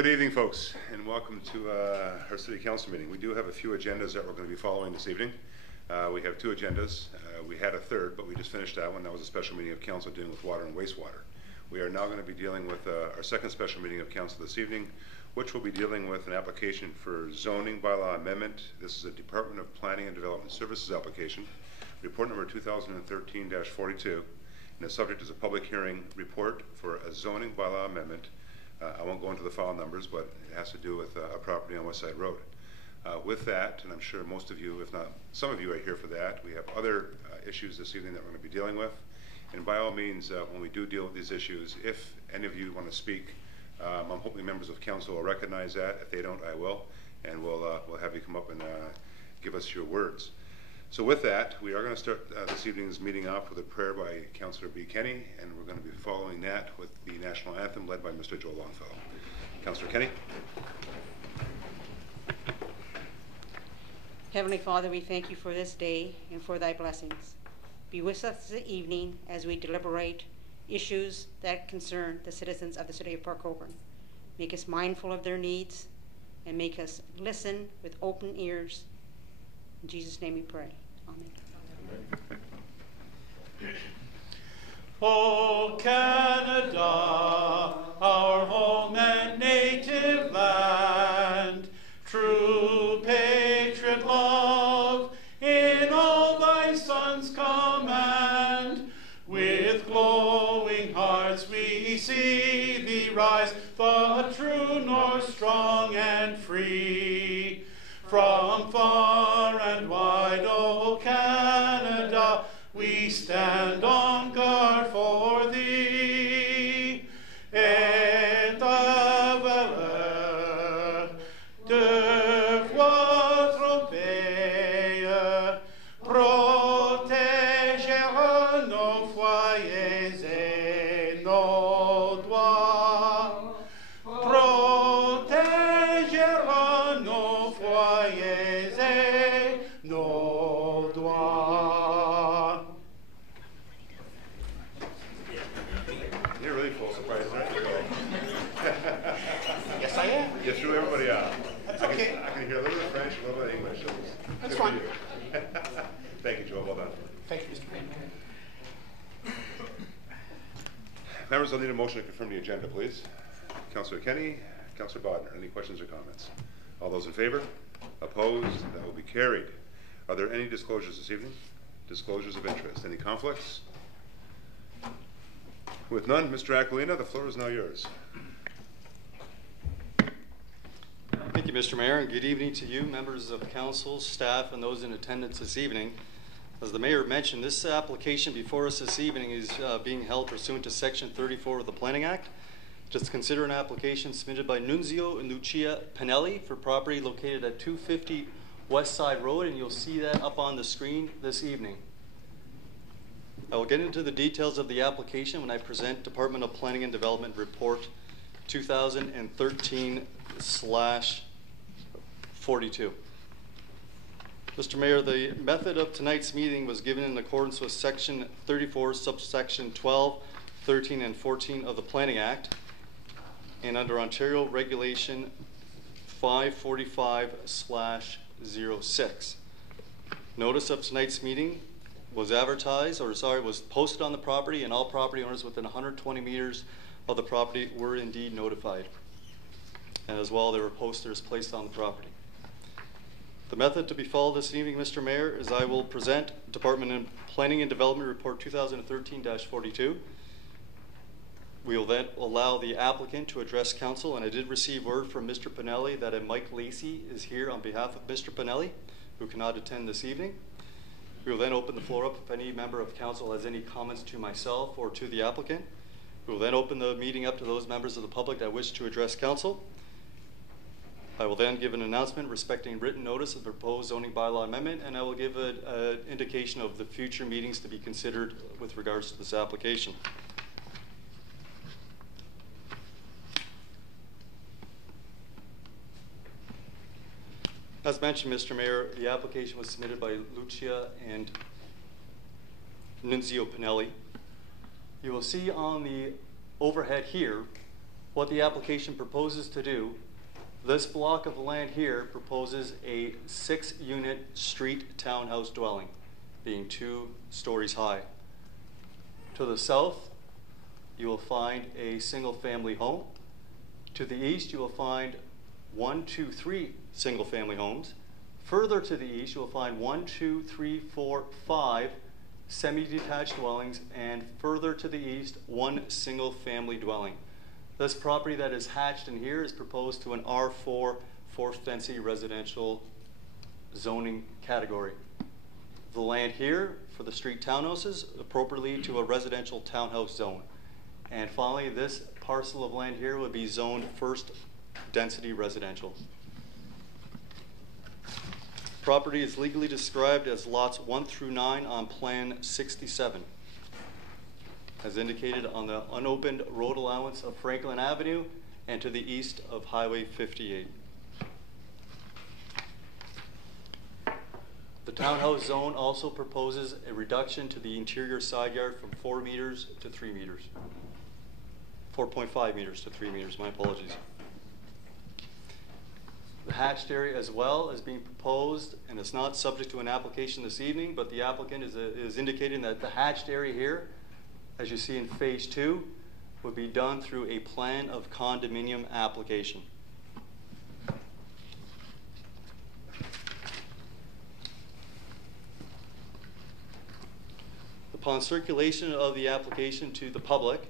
Good evening, folks, and welcome to our City Council meeting. We do have a few agendas that we're going to be following this evening. We have two agendas. We had a third, but we just finished that one. That was a special meeting of council dealing with water and wastewater. We are now going to be dealing with our second special meeting of council this evening, which will be dealing with an application for zoning bylaw amendment. This is a Department of Planning and Development Services application, report number 2013-42, and the subject is a public hearing report for a zoning bylaw amendment. I won't go into the file numbers, but it has to do with a property on West Side Road. With that, and I'm sure most of you, if not some of you, are here for that, we have other issues this evening that we're going to be dealing with. And by all means, when we do deal with these issues, if any of you want to speak, I'm hoping members of council will recognize that. If they don't, I will, and we'll have you come up and give us your words. So with that, we are going to start this evening's meeting off with a prayer by Councillor B. Kenny, and we're going to be following that with the national anthem led by Mr. Joe Longfellow. Councillor Kenny. Heavenly Father, we thank you for this day and for thy blessings. Be with us this evening as we deliberate issues that concern the citizens of the city of Port Colborne. Make us mindful of their needs and make us listen with open ears. In Jesus' name we pray. Amen. O Canada, our home and native land, true patriot love in all thy sons command. With glowing hearts we see thee rise, the true north, strong and free. From far and wide, O Canada, we stand on guard for thee. Et ta valeur de votre pays protégera nos foyers et nos droits. Protégera nos foyers et nos droits. You're really full of surprises, aren't you? Yes, I am. You threw everybody off. That's okay. I can hear a little bit of French, a little bit of English. That's fine. Thank you, Joe. Well done. Thank you, Mr. Mayor. Members, I'll need a motion to confirm the agenda, please. Councillor Kenny, Councillor Bodner, any questions or comments? All those in favor? Opposed? That will be carried. Are there any disclosures this evening? Disclosures of interest. Any conflicts? With none, Mr. Aquilina, the floor is now yours. Thank you, Mr. Mayor, and good evening to you, members of council, staff, and those in attendance this evening. As the Mayor mentioned, this application before us this evening is being held pursuant to Section 34 of the Planning Act. Just consider an application submitted by Nunzio and Lucia Pinelli for property located at 250 West Side Road, and you'll see that up on the screen this evening. I will get into the details of the application when I present Department of Planning and Development Report 2013/42. Mr. Mayor, the method of tonight's meeting was given in accordance with Section 34, subsection 12, 13, and 14 of the Planning Act, and under Ontario Regulation 545/06. Notice of tonight's meeting was was posted on the property, and all property owners within 120 meters of the property were indeed notified. And as well, there were posters placed on the property. The method to be followed this evening, Mr. Mayor, is I will present Department of Planning and Development Report 2013-42. We will then allow the applicant to address council, and I did receive word from Mr. Pinelli that a Mike Lacey is here on behalf of Mr. Pinelli, who cannot attend this evening. We will then open the floor up if any member of council has any comments to myself or to the applicant. We will then open the meeting up to those members of the public that wish to address council. I will then give an announcement respecting written notice of the proposed zoning bylaw amendment, and I will give an indication of the future meetings to be considered with regards to this application. As mentioned, Mr. Mayor, the application was submitted by Lucia and Nunzio Pinelli. You will see on the overhead here what the application proposes to do, this block of land here proposes a 6-unit street townhouse dwelling, being 2 stories high. To the south, you will find a single-family home. To the east, you will find 1, 2, 3 single-family homes. Further to the east, you will find 1, 2, 3, 4, 5 semi-detached dwellings, and further to the east, 1 single-family dwelling. This property that is hatched in here is proposed to an R4 fourth density residential zoning category. The land here for the street townhouses appropriately to a residential townhouse zone. And finally, this parcel of land here would be zoned first density residential. Property is legally described as lots 1 through 9 on Plan 67. As indicated on the unopened road allowance of Franklin Avenue and to the east of Highway 58. The townhouse zone also proposes a reduction to the interior side yard from 4 meters to 3 meters. 4.5 meters to 3 meters, my apologies. The hatched area as well is being proposed, and it's not subject to an application this evening, but the applicant is indicating that the hatched area here, as you see in phase 2, would be done through a plan of condominium application. Upon circulation of the application to the public,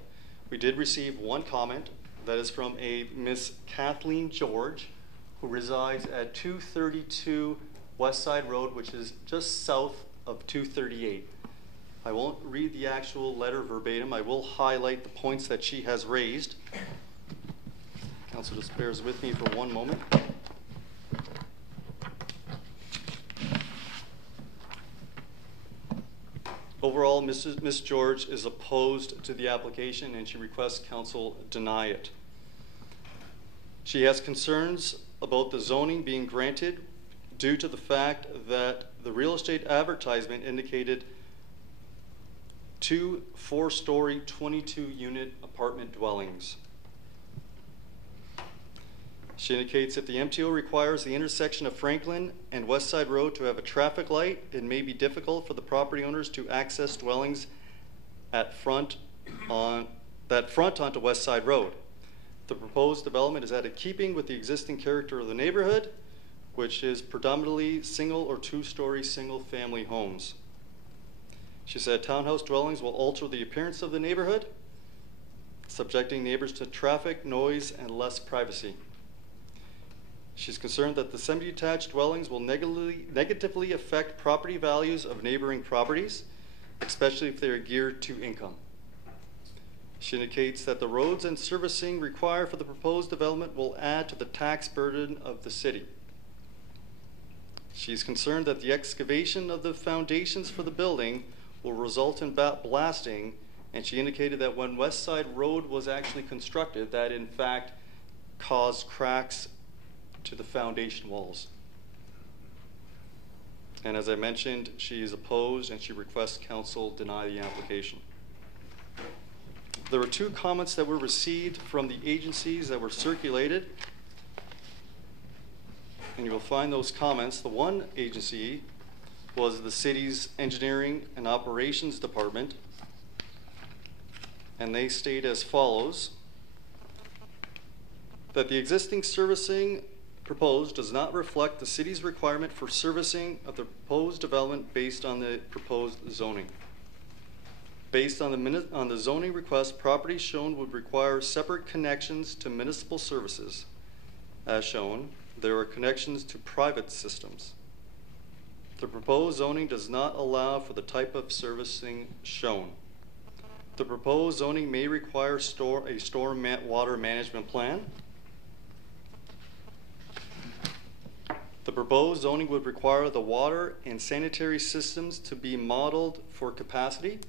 we did receive 1 comment that is from a Miss Kathleen George, who resides at 232 West Side Road, which is just south of 238. I won't read the actual letter verbatim. I will highlight the points that she has raised. Council just bears with me for 1 moment. Overall, Ms. George is opposed to the application, and she requests council deny it. She has concerns about the zoning being granted due to the fact that the real estate advertisement indicated 2 4-story, 22-unit apartment dwellings. She indicates if the MTO requires the intersection of Franklin and West Side Road to have a traffic light, it may be difficult for the property owners to access dwellings that front onto West Side Road. The proposed development is out of keeping with the existing character of the neighborhood, which is predominantly single or 2-story single-family homes. She said townhouse dwellings will alter the appearance of the neighborhood, subjecting neighbors to traffic, noise, and less privacy. She's concerned that the semi-detached dwellings will negatively affect property values of neighboring properties, especially if they are geared to income. She indicates that the roads and servicing required for the proposed development will add to the tax burden of the city. She's concerned that the excavation of the foundations for the building will result in blasting, and she indicated that when West Side Road was actually constructed, that in fact caused cracks to the foundation walls. And as I mentioned, she is opposed and she requests council deny the application. There were 2 comments that were received from the agencies that were circulated, and you will find those comments. The one agency was the city's Engineering and Operations Department, and they state as follows: that the existing servicing proposed does not reflect the city's requirement for servicing of the proposed development based on the proposed zoning. Based on the zoning request, properties shown would require separate connections to municipal services. As shown, there are connections to private systems. The proposed zoning does not allow for the type of servicing shown. The proposed zoning may require a storm water management plan. The proposed zoning would require the water and sanitary systems to be modeled for capacity.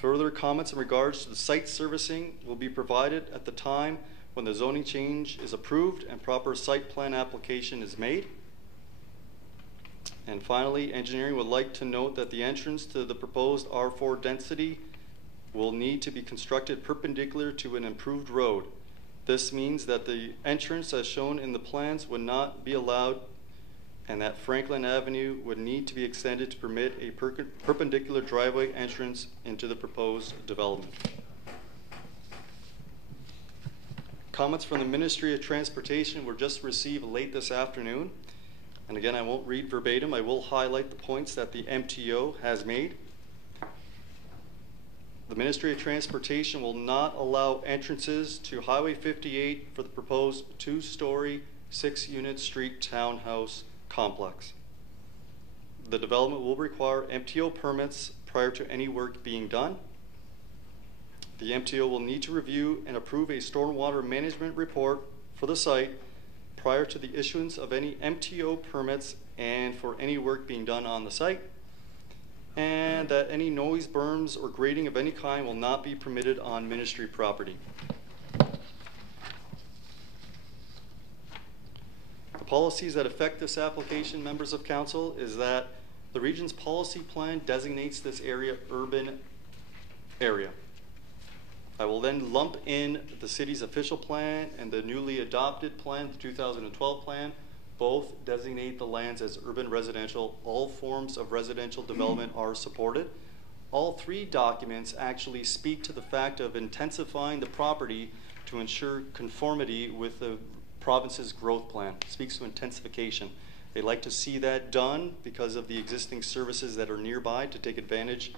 Further comments in regards to the site servicing will be provided at the time when the zoning change is approved and proper site plan application is made. And finally, engineering would like to note that the entrance to the proposed R4 density will need to be constructed perpendicular to an improved road. This means that the entrance as shown in the plans would not be allowed, and that Franklin Avenue would need to be extended to permit a perpendicular driveway entrance into the proposed development. Comments from the Ministry of Transportation were just received late this afternoon. And again, I won't read verbatim. I will highlight the points that the MTO has made. The Ministry of Transportation will not allow entrances to Highway 58 for the proposed 2-story, 6-unit street townhouse complex. The development will require MTO permits prior to any work being done. The MTO will need to review and approve a stormwater management report for the site prior to the issuance of any MTO permits and for any work being done on the site, and that any noise, berms, or grading of any kind will not be permitted on ministry property. The policies that affect this application, members of council, is that the region's policy plan designates this area urban area. I will then lump in the city's official plan and the newly adopted plan, the 2012 plan. Both designate the lands as urban residential. All forms of residential development are supported. All three documents actually speak to the fact of intensifying the property to ensure conformity with the province's growth plan. It speaks to intensification. They like to see that done because of the existing services that are nearby to take advantage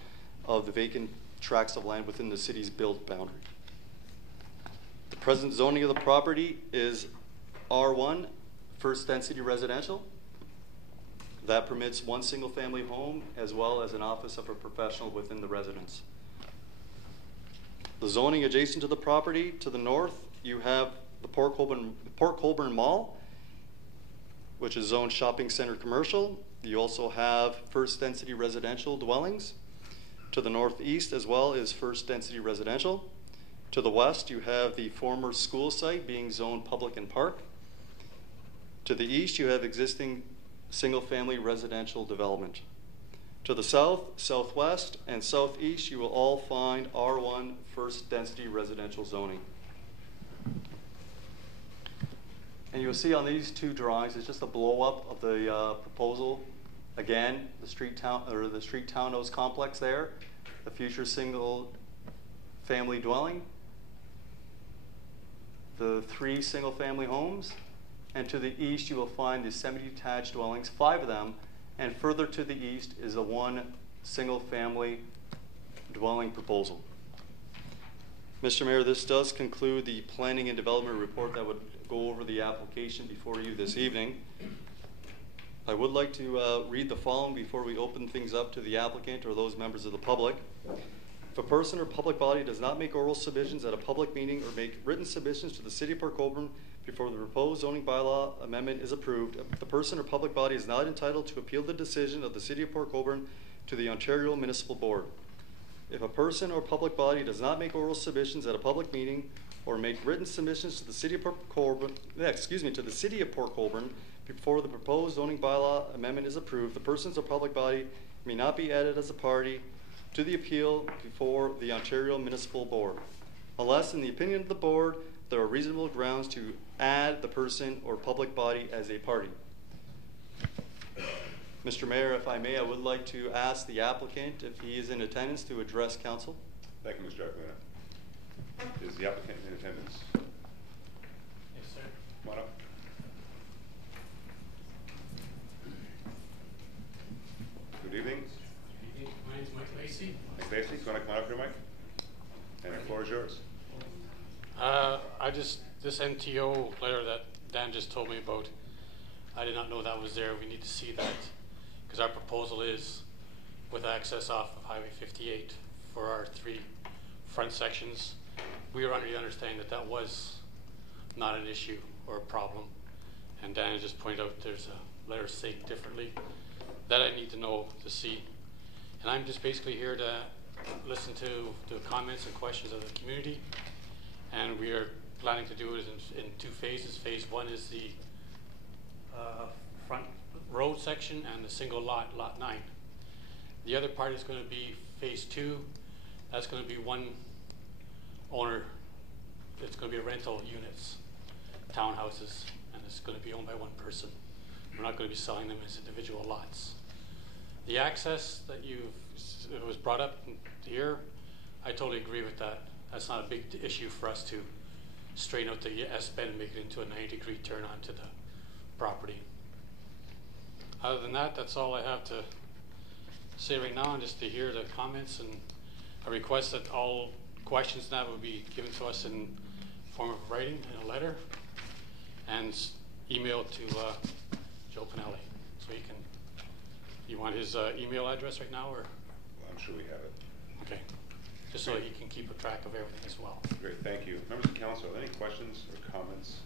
of the vacant tracts of land within the city's built boundary. The present zoning of the property is R1, first density residential. That permits 1 single-family home as well as an office of a professional within the residence. The zoning adjacent to the property, to the north, you have the Port Colborne Mall, which is zoned shopping center commercial. You also have first density residential dwellings. To the northeast as well is first density residential. To the west, you have the former school site being zoned public and park. To the east, you have existing single-family residential development. To the south, southwest, and southeast, you will all find R1 first density residential zoning. And you'll see on these two drawings, it's just a blow-up of the proposal. Again, the street townhouse complex there, the future single-family dwelling, the 3 single-family homes, and to the east you will find the semi-detached dwellings, 5 of them, and further to the east is the 1 single-family dwelling proposal. Mr. Mayor, this does conclude the planning and development report that would go over the application before you this evening. I would like to read the following before we open things up to the applicant or those members of the public. If a person or public body does not make oral submissions at a public meeting or make written submissions to the City of Port Colborne before the proposed zoning bylaw amendment is approved, the person or public body is not entitled to appeal the decision of the City of Port Colborne to the Ontario Municipal Board. If a person or public body does not make oral submissions at a public meeting or make written submissions to the City of Port Colborne, to the City of Port Colborne before the proposed zoning bylaw amendment is approved, the persons or public body may not be added as a party to the appeal before the Ontario Municipal Board, unless in the opinion of the board there are reasonable grounds to add the person or public body as a party. Mr. Mayor, if I may, I would like to ask the applicant if he is in attendance to address council. Thank you, Mr. Aquilina. Is the applicant in attendance? Yes, sir. Come on up. Good evening. My name's Mike Lacey. Mike Lacey, you want to come up here, Mike? And the floor is yours. This NTO letter that Dan just told me about, I did not know that was there. We need to see that because our proposal is with access off of Highway 58 for our 3 front sections. We were under the understanding that that was not an issue or a problem. And Dan just pointed out there's a letter stated differently that I need to know to see. And I'm just basically here to listen to the comments and questions of the community. And we are planning to do it in 2 phases. Phase 1 is the front road section and the single lot, lot 9. The other part is going to be phase 2. That's going to be one owner. It's going to be rental units, townhouses, and it's going to be owned by one person. We're not going to be selling them as individual lots. The access that it was brought up here, I totally agree with that. That's not a big issue for us to straighten out the S-bend and make it into a 90-degree turn onto the property. Other than that, that's all I have to say right now, and just to hear the comments, and I request that all questions now will be given to us in form of writing in a letter and emailed to Joe Pinelli. So you want his email address right now, or? Well, I'm sure we have it. Okay, just so he can keep a track of everything as well. Great, thank you. Members of council, are there any questions or comments?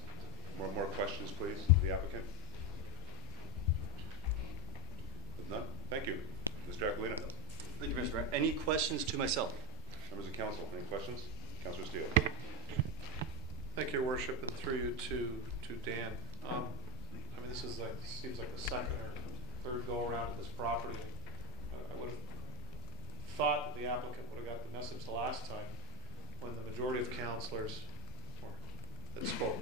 More questions, please, to the applicant? If none, thank you. Mr. Aquilino. Thank you, Mr. Mayor. Any questions to myself? Members of council, any questions? Councilor Steele. Thank you, Your Worship, and through you to Dan. I mean, this is seems like the second or third go around to this property. I would have thought that the applicant would have got the message the last time when the majority of councillors that spoke,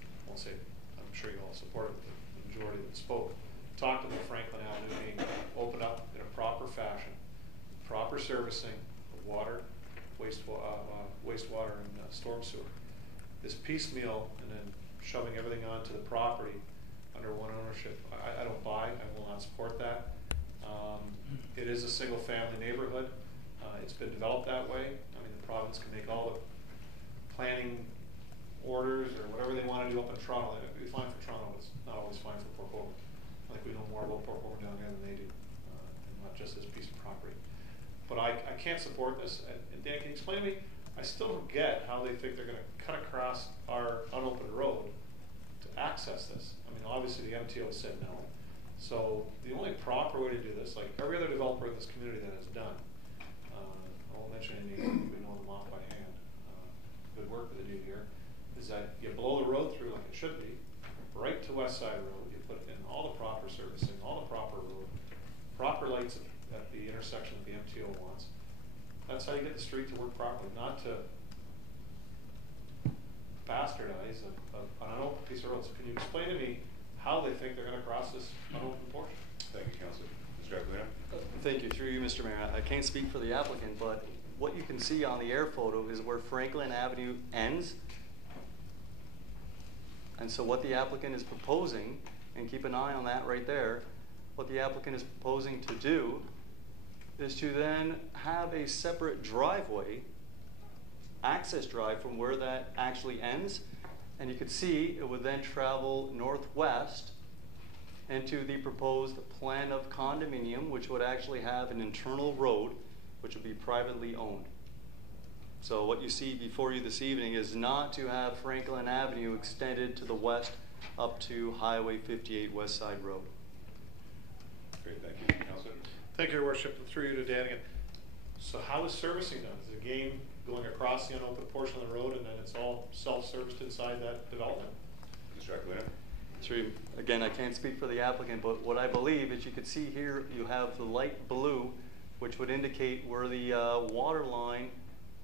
I won't say, I'm sure you all supported the majority that spoke, talked about Franklin Avenue being opened up in a proper fashion, proper servicing of water, wastewater, and storm sewer. This piecemeal and then shoving everything onto the property under one ownership, I don't buy. I will not support that. It is a single-family neighborhood. It's been developed that way. I mean, the province can make all the planning orders or whatever they want to do up in Toronto. It'd be fine for Toronto. It's not always fine for Port Colborne. I think we know more about Port Colborne down there than they do, and not just this piece of property. But I can't support this. And Dan, can you explain to me? I still don't get how they think they're going to cut across our unopened road to access this. I mean, obviously the MTO said no. So the only proper way to do this, like every other developer in this community that has done, I won't mention any names, we know them off by hand, good work that they do here, is that you blow the road through like it should be, right to West Side Road, you put in all the proper servicing, all the proper road, proper lights at the intersection that the MTO wants. That's how you get the street to work properly, not to bastardize an unopened piece of road. So can you explain to me how they think they're going to cross this unopened portion? Thank you, Councilor. Mr. Aquilino. Thank you. Through you, Mr. Mayor. I can't speak for the applicant, but what you can see on the air photo is where Franklin Avenue ends. And so what the applicant is proposing, and keep an eye on that right there, what the applicant is proposing to do is to then have a separate driveway, access drive from where that actually ends. And you could see it would then travel northwest into the proposed plan of condominium, which would actually have an internal road, which would be privately owned. So what you see before you this evening is not to have Franklin Avenue extended to the west up to Highway 58 West Side Road. Great, thank you. Councilor. Thank you, Your Worship. And through you to Dan again. So how is servicing done? Is it a game going across the unopened portion of the road and then it's all self-serviced inside that development? Mr. Aquilino. Through, again, I can't speak for the applicant, but what I believe is you could see here you have the light blue, which would indicate where the water line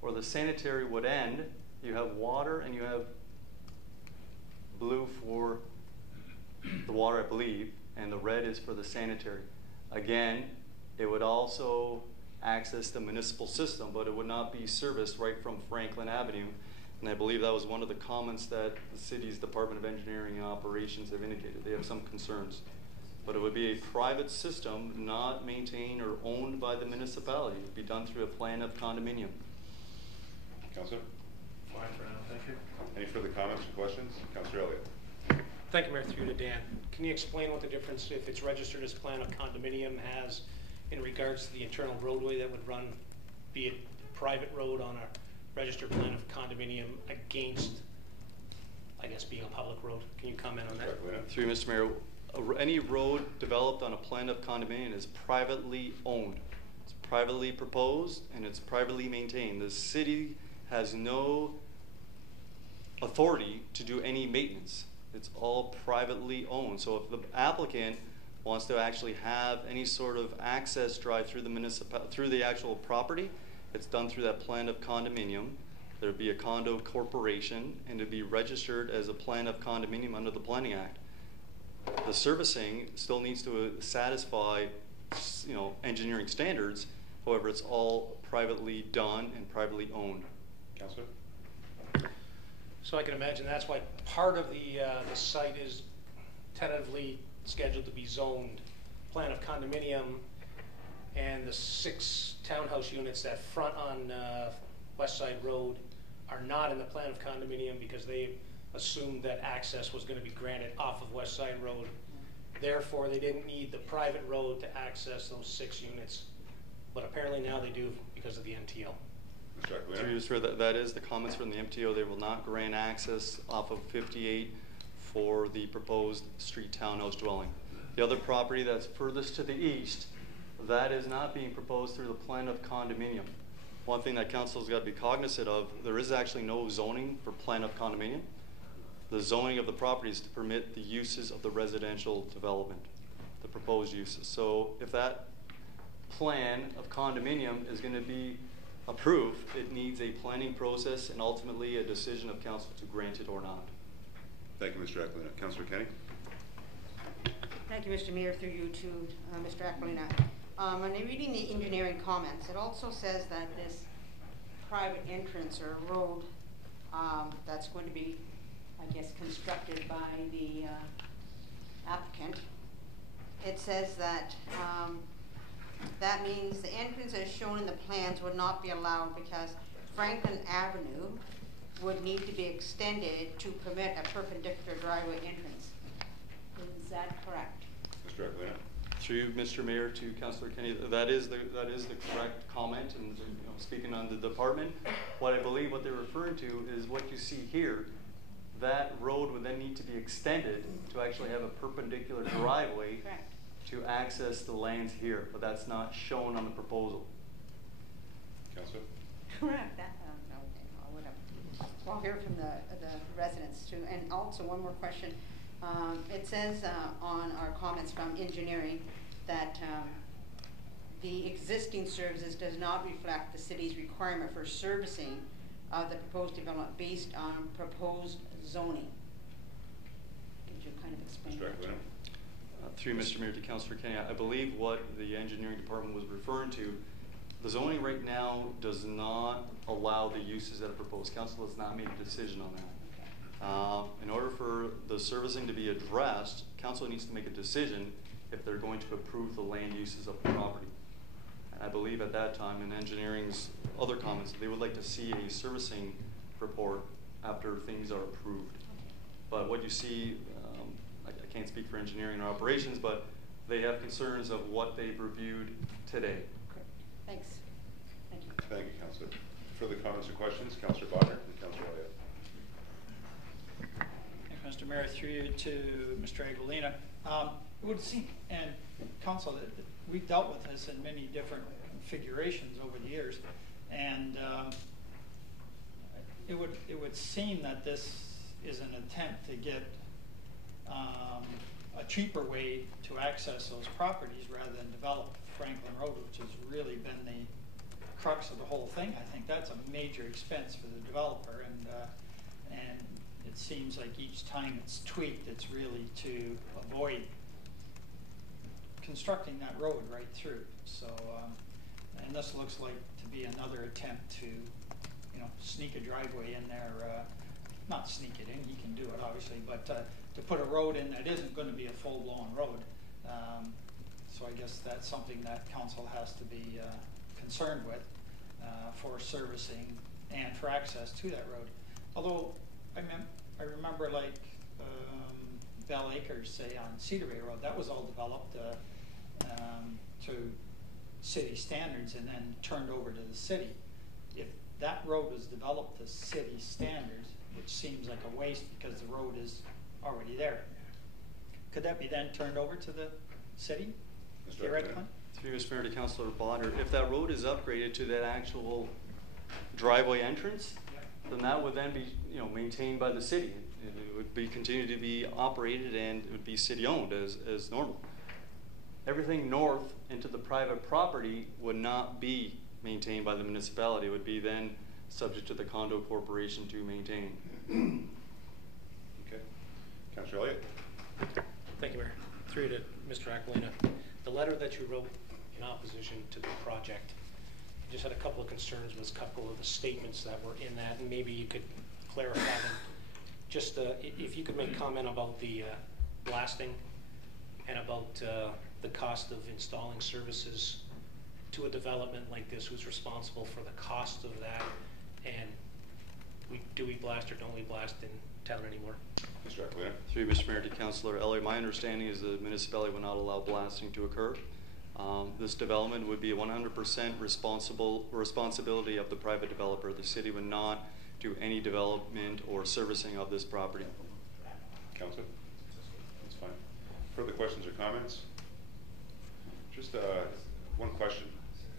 or the sanitary would end. You have water and you have blue for the water, I believe, and the red is for the sanitary. Again, it would also access the municipal system, but it would not be serviced right from Franklin Avenue. And I believe that was one of the comments that the city's Department of Engineering and Operations have indicated. They have some concerns. But it would be a private system, not maintained or owned by the municipality. It would be done through a plan of condominium. Councilor. Fine for now, thank you. Any further comments or questions? Councilor Elliott. Thank you, Mayor. Through to Dan. Can you explain what the difference, if it's registered as plan of condominium, has in regards to the internal roadway that would run, be it private road on a registered plan of condominium against, I guess, being a public road? Can you comment on that? Through Mr. Mayor, any road developed on a plan of condominium is privately owned. It's privately proposed and it's privately maintained. The city has no authority to do any maintenance. It's all privately owned. So if the applicant wants to actually have any sort of access drive through the actual property, It's done through that plan of condominium. There'd be a condo corporation, and it'd be registered as a plan of condominium under the Planning Act. The servicing still needs to satisfy, engineering standards. However, it's all privately done and privately owned. Councillor? So I can imagine that's why part of the site is tentatively scheduled to be zoned plan of condominium, and the 6 townhouse units that front on West Side Road are not in the plan of condominium because they assumed that access was going to be granted off of West Side Road. Therefore, they didn't need the private road to access those 6 units. But apparently now they do because of the MTO. Mr. Aquilino? So you just heard that is the comments from the MTO. They will not grant access off of 58 for the proposed street townhouse dwelling. The other property that's furthest to the east, that is not being proposed through the plan of condominium. One thing that council's got to be cognizant of, there is actually no zoning for plan of condominium. The zoning of the property is to permit the uses of the residential development, the proposed uses. So if that plan of condominium is going to be approved, it needs a planning process and ultimately a decision of council to grant it or not. Thank you, Mr. Aquilino. Councillor Kenny? Thank you, Mr. Mayor, through you to Mr. Aquilina. When I'm reading the engineering comments, it also says that this private entrance or road that's going to be, I guess, constructed by the applicant, it says that that means the entrance as shown in the plans would not be allowed because Franklin Avenue would need to be extended to permit a perpendicular driveway entrance. Is that correct? Mr. Aquilino? Through Mr. Mayor to Councillor Kenny, that is the correct comment, and speaking on the department, what I believe what they're referring to is what you see here. That road would then need to be extended to actually have a perpendicular driveway Correct. to access the lands here, but that's not shown on the proposal. Councillor? Correct. That, no, whatever. We'll hear from the residents too. And also one more question. It says on our comments from engineering that the existing services does not reflect the city's requirement for servicing of the proposed development based on proposed zoning. Could you kind of explain Mr. that? Aquilino? Through Mr. Mayor to Councillor Kenny, I believe what the engineering department was referring to, the zoning right now does not allow the uses that are proposed. Council has not made a decision on that. In order for the servicing to be addressed, council needs to make a decision if they're going to approve the land uses of the property. And I believe at that time, in engineering's other comments, they would like to see a servicing report after things are approved. But what you see, I can't speak for engineering or operations, but they have concerns of what they've reviewed today. Okay. Thanks. Thank you. Thank you, Councillor. Further comments or questions? Councillor Bodnar and Councillor Elliott. Mr. Mayor, through you to Mr. Aquilina. It would seem, and council, that we've dealt with this in many different configurations over the years, and it would seem that this is an attempt to get a cheaper way to access those properties rather than develop Franklin Road, which has really been the crux of the whole thing. I think that's a major expense for the developer, and it seems like each time it's tweaked, it's really to avoid constructing that road right through. So, and this looks like to be another attempt to, sneak a driveway in there. Not sneak it in, he can do it obviously, but to put a road in that isn't going to be a full-blown road. So I guess that's something that council has to be concerned with for servicing and for access to that road. Although I remember like Bell Acres, say on Cedar Bay Road, that was all developed to city standards and then turned over to the city. If that road was developed to city standards, which seems like a waste because the road is already there, could that be then turned over to the city, theoretically? Through Mr. Mayor to Councillor Bonner, if that road is upgraded to that actual driveway entrance, then that would then be maintained by the city. It would be continue to be operated and it would be city owned as normal. Everything north into the private property would not be maintained by the municipality. It would be then subject to the condo corporation to maintain. Okay. Councillor Elliott? Thank you, Mayor. Through to Mr. Aquilina. The letter that you wrote in opposition to the project, just had a couple of concerns with a couple of the statements that were in that, and maybe you could clarify them. Just if you could make comment about the blasting and about the cost of installing services to a development like this, who's responsible for the cost of that, and do we blast or don't we blast in town anymore? Mr. Aquilina? Through Mr. Mayor to Councillor Elliott, my understanding is the municipality will not allow blasting to occur. This development would be a 100% responsibility of the private developer. The city would not do any development or servicing of this property. Councillor? That's fine. Further questions or comments? Just one question.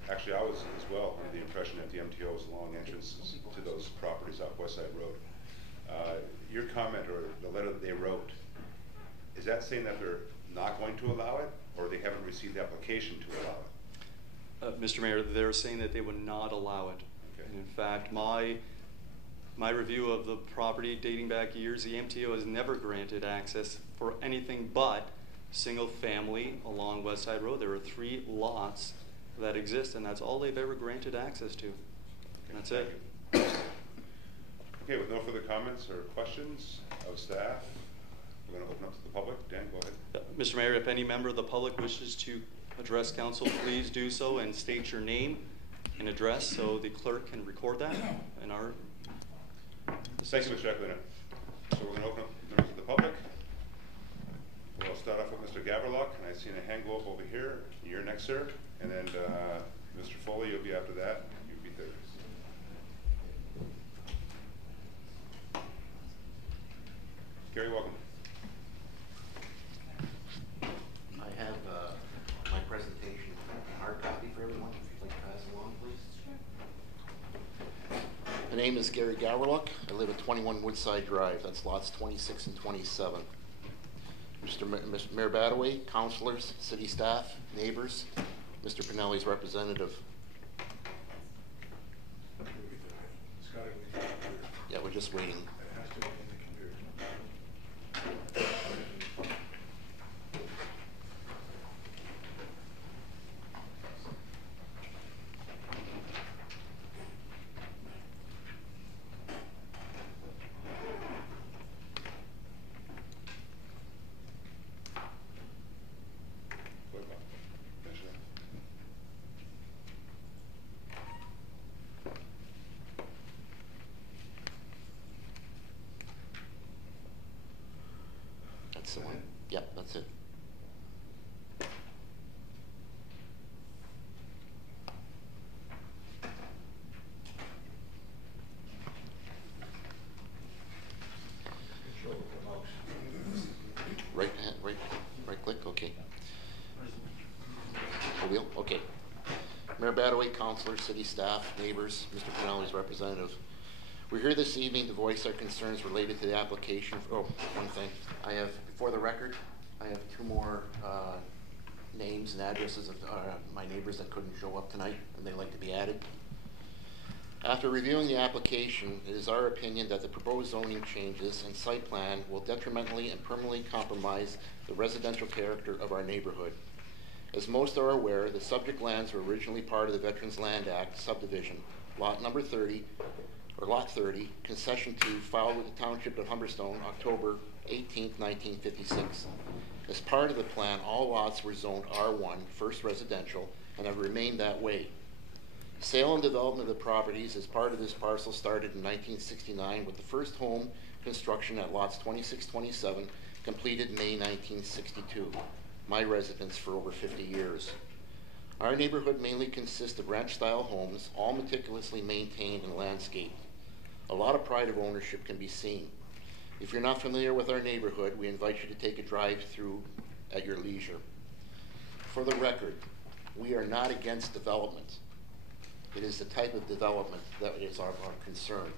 Actually, I was as well under the impression that the MTO was long entrances to those properties off West Side Road. Your comment or the letter that they wrote, is that saying that they're not going to allow it, or they haven't received the application to allow it? Mr. Mayor, they're saying that they would not allow it. Okay. And in fact, my review of the property dating back years, the MTO has never granted access for anything but single family along West Side Road. There are 3 lots that exist, and that's all they've ever granted access to. And that's it. Okay, with no further comments or questions of staff, we're going to open up to the public. Dan, go ahead. Mr. Mayor, if any member of the public wishes to address council, please do so and state your name and address so the clerk can record that in our... Thank you, Mr. Aquilina. So we're going to open up members of the public. We'll start off with Mr. Gaverlock, and I seen a hand go up over here. You're next, sir. And then Mr. Foley, you'll be after that. You'll be third. Gary, welcome. I have my presentation in hard copy for everyone, if you'd like to pass it along, please. The name is Gary Gowerluck. I live at 21 Woodside Drive. That's lots 26 and 27. Mr. Mayor Badaway, councilors, city staff, neighbors, Mr. Pinelli's representative. Yeah, we're just waiting. That's the one. Yep, that's it. Right click, okay. The wheel, okay. Mayor Badaway, councilors, city staff, neighbors, Mr. Pinelli's representative. We're here this evening to voice our concerns related to the application. Oh, one thing. I have, for the record, I have 2 more names and addresses of my neighbors that couldn't show up tonight, and they'd like to be added. After reviewing the application, it is our opinion that the proposed zoning changes and site plan will detrimentally and permanently compromise the residential character of our neighborhood. As most are aware, the subject lands were originally part of the Veterans Land Act subdivision, lot number 30, or lot 30, concession 2, filed with the Township of Humberstone, October 18, 1956. As part of the plan, all lots were zoned R1, first residential, and have remained that way. Sale and development of the properties as part of this parcel started in 1969 with the first home construction at lots 26-27 completed in May 1962. My residence for over 50 years. Our neighborhood mainly consists of ranch-style homes, all meticulously maintained and landscaped. A lot of pride of ownership can be seen. If you're not familiar with our neighborhood, we invite you to take a drive through at your leisure. For the record, we are not against development. It is the type of development that is our concern.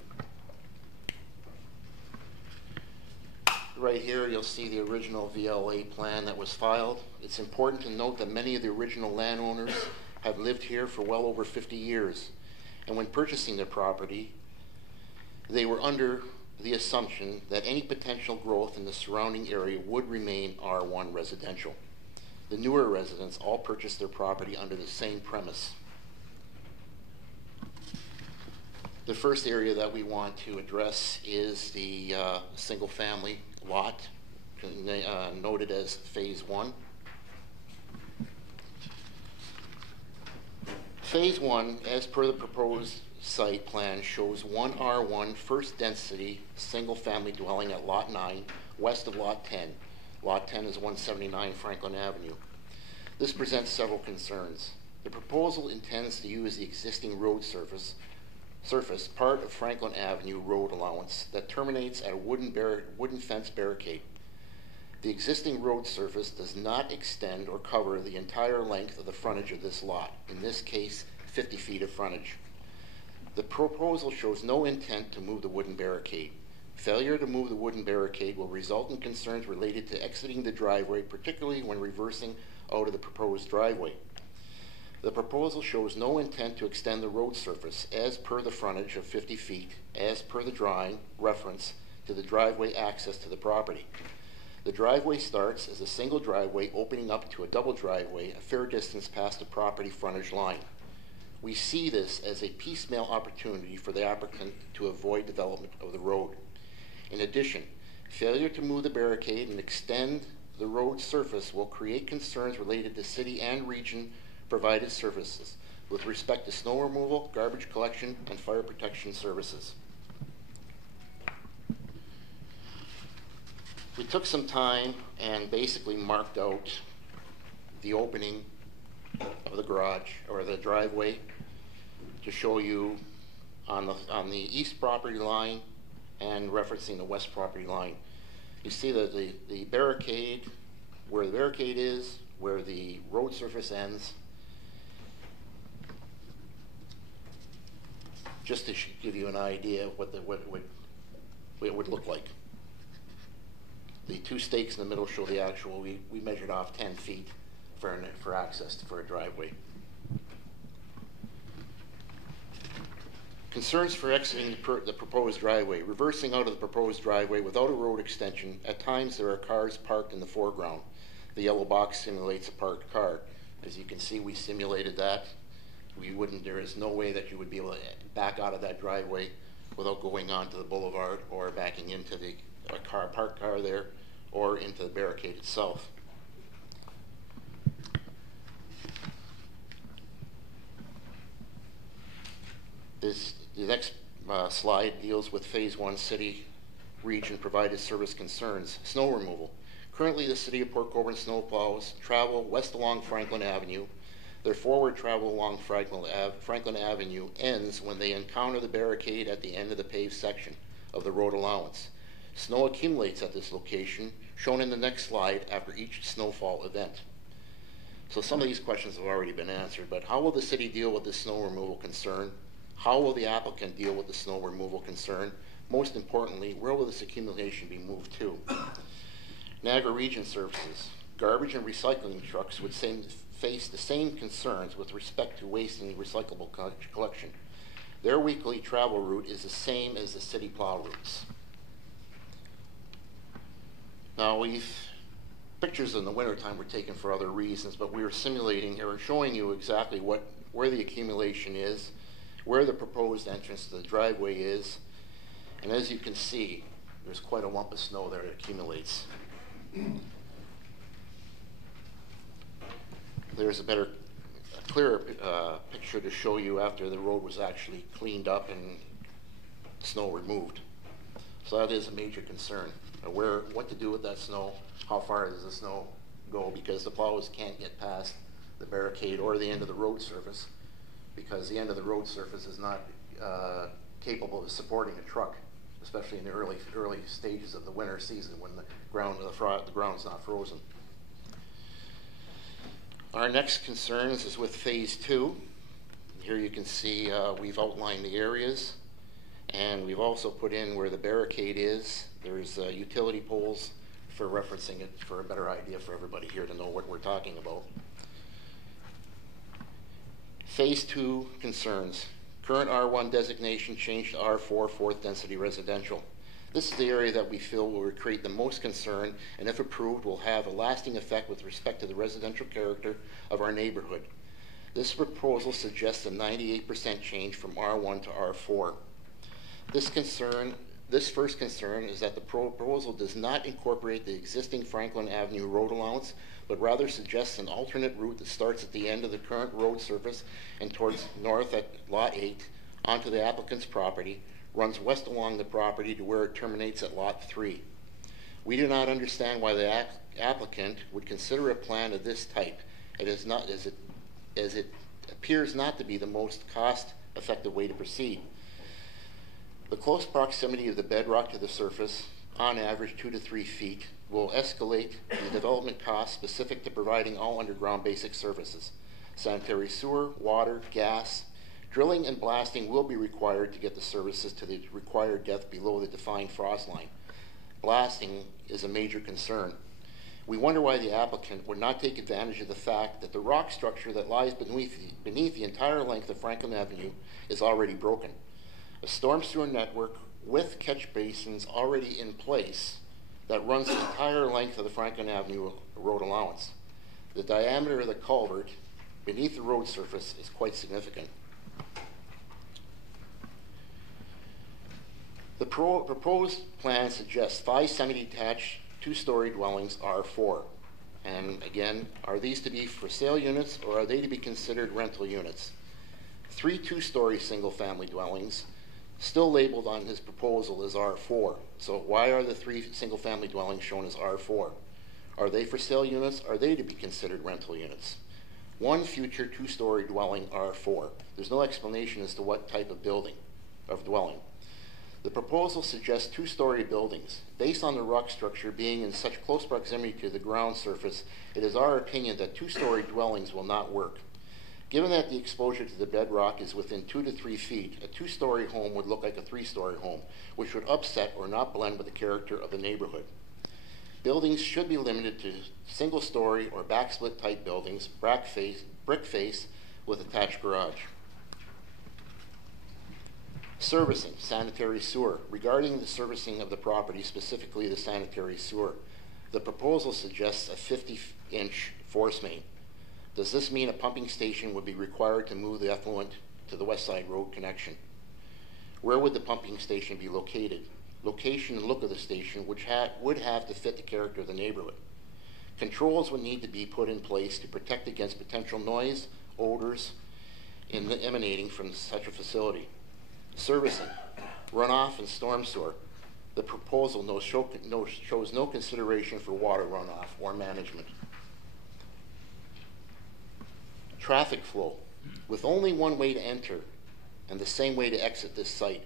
Right here, you'll see the original VLA plan that was filed. It's important to note that many of the original landowners have lived here for well over 50 years, and when purchasing their property, they were under the assumption that any potential growth in the surrounding area would remain R1 residential. The newer residents all purchased their property under the same premise. The first area that we want to address is the single-family lot, noted as Phase 1. Phase 1, as per the proposed site plan, shows one R1 first density single-family dwelling at Lot 9, west of Lot 10. Lot 10 is 179 Franklin Avenue. This presents several concerns. The proposal intends to use the existing road surface, part of Franklin Avenue road allowance that terminates at a wooden fence barricade. The existing road surface does not extend or cover the entire length of the frontage of this lot, in this case 50 feet of frontage. The proposal shows no intent to move the wooden barricade. Failure to move the wooden barricade will result in concerns related to exiting the driveway, particularly when reversing out of the proposed driveway. The proposal shows no intent to extend the road surface as per the frontage of 50 feet, as per the drawing reference to the driveway access to the property. The driveway starts as a single driveway opening up to a double driveway a fair distance past the property frontage line. We see this as a piecemeal opportunity for the applicant to avoid development of the road. In addition, failure to move the barricade and extend the road surface will create concerns related to city and region provided services with respect to snow removal, garbage collection, and fire protection services. We took some time and basically marked out the opening of the garage or the driveway to show you on the east property line and referencing the west property line. You see that the barricade, where the barricade is, where the road surface ends. Just to give you an idea of what it would look like. The two stakes in the middle show the actual, we measured off 10 feet for access for a driveway. Concerns for exiting the proposed driveway. Reversing out of the proposed driveway without a road extension, at times there are cars parked in the foreground. The yellow box simulates a parked car. As you can see, we simulated that. There is no way that you would be able to back out of that driveway without going onto the boulevard or backing into the parked car there or into the barricade itself. The next slide deals with Phase 1 city region provided service concerns. Snow removal. Currently, the city of Port Colborne snowplows travel west along Franklin Avenue. Their forward travel along Franklin Avenue ends when they encounter the barricade at the end of the paved section of the road allowance. Snow accumulates at this location, shown in the next slide after each snowfall event. So some of these questions have already been answered, but how will the city deal with this snow removal concern? How will the applicant deal with the snow removal concern? Most importantly, where will this accumulation be moved to? Niagara Region Services. Garbage and recycling trucks would face the same concerns with respect to waste and recyclable collection. Their weekly travel route is the same as the city plow routes. Now, pictures in the wintertime were taken for other reasons, but we were simulating here and showing you exactly where the accumulation is, where the proposed entrance to the driveway is, and as you can see, there's quite a lump of snow there that accumulates. There's a clearer picture to show you after the road was actually cleaned up and snow removed. So that is a major concern. What to do with that snow, how far does the snow go, because the plows can't get past the barricade or the end of the road surface, because the end of the road surface is not capable of supporting a truck, especially in the early stages of the winter season when the ground's not frozen. Our next concerns is with Phase 2. Here you can see we've outlined the areas, and we've also put in where the barricade is. There's utility poles for referencing it for a better idea for everybody here to know what we're talking about. Phase 2 concerns. Current R1 designation changed to R4, fourth density residential. This is the area that we feel will create the most concern, and if approved, will have a lasting effect with respect to the residential character of our neighborhood. This proposal suggests a 98% change from R1 to R4. This first concern is that the proposal does not incorporate the existing Franklin Avenue road allowance, but rather suggests an alternate route that starts at the end of the current road surface and towards north at Lot 8 onto the applicant's property, runs west along the property to where it terminates at Lot 3. We do not understand why the applicant would consider a plan of this type. It is not, as it appears not to be the most cost-effective way to proceed. The close proximity of the bedrock to the surface, on average 2 to 3 feet, will escalate the development costs specific to providing all underground basic services. Sanitary sewer, water, gas. Drilling and blasting will be required to get the services to the required depth below the defined frost line. Blasting is a major concern. We wonder why the applicant would not take advantage of the fact that the rock structure that lies beneath the entire length of Franklin Avenue is already broken. A storm sewer network with catch basins already in place that runs the entire length of the Franklin Avenue road allowance. The diameter of the culvert beneath the road surface is quite significant. The proposed plan suggests 5 semi-detached 2-story dwellings R4. And again, are these to be for sale units or are they to be considered rental units? 3 2-story single-family dwellings still labeled on his proposal as R4. So why are the 3 single-family dwellings shown as R4? Are they for sale units? Are they to be considered rental units? 1 future 2-story dwelling R4. There's no explanation as to what type of dwelling. The proposal suggests 2-story buildings. Based on the rock structure being in such close proximity to the ground surface, it is our opinion that 2-story dwellings will not work. Given that the exposure to the bedrock is within 2 to 3 feet, a 2-story home would look like a 3-story home, which would upset or not blend with the character of the neighborhood. Buildings should be limited to single-story or backsplit type buildings, brick face with attached garage. Servicing, sanitary sewer. Regarding the servicing of the property, specifically the sanitary sewer, the proposal suggests a 50-inch force main. Does this mean a pumping station would be required to move the effluent to the West Side Road connection? Where would the pumping station be located? Location and look of the station would have to fit the character of the neighborhood. Controls would need to be put in place to protect against potential noise, odors emanating from such a facility. Servicing, runoff and storm sewer. The proposal shows no consideration for water runoff or management. Traffic flow. With only one way to enter and the same way to exit this site,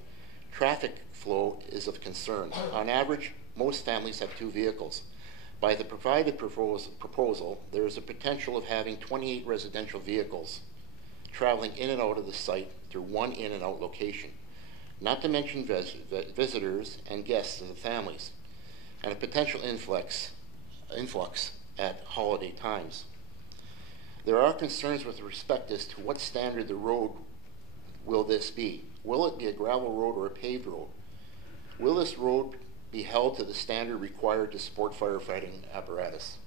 traffic flow is of concern. On average, most families have 2 vehicles. By the provided proposal, there is a potential of having 28 residential vehicles traveling in and out of the site through one in and out location, not to mention visitors and guests of the families, and a potential influx at holiday times. There are concerns with respect as to what standard the road will this be. Will it be a gravel road or a paved road? Will this road be held to the standard required to support firefighting apparatus?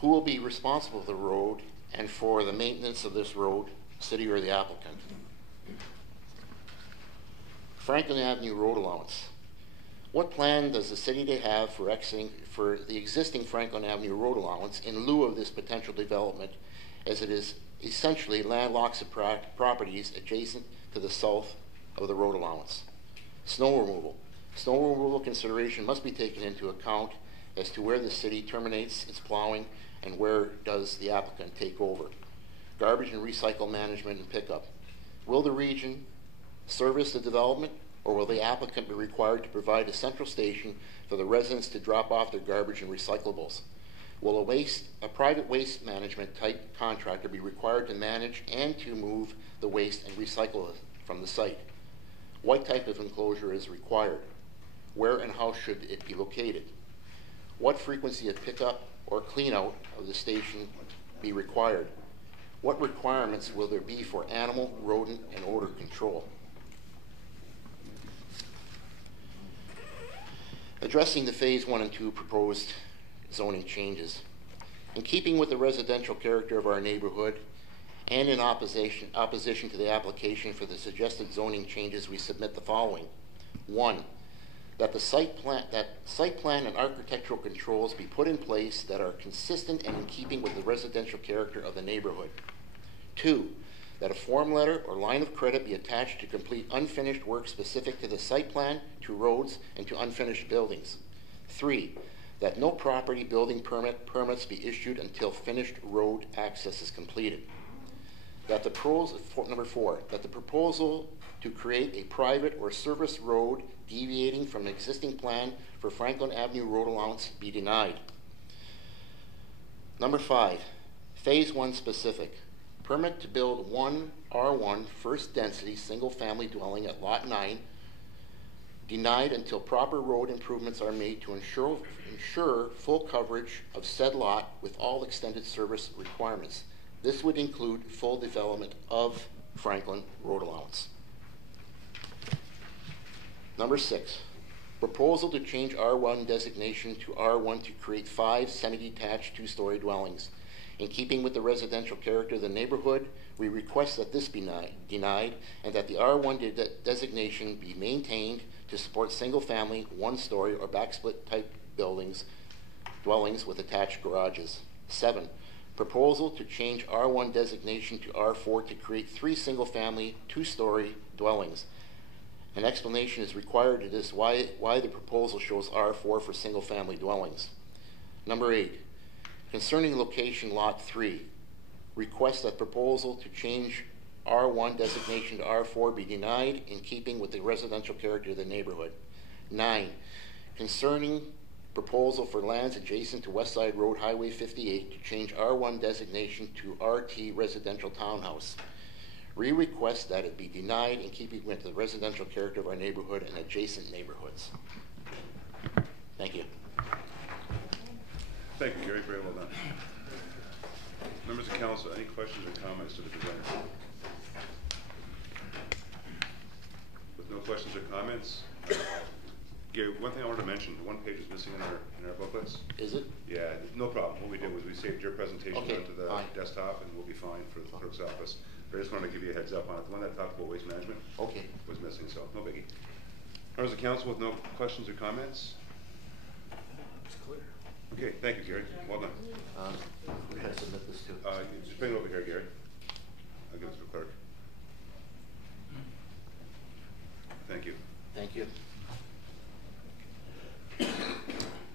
Who will be responsible for the road and for the maintenance of this road, city or the applicant? Franklin Avenue road allowance. What plan does the city have for the existing Franklin Avenue road allowance in lieu of this potential development, as it is essentially landlocks of properties adjacent to the south of the road allowance? Snow removal. Snow removal consideration must be taken into account as to where the city terminates its plowing and where does the applicant take over. Garbage and recycle management and pickup. Will the region service the development, or will the applicant be required to provide a central station for the residents to drop off their garbage and recyclables? Will a private waste management type contractor be required to manage and to move the waste and recycle it from the site? What type of enclosure is required? Where and how should it be located? What frequency of pickup or clean out of the station be required? What requirements will there be for animal, rodent, and odor control? Addressing the Phase 1 and 2 proposed zoning changes. In keeping with the residential character of our neighborhood and in opposition to the application for the suggested zoning changes, we submit the following. 1. That the site plan and architectural controls be put in place that are consistent and in keeping with the residential character of the neighborhood. 2. That a form letter or line of credit be attached to complete unfinished work specific to the site plan, to roads, and to unfinished buildings. 3. That no property building permits be issued until finished road access is completed. That the number 4, that the proposal to create a private or service road deviating from the existing plan for Franklin Avenue road allowance be denied. Number 5, Phase 1 specific. Permit to build one R1 first density single family dwelling at Lot 9 denied until proper road improvements are made to ensure full coverage of said lot with all extended service requirements. This would include full development of Franklin road allowance. Number 6, proposal to change R1 designation to R1 to create 5 semi-detached 2-story dwellings. In keeping with the residential character of the neighborhood, we request that this be denied and that the R1 designation be maintained to support single-family, 1-story, or backsplit type dwellings with attached garages. 7, proposal to change R1 designation to R4 to create 3 single-family, 2-story dwellings. An explanation is required to this why the proposal shows R4 for single-family dwellings. Number 8, concerning location Lot 3, request that proposal to change R1 designation to R4 be denied in keeping with the residential character of the neighborhood. 9, concerning proposal for lands adjacent to West Side Road Highway 58 to change R1 designation to RT residential townhouse. We request that it be denied in keeping with the residential character of our neighborhood and adjacent neighborhoods. Thank you. Thank you, Gary. Very well done. Members of council, any questions or comments to the presenter? With no questions or comments, Gary, one thing I wanted to mention, one page is missing in our booklets. Is it? Yeah, no problem. What we did was we saved your presentation onto the fine. desktop, and we'll be fine for the clerk's office. But I just wanted to give you a heads up on it. The one that talked about waste management was missing, so no biggie. Members of council with no questions or comments? It's clear. Okay, thank you, Gary. Well done. Who should I submit this to? Just bring it over here, Gary. I'll give it to the clerk. Thank you. Thank you.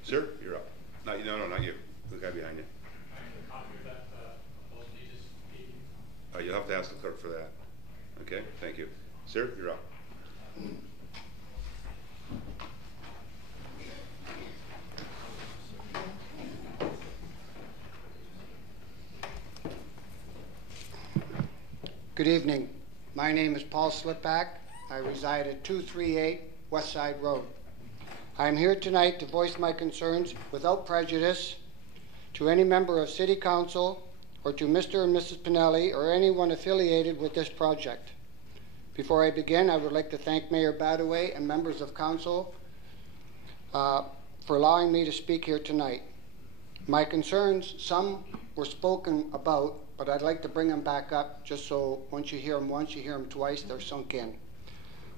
Sir, you're up. Not you. No, not you. The guy behind you. You'll have to ask the clerk for that. Okay, thank you. Sir, you're up. Good evening. My name is Paul Slipback. I reside at 238 West Side Road. I am here tonight to voice my concerns without prejudice to any member of City Council or to Mr. and Mrs. Pinelli or anyone affiliated with this project. Before I begin, I would like to thank Mayor Badaway and members of Council for allowing me to speak here tonight. My concerns, some were spoken about, but I'd like to bring them back up just so once you hear them once, you hear them twice, they're sunk in.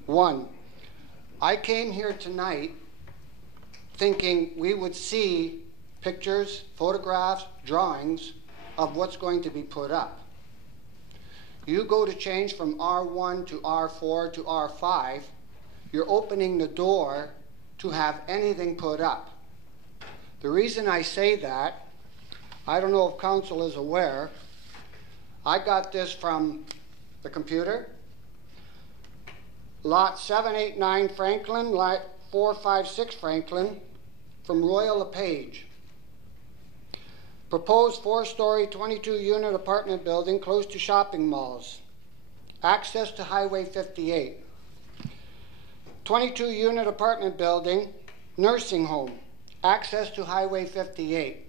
1, I came here tonight thinking we would see pictures, photographs, drawings of what's going to be put up. You go to change from R1 to R4 to R5, you're opening the door to have anything put up. The reason I say that, I don't know if council is aware, I got this from the computer. Lot 789 Franklin, lot 456 Franklin, from Royal LePage. Proposed 4-story, 22-unit apartment building close to shopping malls. Access to Highway 58. 22-unit apartment building, nursing home. Access to Highway 58.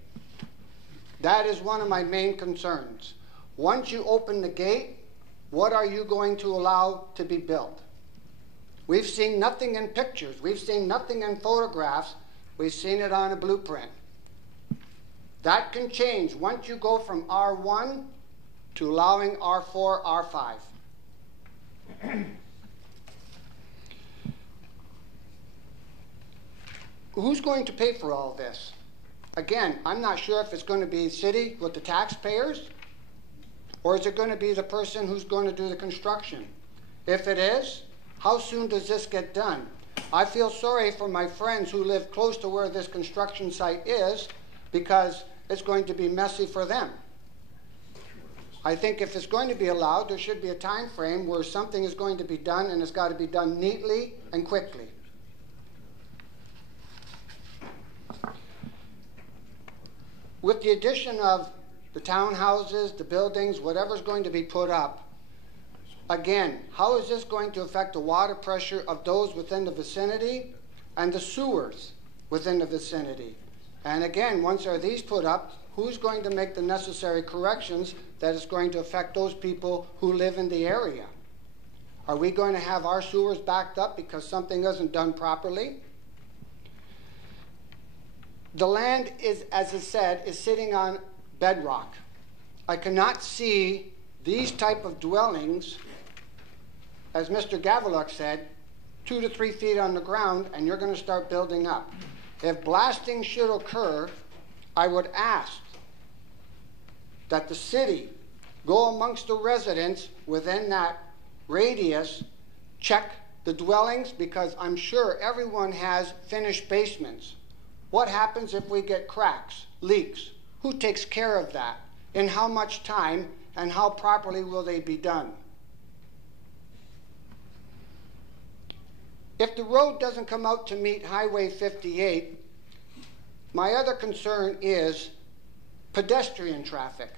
That is one of my main concerns. once you open the gate, what are you going to allow to be built? We've seen nothing in pictures. We've seen nothing in photographs. We've seen it on a blueprint. That can change once you go from R1 to allowing R4, R5. Who's going to pay for all this? Again, I'm not sure if it's going to be the city with the taxpayers, or is it going to be the person who's going to do the construction? If it is, how soon does this get done? I feel sorry for my friends who live close to where this construction site is, because it's going to be messy for them. I think if it's going to be allowed, there should be a time frame where something is going to be done, and it's got to be done neatly and quickly. With the addition of the townhouses, the buildings, whatever's going to be put up, again, how is this going to affect the water pressure of those within the vicinity and the sewers within the vicinity? And again, once are these put up, who's going to make the necessary corrections that is going to affect those people who live in the area? Are we going to have our sewers backed up because something isn't done properly? The land is, as I said, is sitting on bedrock. I cannot see these type of dwellings, as Mr. Gaveluk said, 2 to 3 feet on the ground, and you're going to start building up. If blasting should occur, I would ask that the city go amongst the residents within that radius, check the dwellings, because I'm sure everyone has finished basements. What happens if we get cracks, leaks? Who takes care of that? In how much time, and how properly will they be done? If the road doesn't come out to meet Highway 58, my other concern is pedestrian traffic.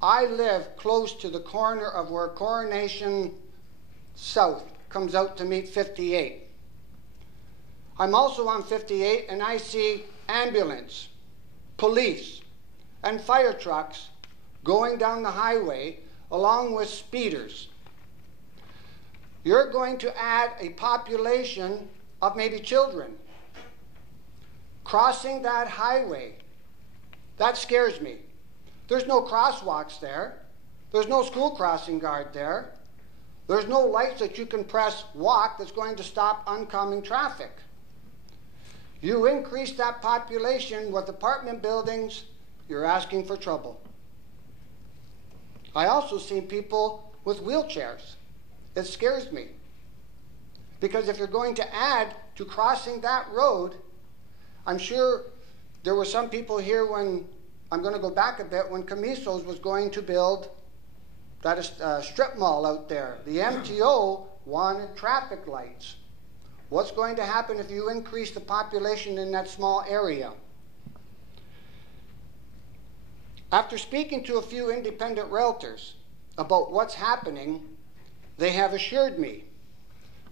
I live close to the corner of where Coronation South comes out to meet 58. I'm also on 58, and I see ambulance, police, and fire trucks going down the highway along with speeders. You're going to add a population of maybe children crossing that highway. That scares me. There's no crosswalks there. There's no school crossing guard there. There's no lights that you can press walk that's going to stop oncoming traffic. You increase that population with apartment buildings, you're asking for trouble. I also see people with wheelchairs. It scares me. Because if you're going to add to crossing that road, I'm sure there were some people here when, I'm going to go back a bit, when Camiso's was going to build that strip mall out there. The MTO wanted traffic lights. What's going to happen if you increase the population in that small area? After speaking to a few independent realtors about what's happening, they have assured me,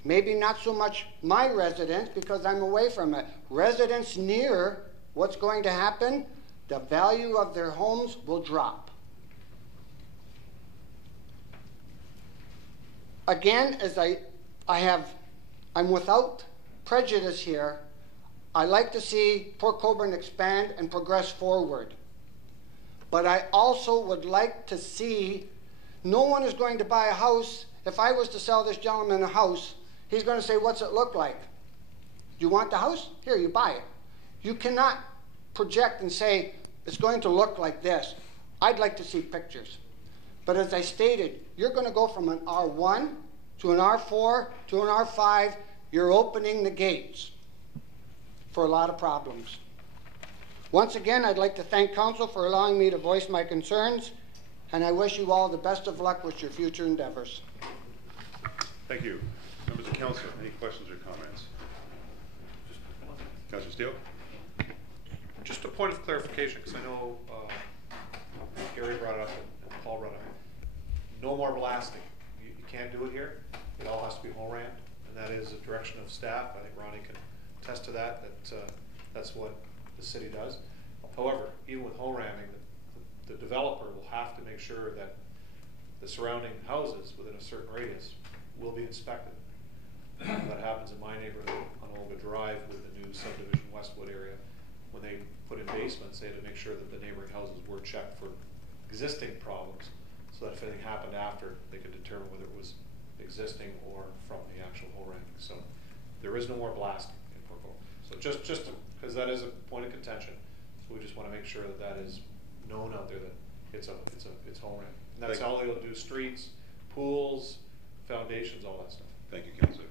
maybe not so much my residents because I'm away from it, residents near what's going to happen, the value of their homes will drop. Again, as I'm without prejudice here. I like to see Port Colborne expand and progress forward. But I also would like to see, no one is going to buy a house. If I was to sell this gentleman a house, he's going to say, what's it look like? You want the house? Here, you buy it. You cannot project and say, it's going to look like this. I'd like to see pictures. But as I stated, you're going to go from an R1 to an R4 to an R5. You're opening the gates for a lot of problems. Once again, I'd like to thank Council for allowing me to voice my concerns, and I wish you all the best of luck with your future endeavors. Thank you. Members of Council, any questions or comments? Councilor Steele? Just a point of clarification, because I know Gary brought it up and Paul brought it up. No more blasting. You can't do it here. It all has to be home ran, and that is a direction of staff. I think Ronnie can attest to that. That's what the city does. However, even with home ramming, the developer will have to make sure that the surrounding houses within a certain radius will be inspected. That happens in my neighborhood on Olga Drive with the new subdivision Westwood area. When they put in basements, they had to make sure that the neighboring houses were checked for existing problems, so that if anything happened after, they could determine whether it was existing or from the actual hole ranking. So there is no more blasting in Port Colborne. So just because that is a point of contention, so we just want to make sure that that is known out there, that it's hole ranking. And that's all they'll do: streets, pools, foundations, all that stuff. Thank you, Councillor.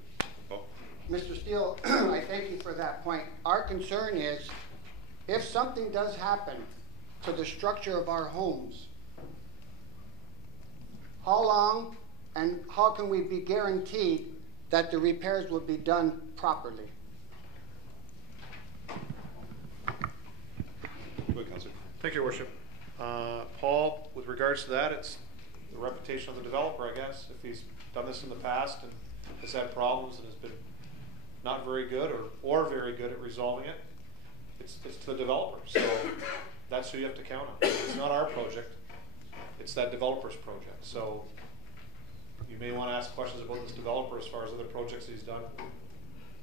Paul? Mr. Steele, I thank you for that point. Our concern is, if something does happen to the structure of our homes, how long and how can we be guaranteed that the repairs will be done properly? Go ahead, Councillor. Thank you, Your Worship. Paul, with regards to that, it's the reputation of the developer, I guess. If he's done this in the past and has had problems and has been not very good or very good at resolving it, it's the developer. So that's who you have to count on. It's not our project, it's that developer's project. So you may want to ask questions about this developer as far as other projects he's done,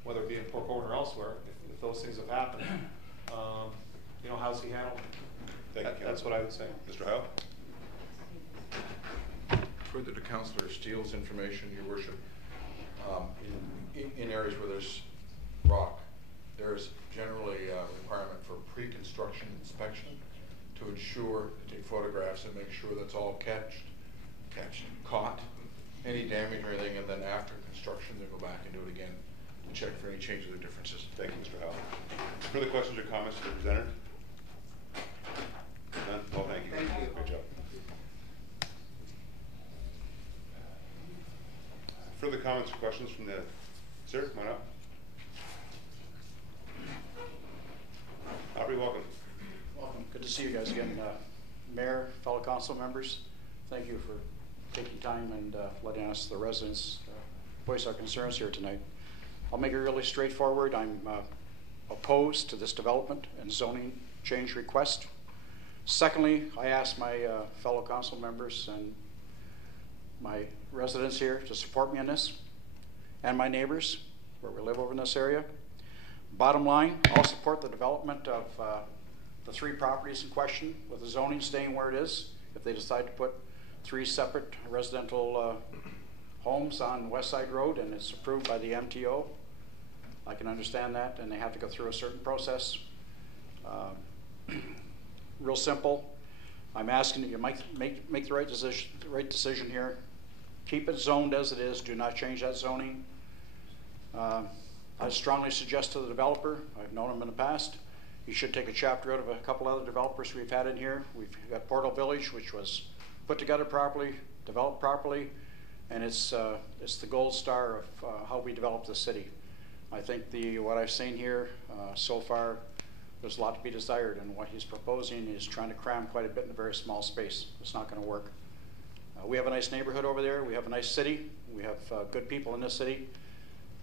whether it be in Port Colborne or elsewhere. If those things have happened, you know, how's he handled it? That's what I would say. Mr. Howe? Further to Councillor Steele's information, Your Worship, in areas where there's rock, there's generally a requirement for pre-construction inspection to ensure, to take photographs and make sure that's all caught, any damage or anything, and then after construction they go back and do it again to check for any changes or differences. Thank you, Mr. Howe. Further questions or comments to the presenter? None? Well, thank you. Thank you. Great job. Further comments or questions from the, sir, come on up. Aubrey, welcome. Welcome. Good to see you guys again. Mayor, fellow council members, thank you for taking time and letting us, the residents, voice our concerns here tonight. I'll make it really straightforward. I'm opposed to this development and zoning change request. Secondly, I ask my fellow council members and my residents here to support me in this, and my neighbors where we live over in this area. Bottom line, I'll support the development of the 3 properties in question, with the zoning staying where it is. If they decide to put 3 separate residential homes on West Side Road and it's approved by the MTO, I can understand that, and they have to go through a certain process. Real simple. I'm asking that you make the right decision here. Keep it zoned as it is. Do not change that zoning. I strongly suggest to the developer, I've known him in the past, you should take a chapter out of a couple other developers we've had in here. We've got Portal Village, which was put together properly, developed properly, and it's the gold star of how we develop the city. I think what I've seen here so far, there's a lot to be desired, and what he's proposing is trying to cram quite a bit in a very small space. It's not going to work. We have a nice neighborhood over there. We have a nice city. We have good people in this city.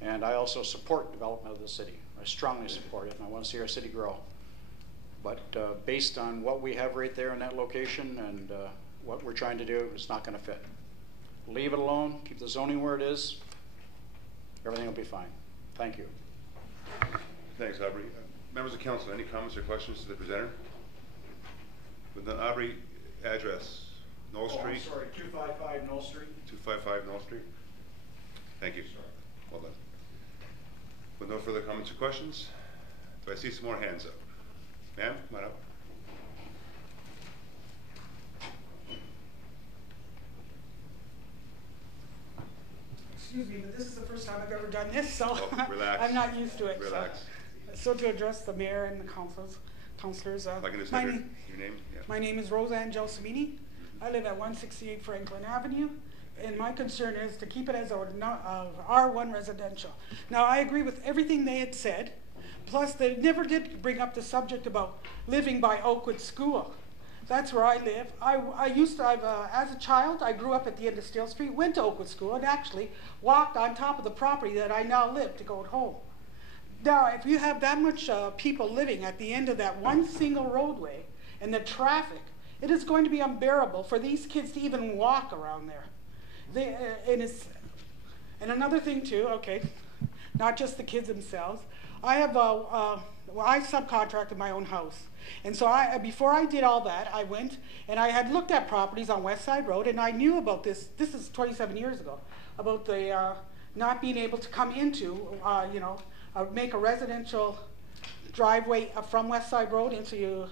And I also support development of the city. I strongly support it, and I want to see our city grow. But based on what we have right there in that location and what we're trying to do, it's not going to fit. Leave it alone. Keep the zoning where it is. Everything will be fine. Thank you. Thanks, Aubrey. Members of council, any comments or questions to the presenter? With the Aubrey address, Knoll Street? I'm sorry, 255 Knoll Street. 255 Knoll Street. Thank you. Sorry. Well done. With no further comments or questions, do I see some more hands up? Ma'am, come on up. Excuse me, but this is the first time I've ever done this, so Oh, relax. I'm not used to it. Relax. So to address the mayor and the councilors, If I can just have your name? Yeah. my name is Roseanne Gelsomini. I live at 168 Franklin Avenue, and my concern is to keep it as a R1 residential. Now, I agree with everything they had said, plus they never did bring up the subject about living by Oakwood School. That's where I live. I used to, as a child, I grew up at the end of Steele Street, went to Oakwood School, and actually walked on top of the property that I now live to go home. Now, if you have that much people living at the end of that one single roadway, and the traffic It is going to be unbearable for these kids to even walk around there. And another thing too, okay, not just the kids themselves. I have I subcontracted my own house. And so before I did all that, I went and I had looked at properties on West Side Road, and I knew about this is 27 years ago, about the not being able to come into, make a residential driveway from West Side Road into,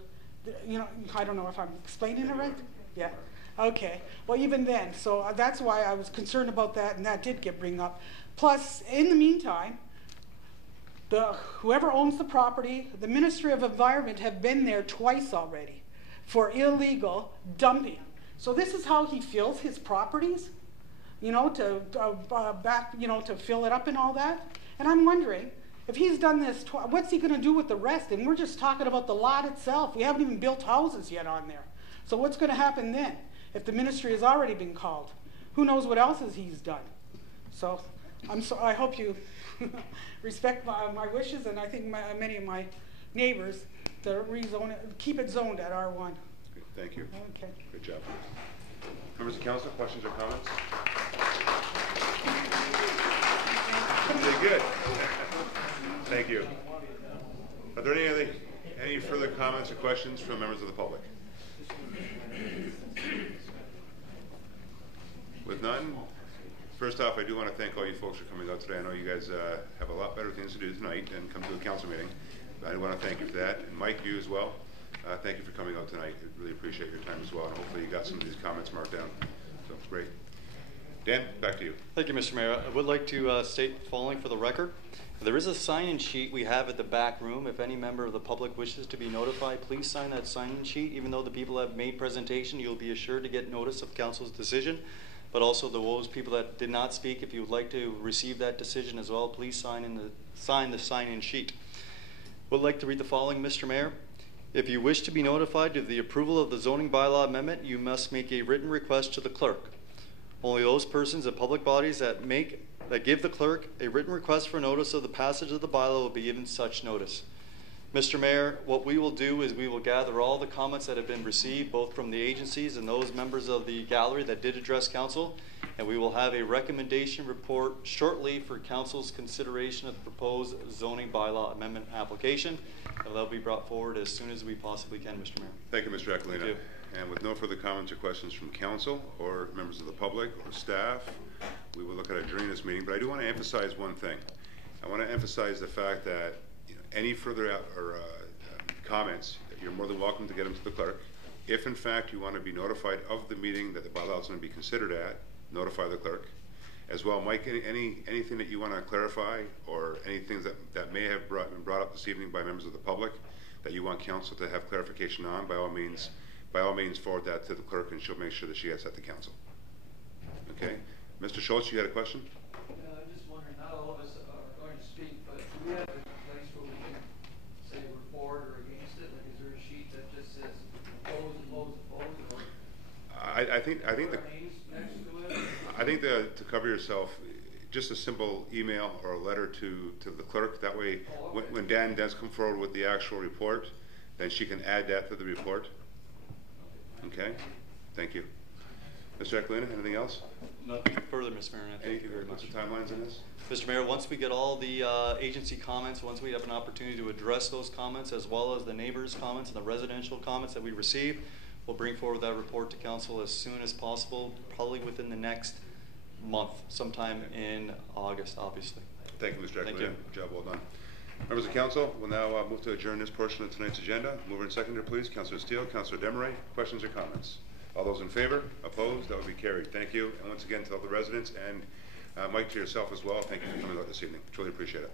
I don't know if I'm explaining it right. Yeah. Okay. Well, even then, so that's why I was concerned about that, and that did get bring up. Plus, in the meantime, whoever owns the property, the Ministry of Environment have been there twice already for illegal dumping. So this is how he fills his properties, to fill it up and all that. And I'm wondering, if he's done this, what's he going to do with the rest? And we're just talking about the lot itself. We haven't even built houses yet on there. So what's going to happen then if the ministry has already been called? Who knows what else he's done? So I hope you respect my wishes, and I think many of my neighbors to rezone it, keep it zoned at R1. Good, thank you. Okay. Good job. Members of council, questions or comments? You did good. Thank you. Are there any further comments or questions from members of the public? With none, first off, I do want to thank all you folks for coming out today. I know you guys have a lot better things to do tonight than come to a council meeting. I want to thank you for that. And Mike, you as well. Thank you for coming out tonight. I really appreciate your time as well. And hopefully you got some of these comments marked down. So great. Dan, back to you. Thank you, Mr. Mayor. I would like to state the following for the record. There is a sign-in sheet we have at the back room. If any member of the public wishes to be notified, please sign that sign-in sheet. Even though the people have made presentation, you'll be assured to get notice of council's decision. But also those people that did not speak, if you would like to receive that decision as well, please sign the sign-in sheet. Would like to read the following, Mr. Mayor. If you wish to be notified of the approval of the zoning bylaw amendment, you must make a written request to the clerk. Only those persons and public bodies that give the clerk a written request for notice of the passage of the bylaw will be given such notice. Mr. Mayor, what we will do is we will gather all the comments that have been received, both from the agencies and those members of the gallery that did address council, and we will have a recommendation report shortly for council's consideration of the proposed zoning bylaw amendment application. And that'll be brought forward as soon as we possibly can, Mr. Mayor. Thank you, Mr. Aquilina. Thank you. And with no further comments or questions from council or members of the public or staff, we will look at adjourning this meeting. But I do want to emphasize one thing. I want to emphasize the fact that any further comments, you're more than welcome to get them to the clerk. If in fact you want to be notified of the meeting that the bylaw is going to be considered at, notify the clerk. As well, Mike, anything that you want to clarify or any things that may have been brought up this evening by members of the public that you want council to have clarification on, by all means forward that to the clerk, and she'll make sure that she gets that to council. Okay, Mr. Schultz, you had a question? I'm just wondering, not all of us are going to speak, but do we have a place where we can say we're for or against it? Like, is there a sheet that just says opposed, opposed, opposed, or I think our names next to it? I think to cover yourself, just a simple email or a letter to the clerk. That way, when Dan does come forward with the actual report, then she can add that to the report. Okay? Thank you. Mr. Aquilina, anything else? Nothing further, Mr. Mayor. Thank you very much. What's the timelines in this? Mr. Mayor, once we get all the agency comments, once we have an opportunity to address those comments, as well as the neighbors' comments and the residential comments that we receive, we'll bring forward that report to council as soon as possible, probably within the next month, sometime in August, obviously. Thank you, Mr. Aquilina. Thank you. Good job, well done. Members of council, we'll now move to adjourn this portion of tonight's agenda. Mover and seconder, please. Councilor Steele, Councilor Desmarais. Questions or comments? All those in favor? Opposed? That will be carried. Thank you. And once again, to all the residents and Mike, to yourself as well, thank you for coming out this evening. Truly appreciate it.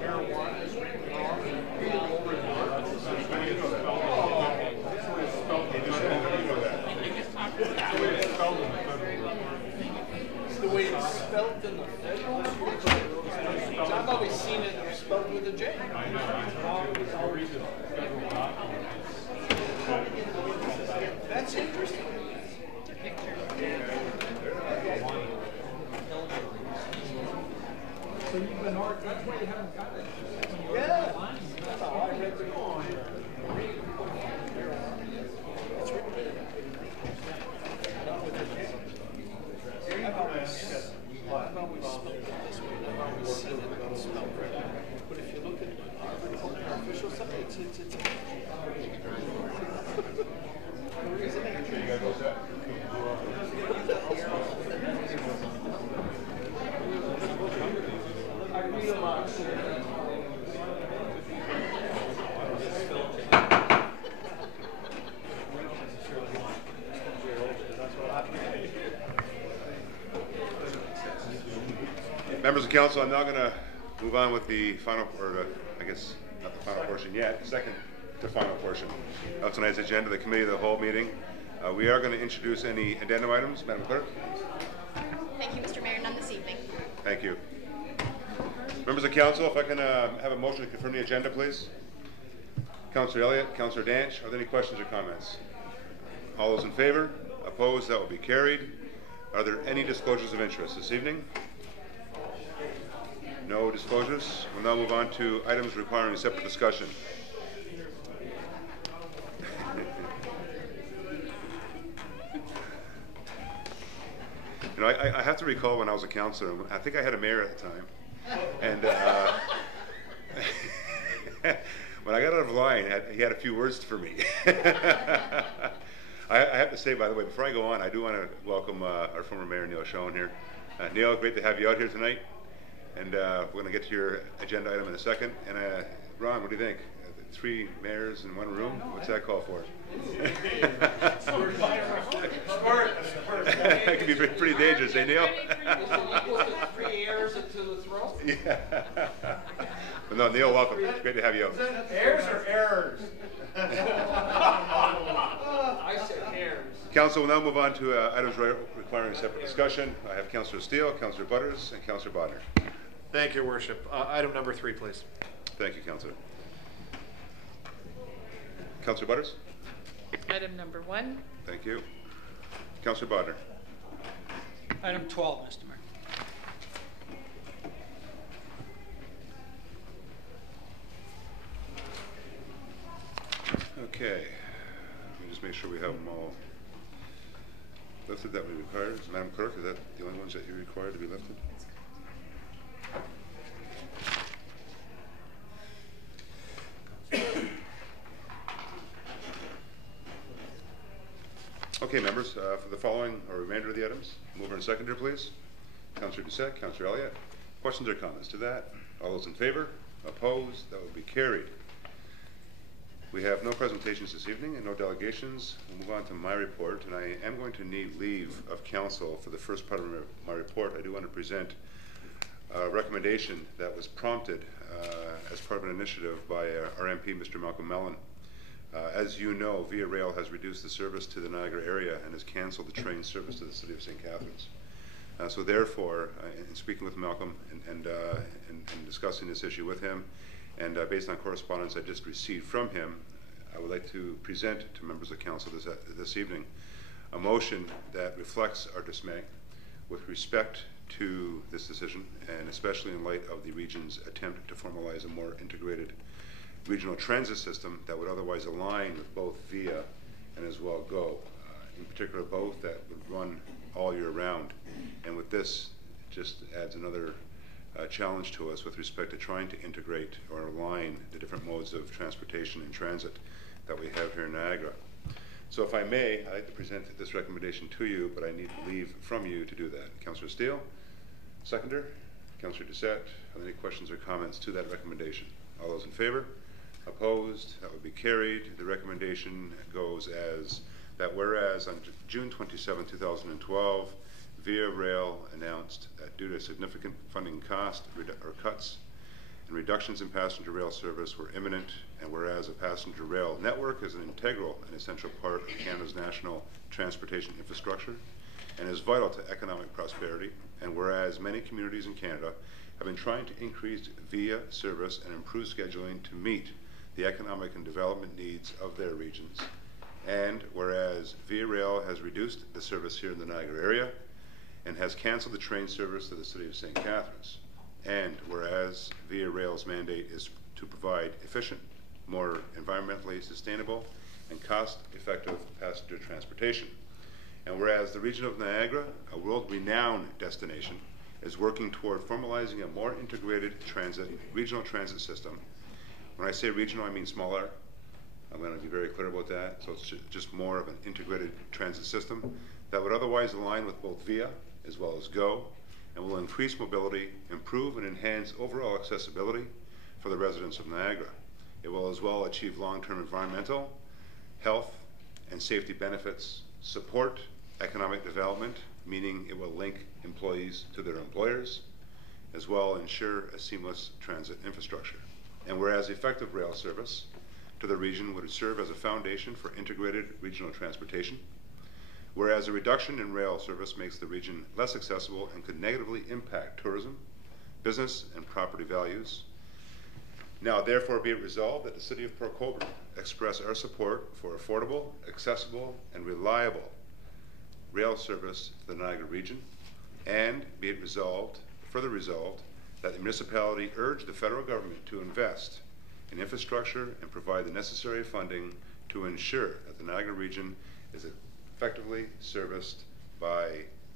Marijuana is making off. I've always seen it spelled with a J. I know. I'll read the federal document. That's interesting. So you've been hard, that's why you haven't got it. Yeah, that's how I read the law. I've always spelled it this way, and I've always said it spelled right. But if you look at our official site, it's I read a lot. Members of council, I'm now going to move on with the final, or I guess not the final portion yet, second to final portion of tonight's agenda, the committee of the whole meeting. We are going to introduce any addendum items. Madam Clerk. Thank you, Mr. Mayor. None this evening. Thank you. Members of council, if I can have a motion to confirm the agenda, please. Councillor Elliott, Councillor Danch, are there any questions or comments? All those in favor? Opposed? That will be carried. Are there any disclosures of interest this evening? No disclosures. We'll now move on to items requiring separate discussion. You know, I have to recall when I was a councillor, I think I had a mayor at the time, and when I got out of line, he had a few words for me. I have to say, by the way, before I go on, I do want to welcome our former mayor, Neil Schoen, here. Neil, great to have you out here tonight. And we're going to get to your agenda item in a second. And Ron, what do you think? 3 mayors in one room? What's that call for? That could be pretty dangerous, eh, Neil? 3 heirs into the throne? Yeah. But no, Neil, welcome. It's great to have you out. Heirs or errors? I said heirs. Council will now move on to items requiring separate discussion. I have Councillor Steele, Councillor Butters, and Councillor Bodner. Thank you, Worship. Item number 3, please. Thank you, Councillor. Councillor Butters? Item number 1. Thank you. Councillor Bodner? Item 12, Mr. Mayor. Okay. Let me just make sure we have them all lifted that we required. Madam Clerk, is that the only ones that you require to be lifted? Okay, members, for the following or remainder of the items, mover and seconder, please. Councillor Doucette, Councillor Elliott. Questions or comments to that? All those in favor? Opposed? That will be carried. We have no presentations this evening and no delegations. We'll move on to my report, and I am going to need leave of council for the first part of my report. I do want to present a recommendation that was prompted as part of an initiative by our MP, Mr. Malcolm Mellon. As you know, Via Rail has reduced the service to the Niagara area and has canceled the train service to the city of St. Catharines. So therefore, in speaking with Malcolm and discussing this issue with him, and based on correspondence I just received from him, I would like to present to members of council this evening a motion that reflects our dismay with respect to this decision, and especially in light of the region's attempt to formalize a more integrated regional transit system that would otherwise align with both VIA and as well GO. In particular, both that would run all year round. And with this, it just adds another challenge to us with respect to trying to integrate or align the different modes of transportation and transit that we have here in Niagara. So if I may, I'd like to present this recommendation to you, but I need leave from you to do that. Councillor Steele, seconder. Councillor Doucette, are there any questions or comments to that recommendation? All those in favor? Opposed? That would be carried. The recommendation goes as that whereas on June 27, 2012, Via Rail announced that due to significant funding cost or cuts and reductions in passenger rail service were imminent, and whereas a passenger rail network is an integral and essential part of Canada's national transportation infrastructure and is vital to economic prosperity, and whereas many communities in Canada have been trying to increase via service and improve scheduling to meet the economic and development needs of their regions, and whereas Via Rail has reduced the service here in the Niagara area and has canceled the train service to the city of St. Catharines, and whereas Via Rail's mandate is to provide efficient, more environmentally sustainable, and cost-effective passenger transportation. And whereas the region of Niagara, a world-renowned destination, is working toward formalizing a more integrated regional transit system. When I say regional, I mean smaller. I'm going to be very clear about that. So it's just more of an integrated transit system that would otherwise align with both VIA as well as GO, and will increase mobility, improve and enhance overall accessibility for the residents of Niagara. It will as well achieve long-term environmental, health, and safety benefits, support economic development, meaning it will link employees to their employers, as well ensure a seamless transit infrastructure. And whereas effective rail service to the region would serve as a foundation for integrated regional transportation, whereas a reduction in rail service makes the region less accessible and could negatively impact tourism, business, and property values. Now, therefore, be it resolved that the City of Port Colborne express our support for affordable, accessible, and reliable rail service to the Niagara region, and be it resolved, further resolved, that the municipality urge the federal government to invest in infrastructure and provide the necessary funding to ensure that the Niagara region is effectively serviced by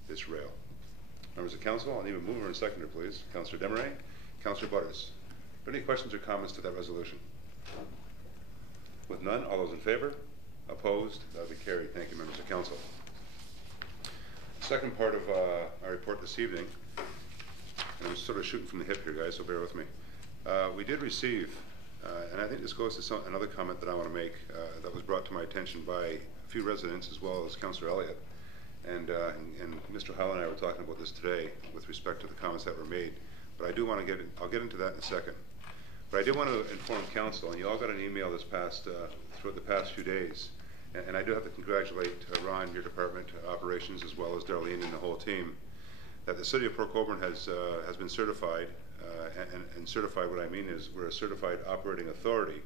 this rail. Members of Council, I'll need a mover and seconder, please. Councillor Desmarais, Councillor Butters. Are there any questions or comments to that resolution? With none, all those in favor? Opposed? That will be carried. Thank you, members of Council. The second part of our report this evening, and I'm sort of shooting from the hip here, guys, so bear with me. We did receive, and I think this goes to another comment that I want to make that was brought to my attention by a few residents as well as Councillor Elliott. And Mr. Howell and I were talking about this today with respect to the comments that were made. But I do want to I'll get into that in a second. But I did want to inform Council, and you all got an email this past, throughout the past few days, and I do have to congratulate Ron, your department, operations, as well as Darlene and the whole team, that the City of Port Colborne has been certified, and certified, what I mean is we're a certified operating authority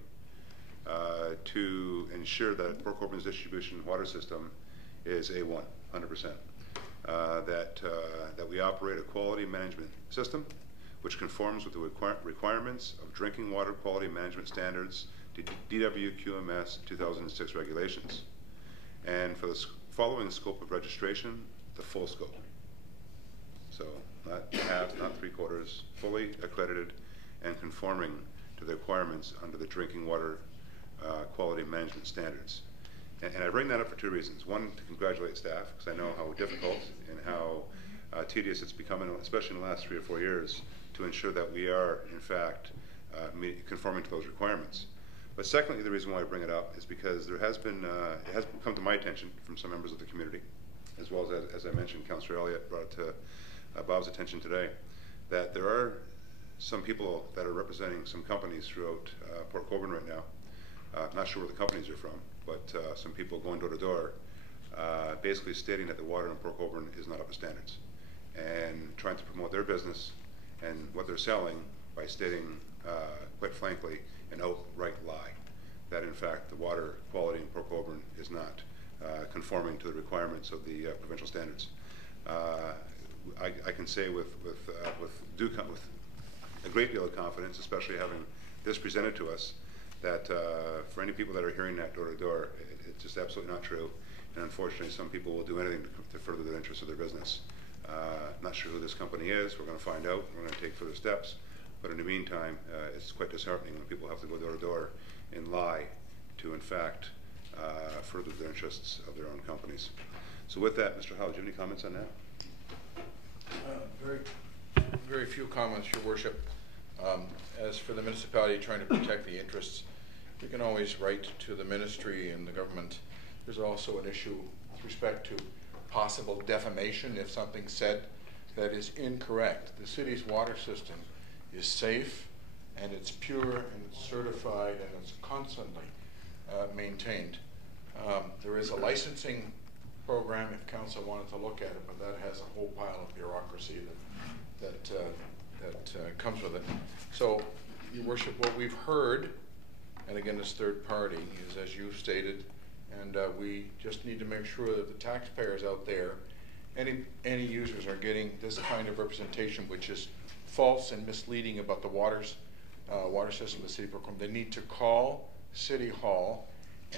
to ensure that Port Colborne's distribution water system is A1, 100%. That we operate a quality management system which conforms with the requirements of drinking water quality management standards to DWQMS 2006 regulations. And for the following scope of registration, the full scope. So not half, not three quarters, fully accredited and conforming to the requirements under the drinking water quality management standards. And I bring that up for two reasons. One, to congratulate staff, because I know how difficult and how tedious it's becoming, especially in the last 3 or 4 years, to ensure that we are, in fact, conforming to those requirements. But secondly, the reason why I bring it up is because there has been, it has come to my attention from some members of the community, as well as I mentioned, Councillor Elliott brought it to Bob's attention today, that there are some people that are representing some companies throughout Port Colborne right now. Not sure where the companies are from, but some people going door to door, basically stating that the water in Port Colborne is not up to standards, and trying to promote their business and what they're selling by stating, quite frankly, an outright lie, that in fact the water quality in Port Colborne is not conforming to the requirements of the provincial standards. I can say with a great deal of confidence, especially having this presented to us, that for any people that are hearing that door to door, it's just absolutely not true. And unfortunately, some people will do anything to further the interests of their business. Not sure who this company is. We're going to find out. We're going to take further steps. But in the meantime, it's quite disheartening when people have to go door to door and lie to, in fact, further the interests of their own companies. So with that, Mr. Howell, do you have any comments on that? Very few comments, Your Worship. As for the municipality trying to protect the interests, you can always write to the ministry and the government. There's also an issue with respect to possible defamation if something's said that is incorrect. The city's water system is safe, and it's pure, and it's certified, and it's constantly maintained. There is a licensing program if council wanted to look at it, but that has a whole pile of bureaucracy that comes with it. So, Your Worship, what we've heard, and again, this third party, is as you stated, and we just need to make sure that the taxpayers out there, any users are getting this kind of representation, which is false and misleading about the water system of the city of Brooklyn. They need to call City Hall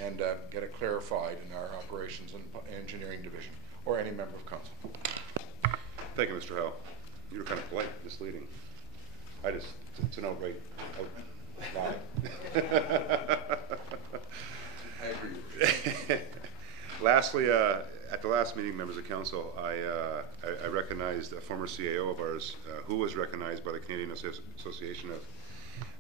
and get it clarified in our operations and engineering division, or any member of council. Thank you, Mr. Howe. You were kind of polite, misleading. It's an outright lie. I agree. Lastly, at the last meeting, members of council, I recognized a former CAO of ours who was recognized by the Canadian Association of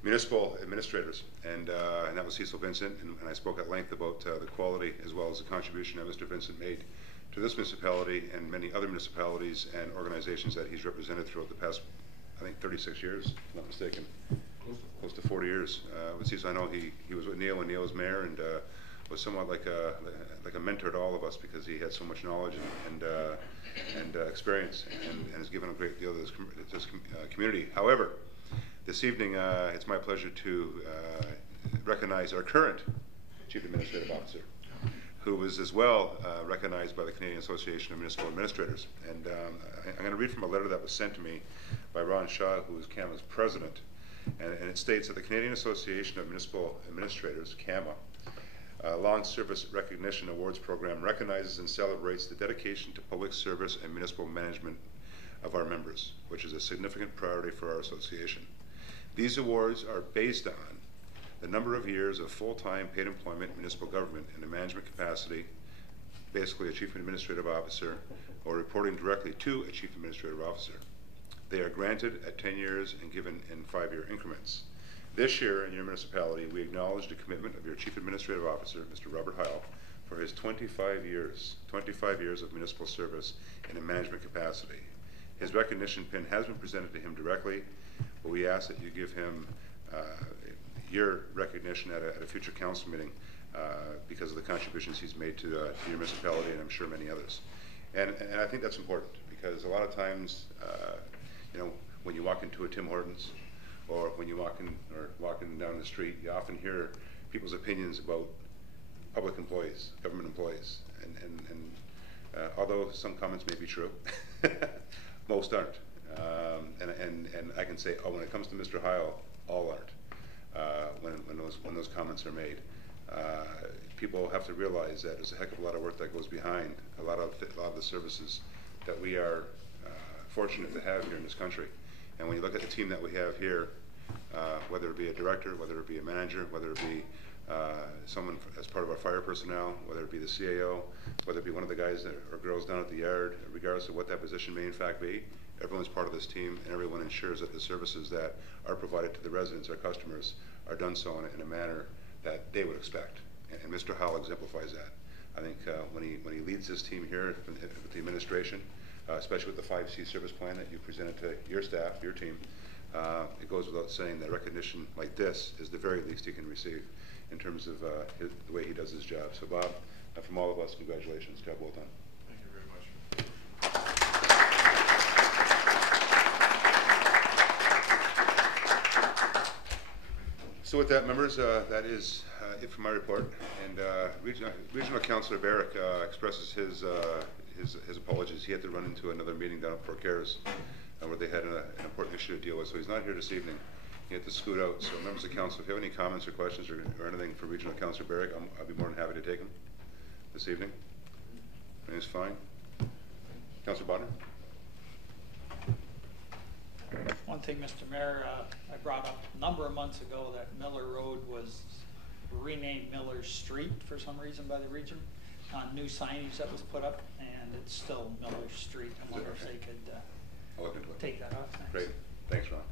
Municipal Administrators, and that was Cecil Vincent, and I spoke at length about the quality as well as the contribution that Mr. Vincent made to this municipality and many other municipalities and organizations that he's represented throughout the past, I think, 36 years, if I'm not mistaken, close to 40 years. With Cecil, I know he was with Neil when Neil was mayor, and was somewhat like a mentor to all of us because he had so much knowledge and experience, and has given a great deal to this community. However, this evening, it's my pleasure to recognize our current Chief Administrative Officer, who was as well recognized by the Canadian Association of Municipal Administrators. And I'm going to read from a letter that was sent to me by Ron Shaw, who is CAMA's president. And it states that the Canadian Association of Municipal Administrators, CAMA, Long Service Recognition Awards Program recognizes and celebrates the dedication to public service and municipal management of our members, which is a significant priority for our association. These awards are based on the number of years of full-time paid employment in municipal government in a management capacity, basically a chief administrative officer, or reporting directly to a chief administrative officer. They are granted at 10 years and given in 5-year increments. This year in your municipality, we acknowledge the commitment of your chief administrative officer, Mr. Robert Heil, for his 25 years of municipal service in a management capacity. His recognition pin has been presented to him directly, but we ask that you give him your recognition at a future council meeting because of the contributions he's made to your municipality, and I'm sure many others. And I think that's important because a lot of times, when you walk into a Tim Hortons, or when you're walking down the street, you often hear people's opinions about public employees, government employees, and although some comments may be true, most aren't. And I can say, when it comes to Mr. Heil, all aren't. When those comments are made, people have to realize that there's a heck of a lot of work that goes behind a lot of the services that we are fortunate to have here in this country. And when you look at the team that we have here, whether it be a director, whether it be a manager, whether it be someone as part of our fire personnel, whether it be the CAO, whether it be one of the guys or girls down at the yard, regardless of what that position may in fact be, everyone's part of this team, and everyone ensures that the services that are provided to the residents, our customers, are done so in a manner that they would expect. And Mr. Howell exemplifies that. I think when he leads this team here with the administration, especially with the 5C service plan that you presented to your staff, your team, it goes without saying that recognition like this is the very least he can receive in terms of the way he does his job. So Bob, from all of us, congratulations. Job well done. Thank you very much. So with that, members, that is it for my report. And Regional Councillor Barrick expresses his apologies. He had to run into another meeting down at Port Cares where they had an important issue to deal with. So he's not here this evening. He had to scoot out. So members of council, if you have any comments or questions or anything for Regional Councillor Barrick, I'll be more than happy to take them this evening. Everything's fine. Councillor Bonner? One thing, Mr. Mayor, I brought up a number of months ago that Miller Road was renamed Miller Street for some reason by the region on new signage that was put up, and it's still Miller Street. I wonder if they could take that off. Thanks. Great. Thanks, Ron.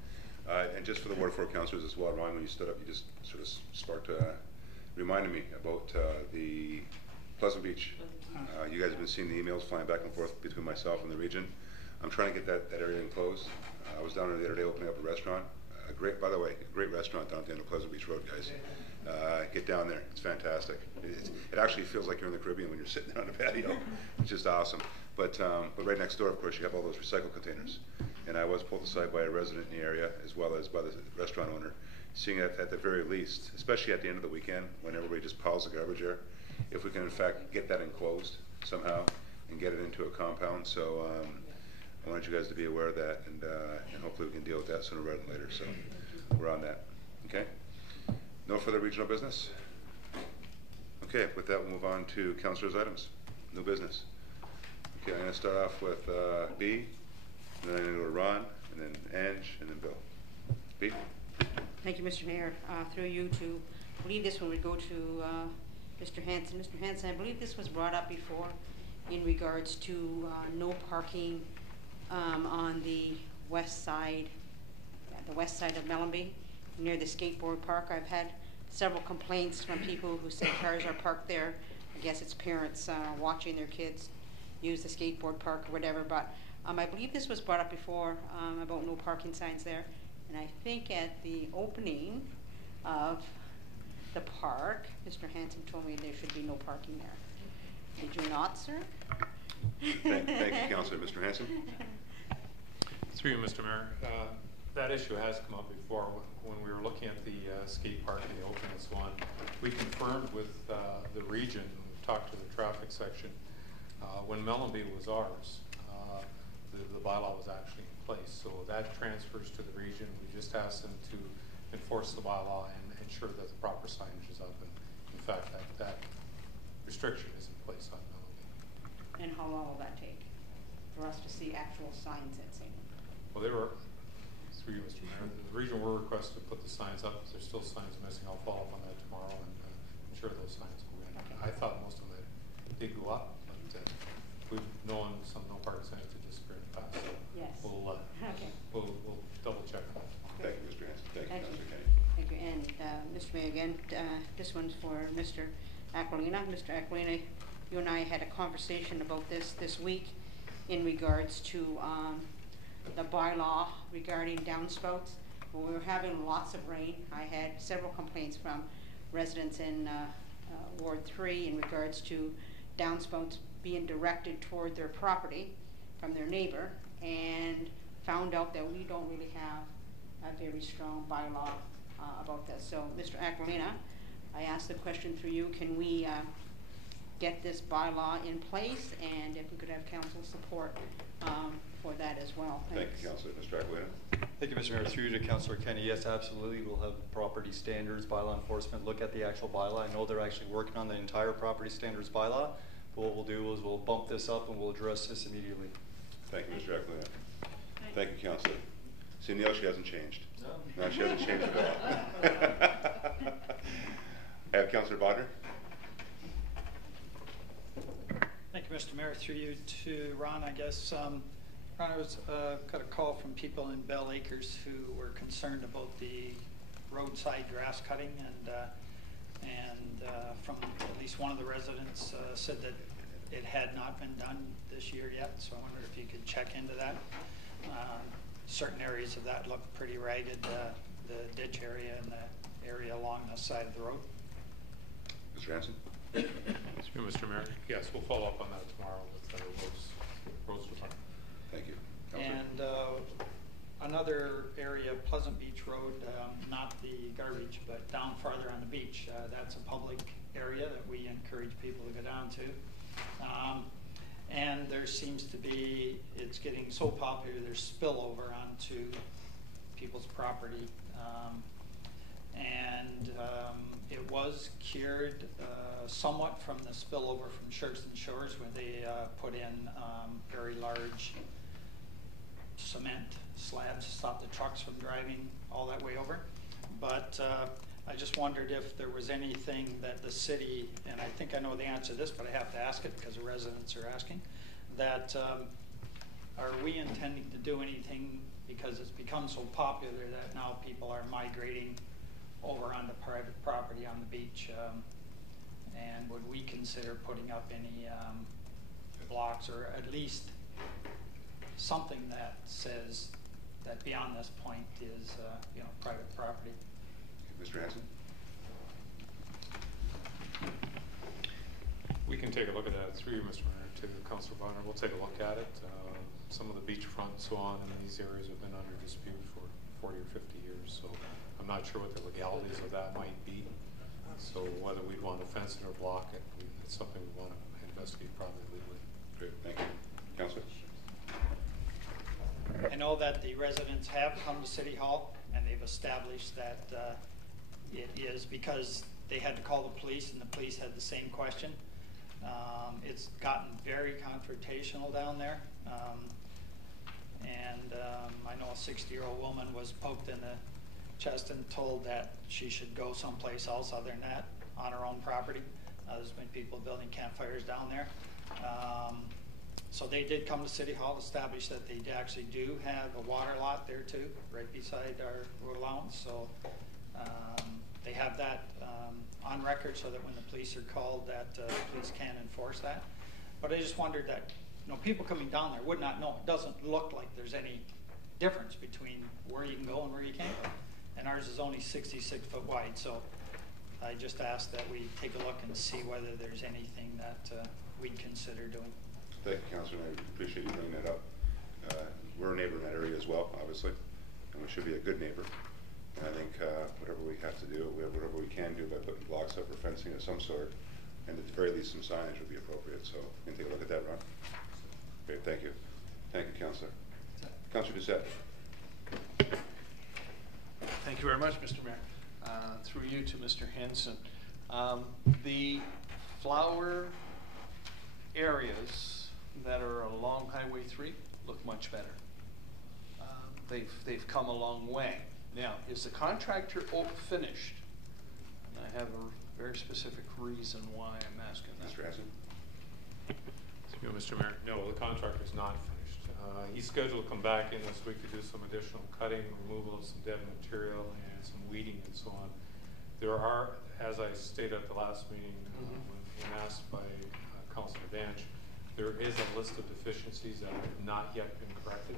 And just for the Ward 4 councillors as well, Ron, when you stood up, you just sort of sparked reminded me about the Pleasant Beach. You guys have been seeing the emails flying back and forth between myself and the region. I'm trying to get that area enclosed. I was down there the other day opening up a restaurant. by the way, a great restaurant down at the end of Pleasant Beach Road, guys. Get down there. It's fantastic. It actually feels like you're in the Caribbean when you're sitting there on the patio. It's just awesome. But right next door, of course, you have all those recycle containers. And I was pulled aside by a resident in the area, as well as by the restaurant owner, seeing it at the very least, especially at the end of the weekend, when everybody just piles the garbage there, if we can in fact get that enclosed somehow and get it into a compound. So I wanted you guys to be aware of that, and hopefully we can deal with that sooner rather than later. So we're on that. Okay? No further regional business? Okay, with that we'll move on to councilors' items. New business. Okay, I'm going to start off with B, and then I'm going to go to Ron, and then Ange, and then Bill. B? Thank you, Mr. Mayor. Through you to, I believe this one would go to Mr. Hanson. Mr. Hanson, I believe this was brought up before in regards to no parking on the west side of Mellenby, near the skateboard park. I've had several complaints from people who say cars are parked there. I guess it's parents watching their kids use the skateboard park or whatever, but I believe this was brought up before about no parking signs there. And I think at the opening of the park, Mr. Hanson told me there should be no parking there. Did you not, sir? Thank you, Councillor. Mr. Hanson? Through you, Mr. Mayor. That issue has come up before when we were looking at the skate park and the opening and so on. We confirmed with the region, we talked to the traffic section, when Mellenby was ours, the bylaw was actually in place. So that transfers to the region. We just asked them to enforce the bylaw and ensure that the proper signage is up. And in fact, that restriction is in place on Mellenby. And how long will that take for us to see actual signs that say? Well, they were, through you, Mr. Mayor, the region were requested to put the signs up. If there's still signs missing, I'll follow up on that tomorrow and ensure those signs go in. I thought most of them did go up, but we've known some no parking signs to disappear in the past. So yes. We'll double check on that. Thank you, Mr. Hanson. Thank you, Councillor Kenny. Thank you. And Mr. Mayor, again, this one's for Mr. Aquilina. Mr. Aquilina, you and I had a conversation about this week in regards to the bylaw regarding downspouts. When we were having lots of rain, I had several complaints from residents in Ward 3 in regards to downspouts being directed toward their property from their neighbor, and found out that we don't really have a very strong bylaw about this. So, Mr. Aquilina, I asked the question through you, can we get this bylaw in place, and if we could have council support for that as well. Thanks. Thank you, Councillor. Mr. Aquilina. Thank you, Mr. Mayor. Through you to Councillor Kenny. Yes, absolutely. We'll have property standards, bylaw enforcement, look at the actual bylaw. I know they're actually working on the entire property standards bylaw. But what we'll do is we'll bump this up and we'll address this immediately. Thank you, Mr. Aquilina. Thank you, Councillor. See, Neil, she hasn't changed. No, she hasn't changed at all. I have Councillor Bodner. Thank you, Mr. Mayor. Through you to Ron, I guess. Ron, I got a call from people in Bell Acres who were concerned about the roadside grass cutting, and from at least one of the residents said that it had not been done this year yet. So I wondered if you could check into that. Certain areas of that look pretty ragged, the ditch area and the area along the side of the road. Mr. Hanson. Mr. Mayor. Yes, we'll follow up on that tomorrow with the roads department. Thank you. And another area, Pleasant Beach Road, not the garbage, but down farther on the beach. That's a public area that we encourage people to go down to. And there seems to be, it's getting so popular, there's spillover onto people's property. It was cured somewhat from the spillover from Sherkston Shores when they put in very large cement slabs to stop the trucks from driving all that way over. But I just wondered if there was anything that the city, and I think I know the answer to this, but I have to ask it because the residents are asking, that are we intending to do anything, because it's become so popular that now people are migrating over onto private property on the beach, and would we consider putting up any blocks or at least something that says that beyond this point is, you know, private property. Mr. Hanson? We can take a look at that through you, Mr. Mayor, to Councilor Bonner. We'll take a look at it. Some of the beachfront and so on in these areas have been under dispute for 40 or 50 years, so I'm not sure what the legalities of that might be. So whether we'd want to fence it or block it, it's something we want to investigate probably legally. Great, thank you. Councilor? I know that the residents have come to City Hall and they've established that it is because they had to call the police and the police had the same question. It's gotten very confrontational down there. I know a 60-year-old woman was poked in the chest and told that she should go someplace else other than that on her own property. There's been people building campfires down there. So they did come to City Hall, establish that they actually do have a water lot there too, right beside our road allowance. So they have that on record so that when the police are called that police can enforce that. But I just wondered that, you know, people coming down there would not know. It doesn't look like there's any difference between where you can go and where you can't go. And ours is only 66 foot wide, so I just asked that we take a look and see whether there's anything that we'd consider doing. Thank you, Councilor, and I appreciate you bringing that up. We're a neighbor in that area as well, obviously, and we should be a good neighbor. And I think whatever we have to do, whatever we can do by putting blocks up or fencing of some sort, and at the very least some signage would be appropriate. So you can take a look at that, Ron. Great, thank you. Thank you, Councilor. Councilor Doucette. Thank you very much, Mr. Mayor. Through you to Mr. Hanson. The flower areas that are along Highway 3 look much better. They've come a long way. Now, is the contractor finished? And I have a very specific reason why I'm asking that. Mr. Hanson. Through you, Mr. Mayor. No, the contractor's not finished. He's scheduled to come back in this week to do some additional cutting, removal of some dead material, and some weeding and so on. There are, as I stated at the last meeting, when asked by Councilor Danch, there is a list of deficiencies that have not yet been corrected.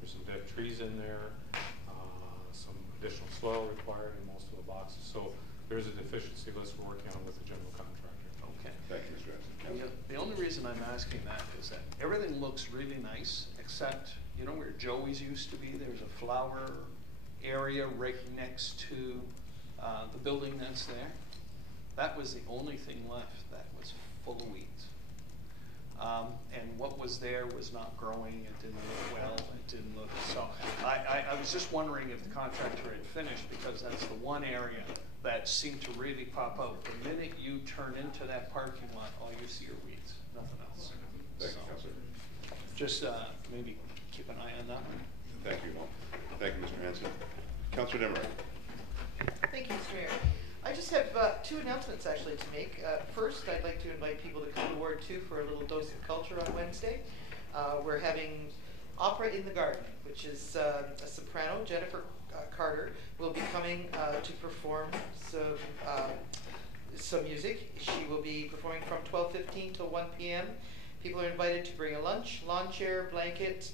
There's some dead trees in there, some additional soil required in most of the boxes. So there's a deficiency list we're working on with the general contractor. Okay. Thank you, Mr. Hanson. The only reason I'm asking that is that everything looks really nice, except, you know, where Joey's used to be, there's a flower area right next to the building that's there. That was the only thing left that was full of weeds. And what was there was not growing, it didn't look well, it didn't look, so I was just wondering if the contractor had finished, because that's the one area that seemed to really pop out. The minute you turn into that parking lot, all you see are weeds, nothing else. Thank you, Councilor. Just maybe keep an eye on that one. Thank you, Mo. Thank you, Mr. Hanson. Councilor Demeray. Thank you, Mr. Mayor. I just have two announcements actually to make. First, I'd like to invite people to come to Ward 2 for a little dose of culture on Wednesday. We're having Opera in the Garden, which is a soprano, Jennifer Carter, will be coming to perform some music. She will be performing from 12:15 till 1 p.m. People are invited to bring a lunch, lawn chair, blanket.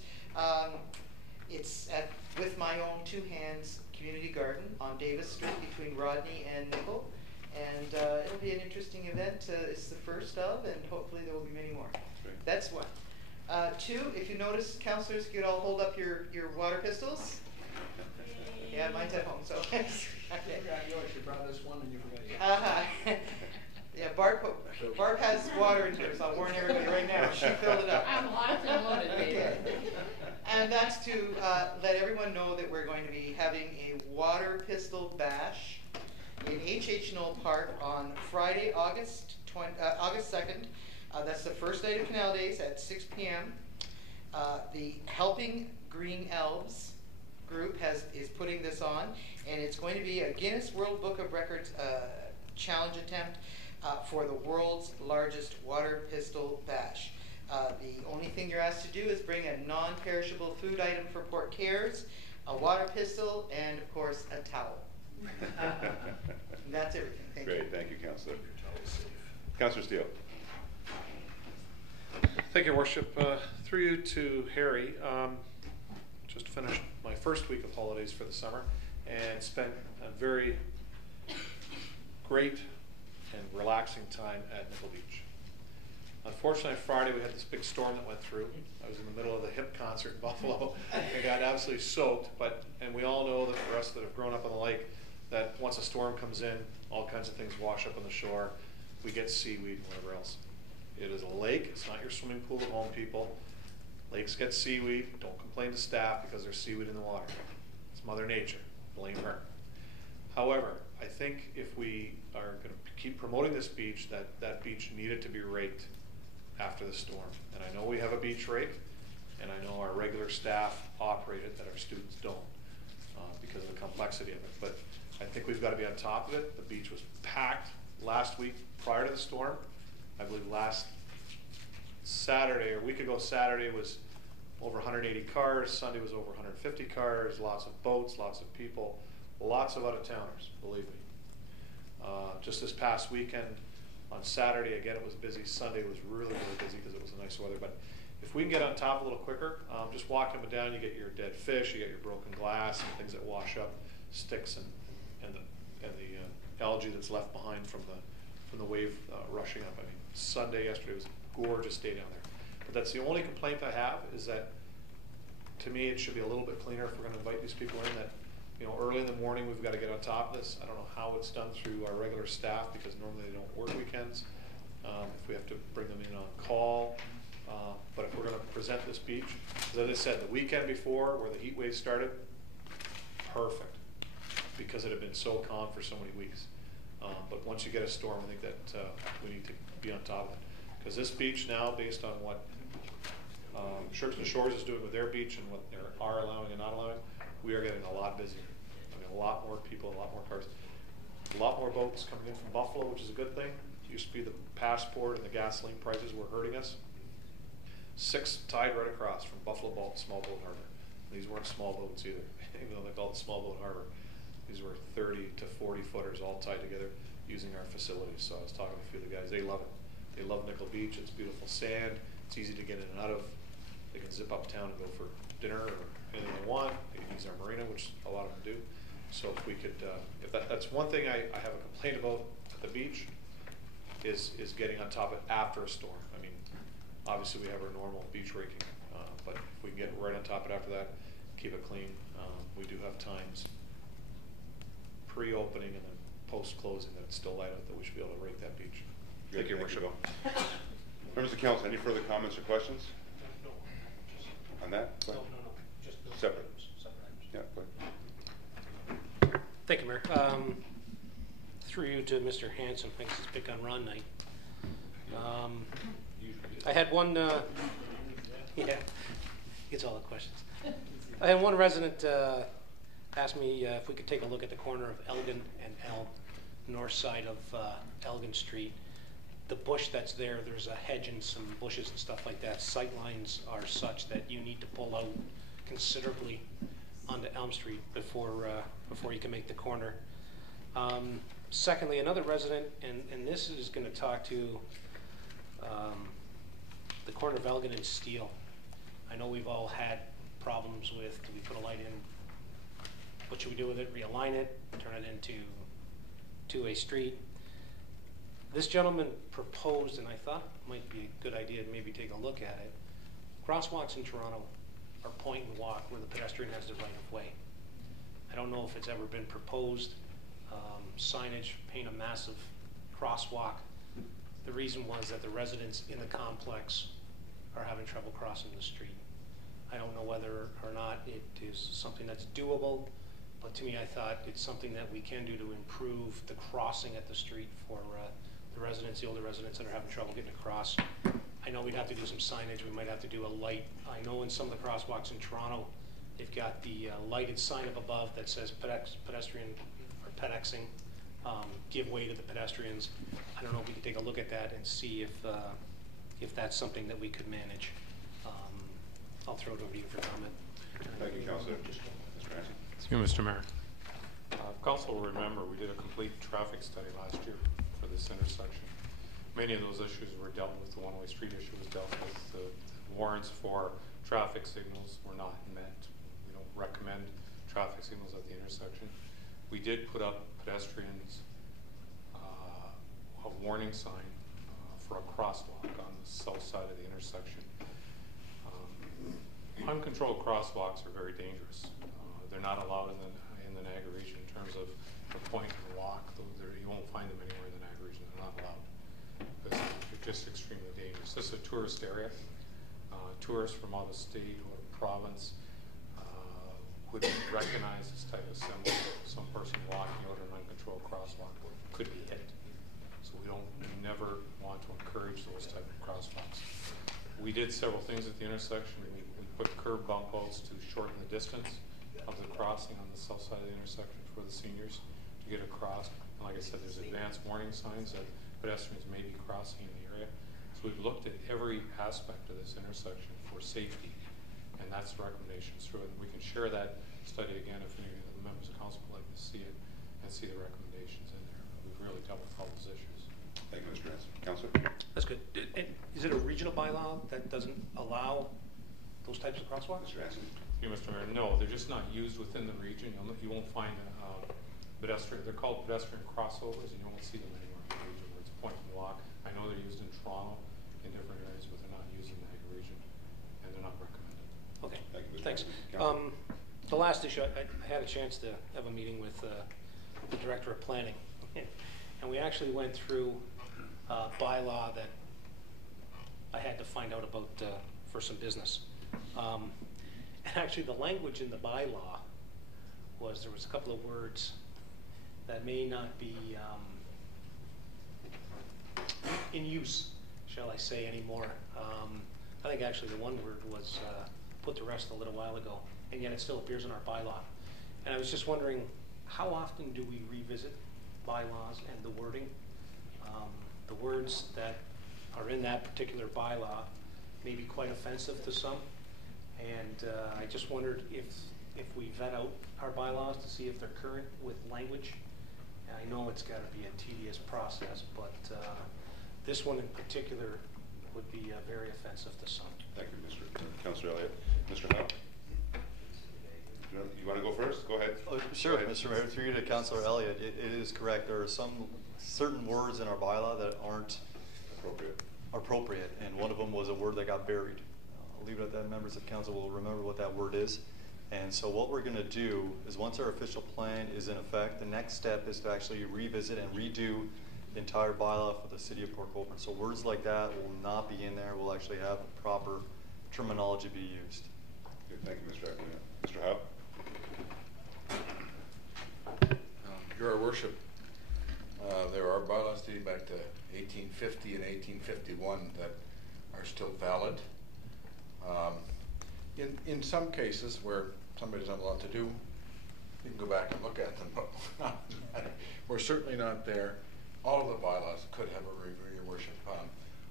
It's at With My Own Two Hands Community Garden on Davis Street between Rodney and Nickel. And it'll be an interesting event. It's the first of, and hopefully there will be many more. Great. That's one. Two, if you notice, councillors, you could all hold up your water pistols. Yeah, mine's at home, so. Okay. You brought this one and you forgot it. Yeah, Barb has water in here, so I'll warn everybody right now. She filled it up. I'm locked and loaded, baby. And that's to let everyone know that we're going to be having a water pistol bash in H.H. Knoll Park on Friday, August 2nd. That's the first night of Canal Days at 6 p.m. The Helping Green Elves group is putting this on, and it's going to be a Guinness World Book of Records challenge attempt for the world's largest water pistol bash. The only thing you're asked to do is bring a non-perishable food item for Port Cares, a water pistol, and of course a towel. That's everything. Thank you. Great, thank you, Councillor. Councillor Steele. Thank you, Worship. Through you to Harry. just finished my first week of holidays for the summer and spent a very great and relaxing time at Nickel Beach. Unfortunately, Friday we had this big storm that went through. I was in the middle of the HIP concert in Buffalo and got absolutely soaked. And we all know that for us that have grown up on the lake, that once a storm comes in, all kinds of things wash up on the shore. We get seaweed and whatever else. It is a lake. It's not your swimming pool at home, people. Lakes get seaweed. Don't complain to staff because there's seaweed in the water. It's Mother Nature. Blame her. However, I think if we are going to keep promoting this beach, that beach needed to be raked after the storm. And I know we have a beach rake, and I know our regular staff operate it, that our students don't because of the complexity of it. But I think we've got to be on top of it. The beach was packed last week prior to the storm. I believe last Saturday, or a week ago Saturday, was over 180 cars. Sunday was over 150 cars, lots of boats, lots of people, lots of out-of-towners, believe me. Just this past weekend, on Saturday, again, it was busy. Sunday was really, really busy because it was nice weather. But if we can get on top a little quicker, just walking them down, you get your dead fish, you get your broken glass, and things that wash up, sticks and the algae that's left behind from the wave rushing up. I mean, Sunday, yesterday was a gorgeous day down there. But that's the only complaint I have, is that to me it should be a little bit cleaner if we're going to invite these people in. That, you know, early in the morning we've got to get on top of this. I don't know how it's done through our regular staff because normally they don't work weekends. If we have to bring them in on call. But if we're going to present this beach, as I said, the weekend before where the heat wave started, perfect, because it had been so calm for so many weeks. But once you get a storm, I think that we need to be on top of it. Because this beach now, based on what Shirks and Shores is doing with their beach and what they are allowing and not allowing, we are getting a lot busier. I mean, a lot more people, a lot more cars, a lot more boats coming in from Buffalo, which is a good thing. It used to be the passport and the gasoline prices were hurting us. 6 tied right across from Buffalo Small Boat Harbor. These weren't small boats either, even though they called it Small Boat Harbor. These were 30 to 40 footers all tied together using our facilities. So I was talking to a few of the guys, they love it. They love Nickel Beach. It's beautiful sand. It's easy to get in and out of. They can zip uptown and go for dinner or anything they want. They can use our marina, which a lot of them do. So if we could, if that's one thing I have a complaint about at the beach, is getting on top of it after a storm. I mean, obviously we have our normal beach raking, but if we can get right on top of it after that, keep it clean. We do have times pre-opening and then post-closing that it's still light out that we should be able to rake that beach. Thank you, Worship. Members of the council, any further comments or questions on that? No. Just separate. Yeah, go ahead. Thank you, Mayor. Through you to Mr. Hanson, thanks it's Pick on Ron night. I had one, yeah, gets all the questions. I had one resident ask me if we could take a look at the corner of Elgin and Elm, north side of Elgin Street. The bush that's there, there's a hedge and some bushes and stuff like that. Sight lines are such that you need to pull out considerably onto Elm Street before you can make the corner. Secondly, another resident, and this is going to talk to the corner of Elgin and Steele. I know we've all had problems with, do we put a light in? What should we do with it? Realign it, turn it into two-way street. This gentleman proposed, and I thought it might be a good idea to maybe take a look at it. Crosswalks in Toronto are point and walk where the pedestrian has the right of way. I don't know if it's ever been proposed. Signage, paint a massive crosswalk. The reason was that the residents in the complex are having trouble crossing the street. I don't know whether or not it is something that's doable, but to me I thought it's something that we can do to improve the crossing at the street for the residents, the older residents that are having trouble getting across. I know we'd have to do some signage. We might have to do a light. I know in some of the crosswalks in Toronto, they've got the lighted sign up above that says pedestrian or pedexing, give way to the pedestrians. I don't know if we could take a look at that and see if that's something that we could manage. I'll throw it over to you for comment. Thank you, Councilor. Mr. Hanson. Thank you, Mr. Mayor. Council will remember we did a complete traffic study last year for this intersection. Many of those issues were dealt with. The one-way street issue was dealt with. The warrants for traffic signals were not met. We recommend traffic signals at the intersection. We did put up pedestrians a warning sign for a crosswalk on the south side of the intersection. Uncontrolled crosswalks are very dangerous. They're not allowed in the Niagara region in terms of the point and walk. You won't find them anywhere in the Niagara region. They're not allowed. They're just extremely dangerous. This is a tourist area. Tourists from out of state or province would recognize this type of symbol. Some person walking out an uncontrolled crosswalk could be hit. So we never want to encourage those type of crosswalks. We did several things at the intersection. We put curb bump outs to shorten the distance of the crossing on the south side of the intersection for the seniors to get across. And like I said, there's advanced warning signs that pedestrians may be crossing in the area. So we've looked at every aspect of this intersection for safety, and that's the recommendations through it. And we can share that study again if any of the members of council would like to see it and see the recommendations in there. We've really dealt with all those issues. Thank you, Mr. Ransom. Councilor? That's good. Is it a regional bylaw that doesn't allow those types of crosswalks? Mr. Ransom? Yeah, Mr. Mayor, no, they're just not used within the region. You won't find pedestrian. They're called pedestrian crossovers, and you won't see them anywhere in the region where it's a point and walk. I know they're used in Toronto in different areas, but they're not used in the Niagara region, and they're not recommended. Okay. Thank you, Mr. Thanks. Ransom. The last issue, I had a chance to have a meeting with the director of planning, and we actually went through a bylaw that I had to find out about for some business. And actually the language in the bylaw was there was a couple of words that may not be in use, shall I say, anymore. I think actually the one word was put to rest a little while ago, and yet it still appears in our bylaw. And I was just wondering, how often do we revisit bylaws and the wording? The words that are in that particular bylaw may be quite offensive to some, and I just wondered if we vet out our bylaws to see if they're current with language. And I know it's got to be a tedious process, but this one in particular would be very offensive to some. Thank you, Councilor Elliott. Mr. Howe? You want to go first? Go ahead. Sure, Mr. Mayor. Through you to Councilor Elliott, it is correct. There are some certain words in our bylaw that aren't appropriate, and one of them was a word that got buried. I'll leave it at that. Members of council will remember what that word is. And so what we're going to do is once our official plan is in effect, the next step is to actually revisit and redo the entire bylaw for the city of Port Colborne. So words like that will not be in there. We'll actually have proper terminology be used. Good. Thank you, Mr. Ackley. Mr. Howe? Your Worship, there are bylaws dating back to 1850 and 1851 that are still valid. In some cases where somebody doesn't have a lot to do, you can go back and look at them, but we're certainly not there. All of the bylaws could have a review, Your Worship.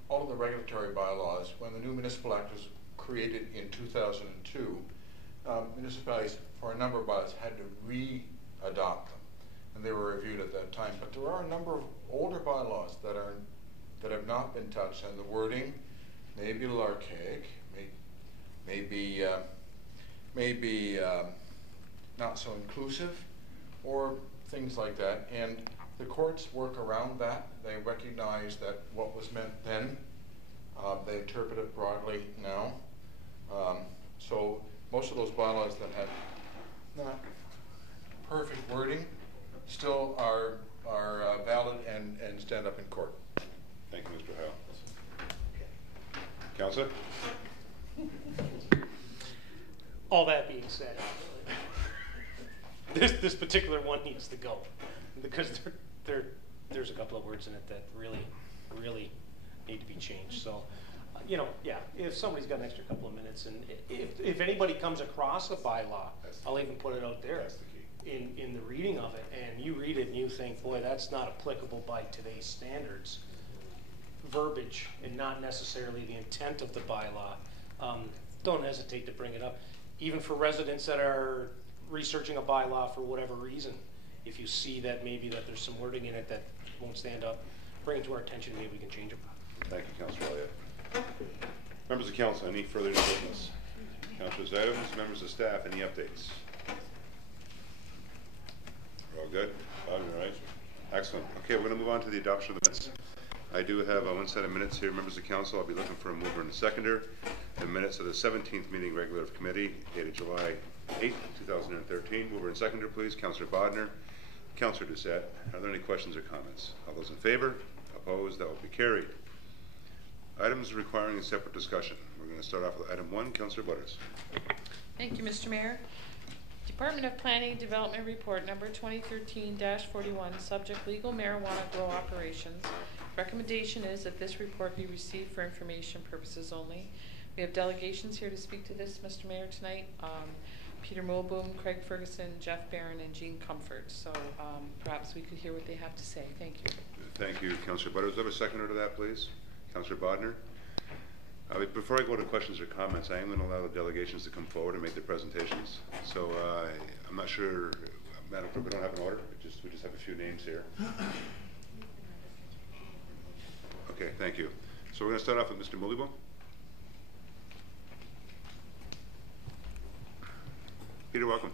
All of the regulatory bylaws, when the new municipal act was created in 2002, municipalities, for a number of bylaws, had to re-adopt them, and they were reviewed at that time. But there are a number of older bylaws that have not been touched, and the wording may be a little archaic, may be not so inclusive, or things like that. And the courts work around that. They recognize that what was meant then, they interpret it broadly now. So most of those bylaws that have not perfect wording still are valid and stand up in court. Thank you, Mr. Howe. Councilor? All that being said, this particular one needs to go because there's a couple of words in it that really need to be changed. So, yeah, if somebody's got an extra couple of minutes, and if anybody comes across a bylaw, I'll even put it out there in the reading of it, and you read it and you think, boy, that's not applicable by today's standards, verbiage and not necessarily the intent of the bylaw, don't hesitate to bring it up. Even for residents that are researching a bylaw for whatever reason, if you see that maybe that there's some wording in it that won't stand up, bring it to our attention, maybe we can change it. Thank you, Councilor Elliott. Members of council, any further business? Councilors' items, members of staff, any updates? We're all good? All right. Excellent. Okay, we're going to move on to the adoption of the minutes. I do have one set of minutes here, members of council. I'll be looking for a mover and a seconder. The minutes of the 17th meeting regular of committee dated July 8th, 2013. Mover and seconder, please. Councillor Bodner, Councillor Doucette. Are there any questions or comments? All those in favor? Opposed? That will be carried. Items requiring a separate discussion. We're going to start off with item 1. Councillor Butters. Thank you, Mr. Mayor. Department of Planning and Development Report number 2013-41, subject legal marijuana grow operations. Recommendation is that this report be received for information purposes only. We have delegations here to speak to this, Mr. Mayor, tonight. Peter Mulboom, Craig Ferguson, Jeff Barron, and Jean Comfort. So perhaps we could hear what they have to say. Thank you. Thank you, Councillor Butters. Do I have a seconder to that, please? Councillor Bodner. Before I go to questions or comments, I am going to allow the delegations to come forward and make their presentations. So I'm not sure, Madam Clerk, we don't have an order. We just have a few names here. Okay, thank you. So we're going to start off with Mr. Mulboom. Peter, welcome.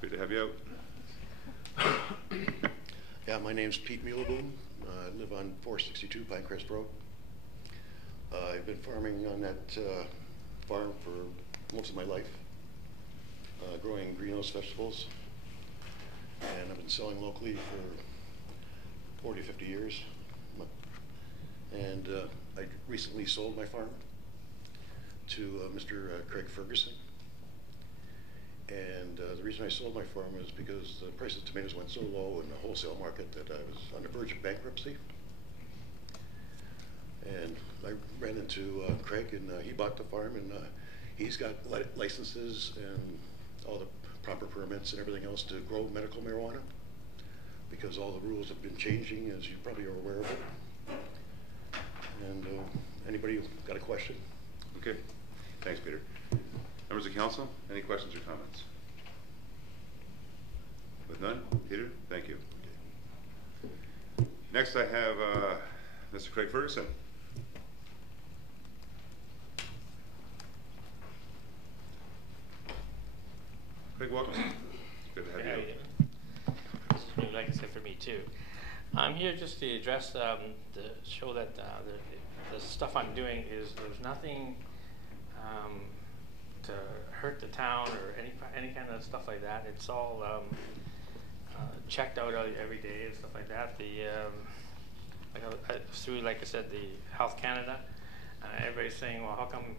Good to have you out. Yeah, my name's Pete Muleboom. I live on 462 Pinecrest Road. I've been farming on that farm for most of my life, growing greenhouse vegetables, and I've been selling locally for 40, 50 years. And I recently sold my farm to Mr. Craig Ferguson. And the reason I sold my farm is because the price of tomatoes went so low in the wholesale market that I was on the verge of bankruptcy. And I ran into Craig, and he bought the farm, and he's got licenses and all the proper permits and everything else to grow medical marijuana, because all the rules have been changing, as you probably are aware of it. And anybody got a question? Okay, thanks, Peter. Members of council, any questions or comments? With none, Peter, thank you. Next I have Mr. Craig Ferguson. Craig, welcome. Good to have you. This is new, like I said, for me too. I'm here just to address to show that the stuff I'm doing is there's nothing to hurt the town or any kind of stuff like that. It's all checked out every day and stuff like that. Through, like I said, the Health Canada, everybody's saying, well, how come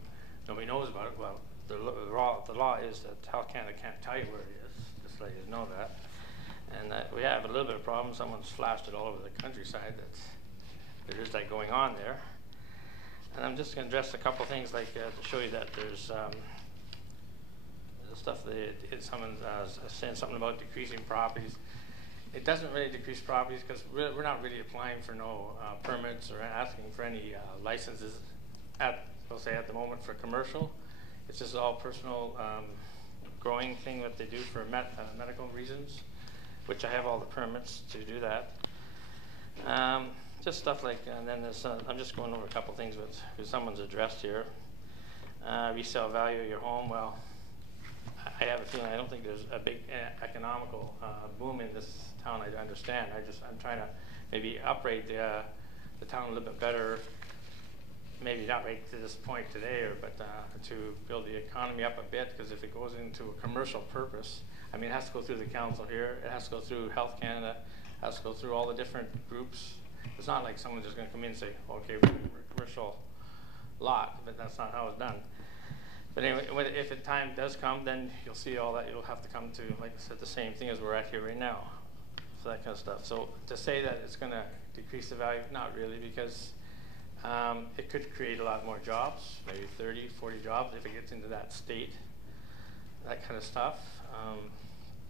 nobody knows about it? Well, the law is that Health Canada can't tell you where it is, just let you know that. And we have a little bit of problem. Someone's flashed it all over the countryside. There is that going on there. And I'm just going to address a couple things, like to show you that there's stuff that someone saying something about decreasing properties. It doesn't really decrease properties because we're not really applying for no permits or asking for any licenses we'll say at the moment for commercial. It's just all personal growing thing that they do for medical reasons, which I have all the permits to do that. Just stuff like, and then there's, I'm just going over a couple things with someone's addressed here. Resale value of your home. Well, I have a feeling I don't think there's a big economical boom in this town. I understand. I'm trying to maybe upgrade the town a little bit better. Maybe not right to this point today, but to build the economy up a bit. Because if it goes into a commercial purpose, I mean, it has to go through the council here. It has to go through Health Canada. It has to go through all the different groups. It's not like someone's just going to come in and say, okay, we're a commercial lot, but that's not how it's done. But anyway, if the time does come, then you'll see all that. You'll have to come to, like I said, the same thing as we're at here right now. So that kind of stuff. So to say that it's going to decrease the value, not really, because it could create a lot more jobs, maybe 30, 40 jobs if it gets into that state, that kind of stuff.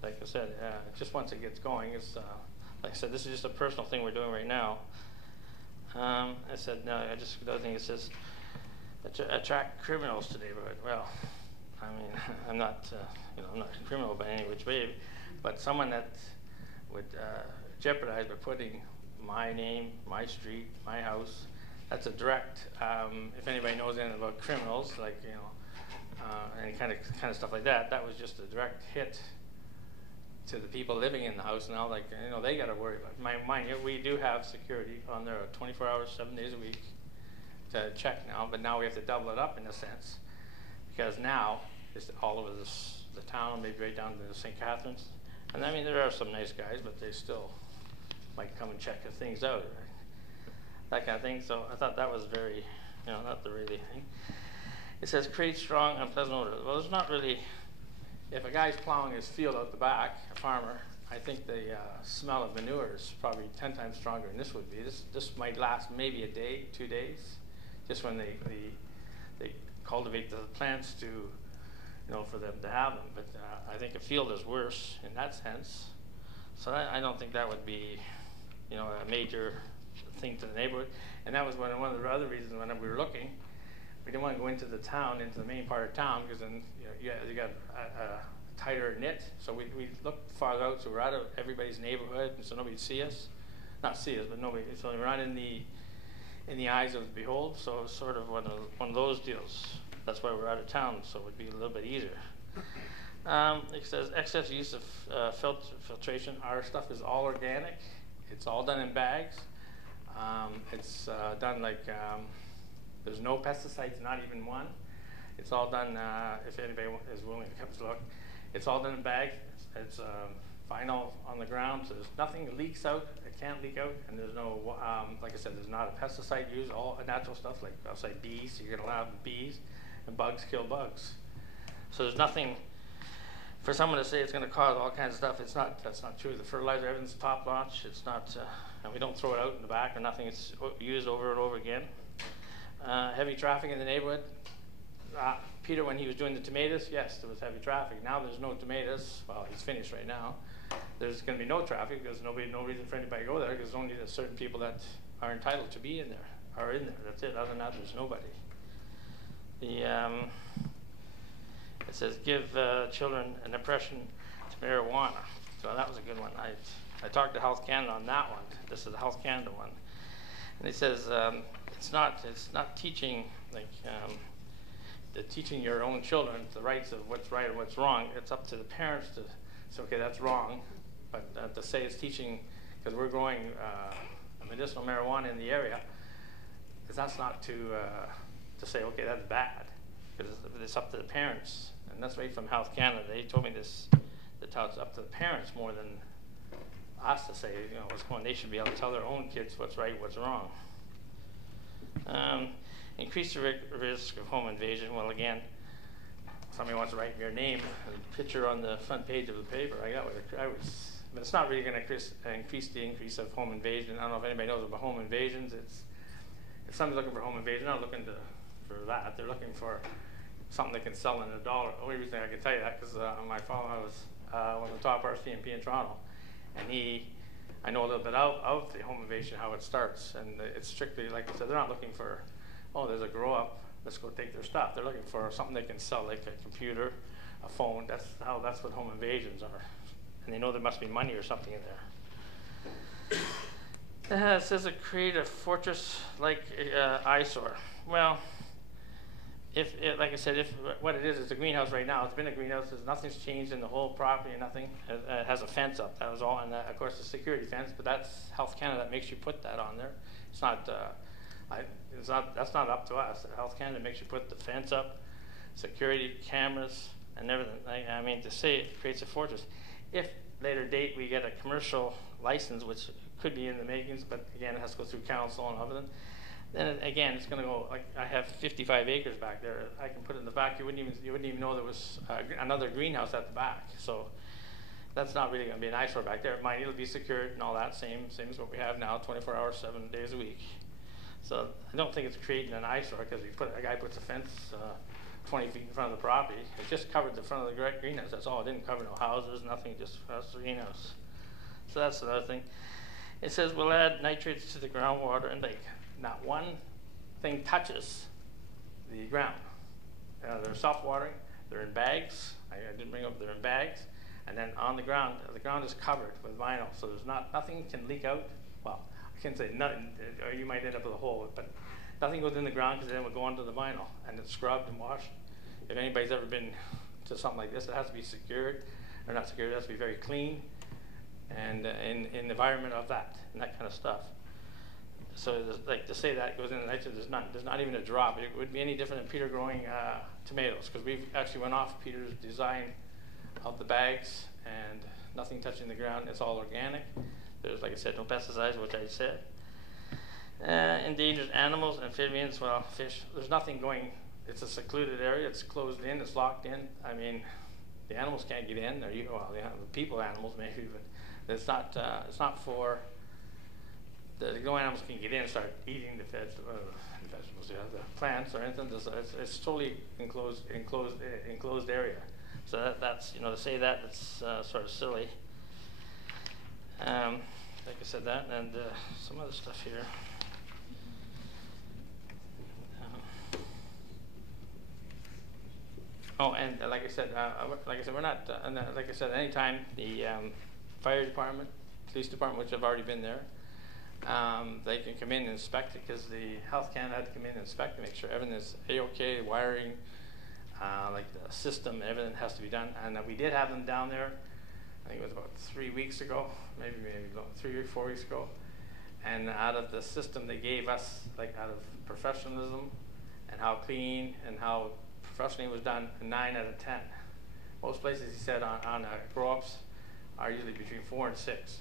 Like I said, just once it gets going, it's like I said, this is just a personal thing we're doing right now. I said, no, the other thing it says, attract criminals to the neighborhood. Well, I mean, I'm not, I'm not a criminal by any which way, but someone that would jeopardize by putting my name, my street, my house. That's a direct. If anybody knows anything about criminals, like and kind of stuff like that. That was just a direct hit to the people living in the house now. Like, you know, they got to worry about. Mind you, we do have security on there 24 hours, 7 days a week to check now, but now we have to double it up in a sense, because now it's all over the town, maybe right down to St. Catharines. And I mean, there are some nice guys, but they still might come and check things out, right? That kind of thing. So I thought that was very, you know, not the really thing. It says create strong, unpleasant odor. Well, there's not really. If a guy's plowing his field out the back, a farmer, I think the smell of manure is probably 10 times stronger than this would be. This might last maybe a day, 2 days, just when they cultivate the plants to, you know, for them to have them. But I think a field is worse in that sense. So I don't think that would be, you know, a major thing to the neighborhood. And that was one of the other reasons when we were looking. We didn't want to go into the town, into the main part of town, because then you got a tighter knit. So we looked farther out, so we're out of everybody's neighborhood, and so nobody'd see us. Not see us, but nobody. So we're not in the eyes of the behold. So it was sort of one of those deals. That's why we're out of town, so it would be a little bit easier. It says excess use of filtration. Our stuff is all organic. It's all done in bags. It's done like. There's no pesticides, not even one. It's all done, if anybody is willing to come to look, it's all done in bags. It's vinyl on the ground, so there's nothing that leaks out. It can't leak out, and there's no, like I said, there's not a pesticide used, all natural stuff, like I'll say bees, you're gonna allow bees, and bugs kill bugs. So there's nothing, for someone to say it's gonna cause all kinds of stuff, that's not true. The fertilizer, everything's top notch. It's not, and we don't throw it out in the back or nothing. It's used over and over again. Heavy traffic in the neighborhood. Peter, when he was doing the tomatoes, yes, there was heavy traffic. Now there's no tomatoes. Well, he's finished right now. There's going to be no traffic because no reason for anybody to go there, because only the certain people that are entitled to be in there are in there. That's it. Other than that, there's nobody. It says give children an impression to marijuana. So that was a good one. I talked to Health Canada on that one. This is the Health Canada one, and it says. It's not teaching teaching your own children the rights of what's right or what's wrong. It's up to the parents to say, okay, that's wrong, but to say it's teaching because we're growing medicinal marijuana in the area. That's not to say, okay, that's bad, because it's up to the parents, and that's right from Health Canada. They told me this. That it's up to the parents more than us to say, you know, what's going on. They should be able to tell their own kids what's right, what's wrong. Increase the risk of home invasion. Well, again, somebody wants to write your name, a picture on the front page of the paper. But it's not really going to increase the increase of home invasion. I don't know if anybody knows about home invasions. If somebody's looking for home invasion, they're not looking for that. They're looking for something they can sell in $1. The only reason I can tell you that because my father was one of the top RCMP in Toronto, and I know a little bit of the home invasion, how it starts, and it's strictly, like I said, they're not looking for, oh, there's a grow up, let's go take their stuff. They're looking for something they can sell, like a computer, a phone. That's what home invasions are, and they know there must be money or something in there. It says create a fortress-like eyesore. Well, like I said, what it is a greenhouse right now. It's been a greenhouse. Nothing's changed in the whole property. Nothing. It has a fence up. That was all, and of course the security fence. But that's Health Canada that makes you put that on there. It's not. That's not up to us. Health Canada makes you put the fence up, security cameras, and everything. I mean, to say it creates a fortress. If later date we get a commercial license, which could be in the makings, but again it has to go through council and everything. Then again, it's going to go. Like I have 55 acres back there. I can put it in the back. You wouldn't even know there was another greenhouse at the back. So that's not really going to be an eyesore back there. It'll be secured and all that. Same as what we have now, 24 hours, 7 days a week. So I don't think it's creating an eyesore because a guy puts a fence 20 feet in front of the property. It just covered the front of the greenhouse. That's all. It didn't cover no houses, nothing. Just the greenhouse. So that's another thing. It says we'll add nitrates to the groundwater and lake. Not one thing touches the ground. They're self-watering. They're in bags. I didn't bring up. They're in bags, and then on the ground is covered with vinyl, so there's nothing can leak out. Well, I can't say nothing, or you might end up with a hole, but nothing goes in the ground because then it will go onto the vinyl, and it's scrubbed and washed. if anybody's ever been to something like this, it has to be secured, or not secured, it has to be very clean, and in the environment of that, and that kind of stuff. So like to say that goes in the nitrogen, there's not even a drop. It would be any different than Peter growing tomatoes, because we've actually went off Peter's design of the bags, and nothing touching the ground. It's all organic. There's, like I said, no pesticides, which I said. Endangered animals, amphibians, well, fish. There's nothing going. It's a secluded area. It's closed in. It's locked in. I mean, the animals can't get in. Or the people animals maybe, but it's not. It's not for. The animals can get in and start eating the vegetables, the plants or anything. It's totally enclosed area. So that's to say that, it's sort of silly. Like I said that, and some other stuff here. And like I said, we're not. Like I said, anytime the fire department, police department, which have already been there. They can come in and inspect it, because the Health Canada had to come in and inspect to make sure everything is A-OK, wiring, like the system, everything has to be done. And we did have them down there, I think it was about 3 weeks ago, maybe about 3 or 4 weeks ago. And out of the system they gave us, like out of professionalism and how clean and how professionally it was done, a 9 out of 10. Most places, he said, on grow-ups are usually between 4 and 6.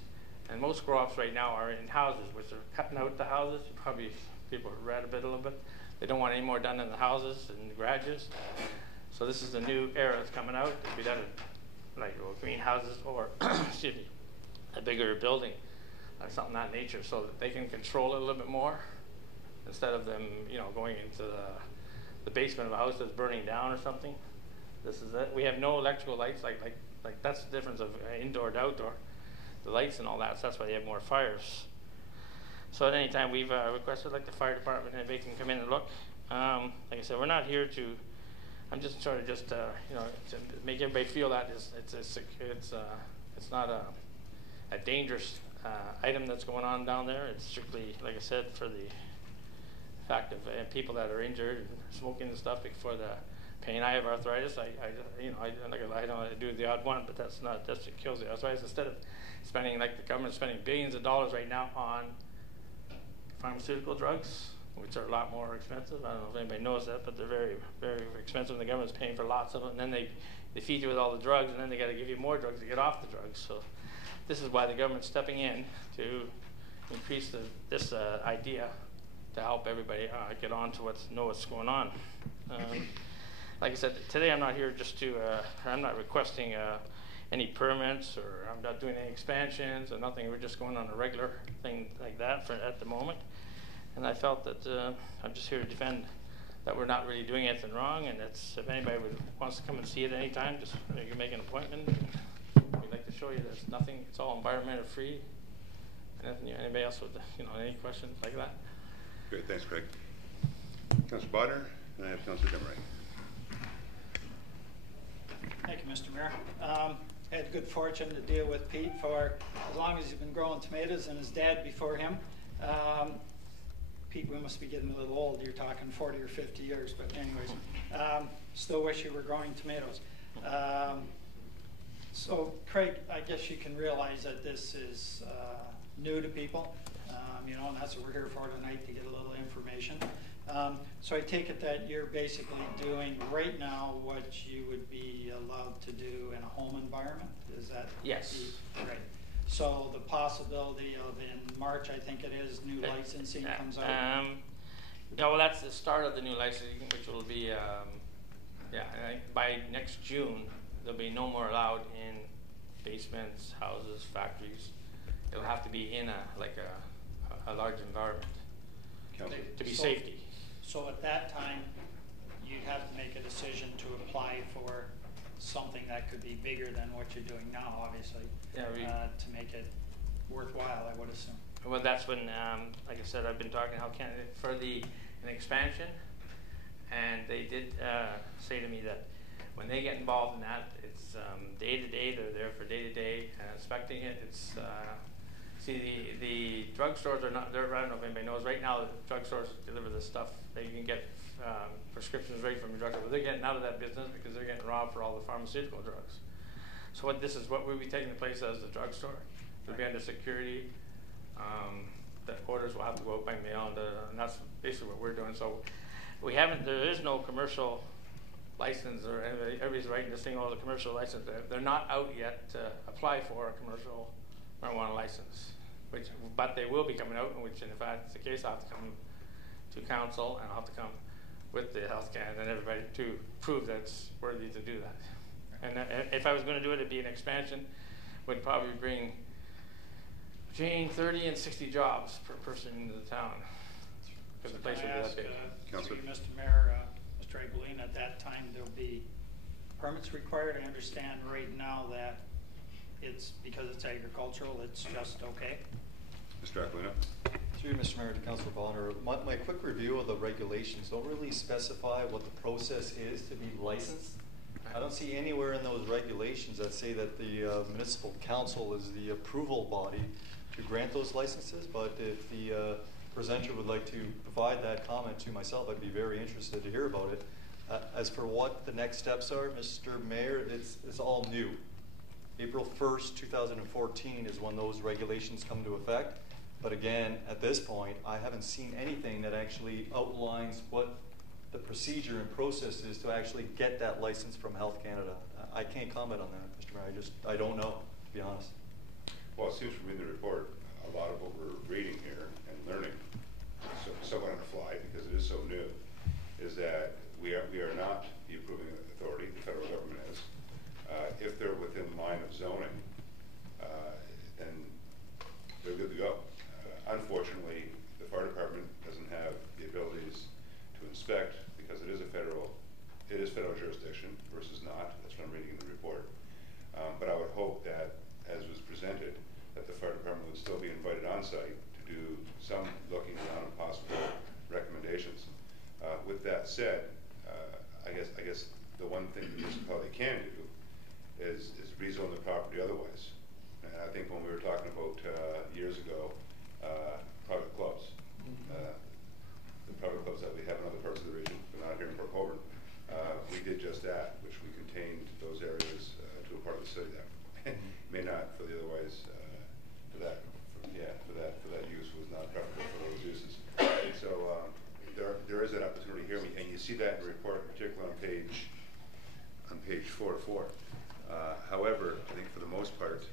And most grow-ups right now are in houses, which are cutting out the houses. Probably people have read a little bit. They don't want any more done in the houses and the garages. So this is the new era that's coming out. It'll be done in like greenhouses or excuse me, a bigger building, something of that nature, so that they can control it a little bit more instead of them, going into the basement of a house that's burning down or something. This is it. We have no electrical lights. Like that's the difference of indoor to outdoor. The lights and all that, so that's why they have more fires. So at any time we've requested like the fire department and they can come in and look. Like I said, we're not here to. I'm just trying to to make everybody feel that it's not a dangerous item that's going on down there. It's strictly, like I said, for the fact of people that are injured and smoking and stuff for the pain. I have arthritis. I do the odd one, but that's it kills the arthritis. Instead of spending, like the government's spending billions of dollars right now on pharmaceutical drugs, which are a lot more expensive. I don't know if anybody knows that, but they're very, very expensive, and the government's paying for lots of them. And then they feed you with all the drugs, and then they got to give you more drugs to get off the drugs. So this is why the government's stepping in to increase this idea to help everybody get on to know what's going on. Like I said, today I'm not here just to, I'm not requesting any permits, or I'm not doing any expansions or nothing. We're just going on a regular thing like that at the moment. And I felt that I'm just here to defend that we're not really doing anything wrong, and that's, if anybody wants to come and see it any time, just you can make an appointment. We'd like to show you there's nothing, it's all environmental free. And anybody else with any questions like that? Great, thanks, Craig. Councillor Bodner, and I have Councillor Demeray. Thank you, Mr. Mayor. Had the good fortune to deal with Pete for as long as he's been growing tomatoes, and his dad before him. Pete, we must be getting a little old. You're talking 40 or 50 years, but anyways, still wish you were growing tomatoes. So, Craig, I guess you can realize that this is new to people, and that's what we're here for tonight, to get a little information. So I take it that you're basically doing right now what you would be allowed to do in a home environment? Is that? Yes. Right. So the possibility of in March, I think it is, new licensing comes out? Yeah, well, that's the start of the new licensing, which will be, by next June, there'll be no more allowed in basements, houses, factories. It'll have to be in a large environment to be safety. So at that time, you'd have to make a decision to apply for something that could be bigger than what you're doing now, obviously, to make it worthwhile, I would assume. Well, that's when, like I said, I've been talking to Health Canada for an expansion, and they did say to me that when they get involved in that, it's day to day. They're there for day to day, inspecting it. It's the drugstores are not. I don't know if anybody knows. Right now, the drugstores deliver the stuff that you can get prescriptions right from your drugstore. But they're getting out of that business because they're getting robbed for all the pharmaceutical drugs. So this is what will be taking the place as the drugstore. It'll be under security. The orders will have to go out by mail, and that's basically what we're doing. So there is no commercial license, or everybody's writing this thing, all the commercial license. They're not out yet to apply for a commercial marijuana license, but they will be coming out, which in fact is the case. I'll have to come to council, and I'll have to come with the Health Canada and everybody to prove that it's worthy to do that. And if I was going to do it, it'd be an expansion, would probably bring between 30 and 60 jobs per person into the town. Because the place would be that big. Through you, Mr. Mayor, Mr. Aguilin, at that time there'll be permits required. I understand right now that it's because it's agricultural, it's just okay. Mr. Aquilino. Through you, Mr. Mayor, to Councilor Bonner, my quick review of the regulations don't really specify what the process is to be licensed. I don't see anywhere in those regulations that say that the municipal council is the approval body to grant those licenses, but if the presenter would like to provide that comment to myself, I'd be very interested to hear about it. As for what the next steps are, Mr. Mayor, it's all new. April 1st, 2014 is when those regulations come into effect. But again, at this point, I haven't seen anything that actually outlines what the procedure and process is to actually get that license from Health Canada. I can't comment on that, Mr. Mayor. I don't know, to be honest. Well, it seems from reading the report, a lot of what we're reading here and learning, somewhat on the fly because it is so new, is that we are not the approving authority, the federal government is. If they're within line of zoning, then they're good to go. Unfortunately, the fire department doesn't have the abilities to inspect because it is federal jurisdiction versus not. That's what I'm reading in the report. But I would hope that, as was presented, that the fire department would still be invited on site to do some looking around at possible recommendations. With that said, I guess the one thing the municipality can do is rezone the property otherwise. And I think when we were talking about years ago, private clubs, the private clubs that we have in other parts of the region, but not here in Port Colborne, we did just that, which we contained those areas to a part of the city that may not for the otherwise for that use was not preferable for those uses. And so there is an opportunity here, and you see that in the report, particularly on page 4 to 4. However, I think for the most part,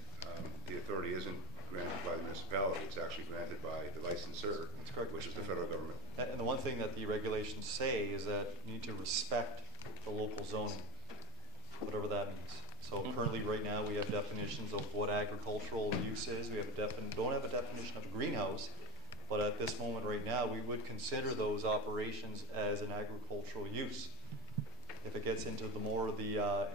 the authority isn't granted by the municipality. It's actually granted by the licensor, which is the federal government. And the one thing that the regulations say is that you need to respect the local zoning, whatever that means. So currently, right now, we have definitions of what agricultural use is. We have don't have a definition of a greenhouse, but at this moment right now, we would consider those operations as an agricultural use. If it gets into the more of the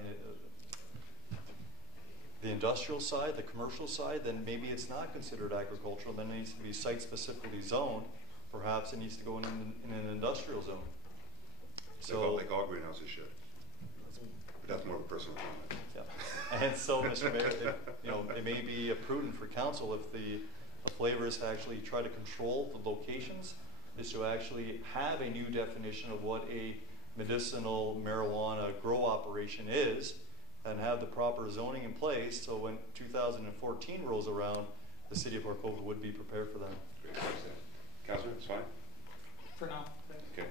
industrial side, the commercial side, then maybe it's not considered agricultural. Then it needs to be site-specifically zoned. Perhaps it needs to go in an industrial zone. So, like all greenhouses should. But that's more of a personal comment. Yeah. And so, Mr. Mayor, it may be prudent for council if the flavors actually try to control the locations, is to actually have a new definition of what a medicinal marijuana grow operation is, and have the proper zoning in place, so when 2014 rolls around, the city of Port Colborne would be prepared for that. Great, thanks, Dan. Councillor, it's fine? For now. Okay.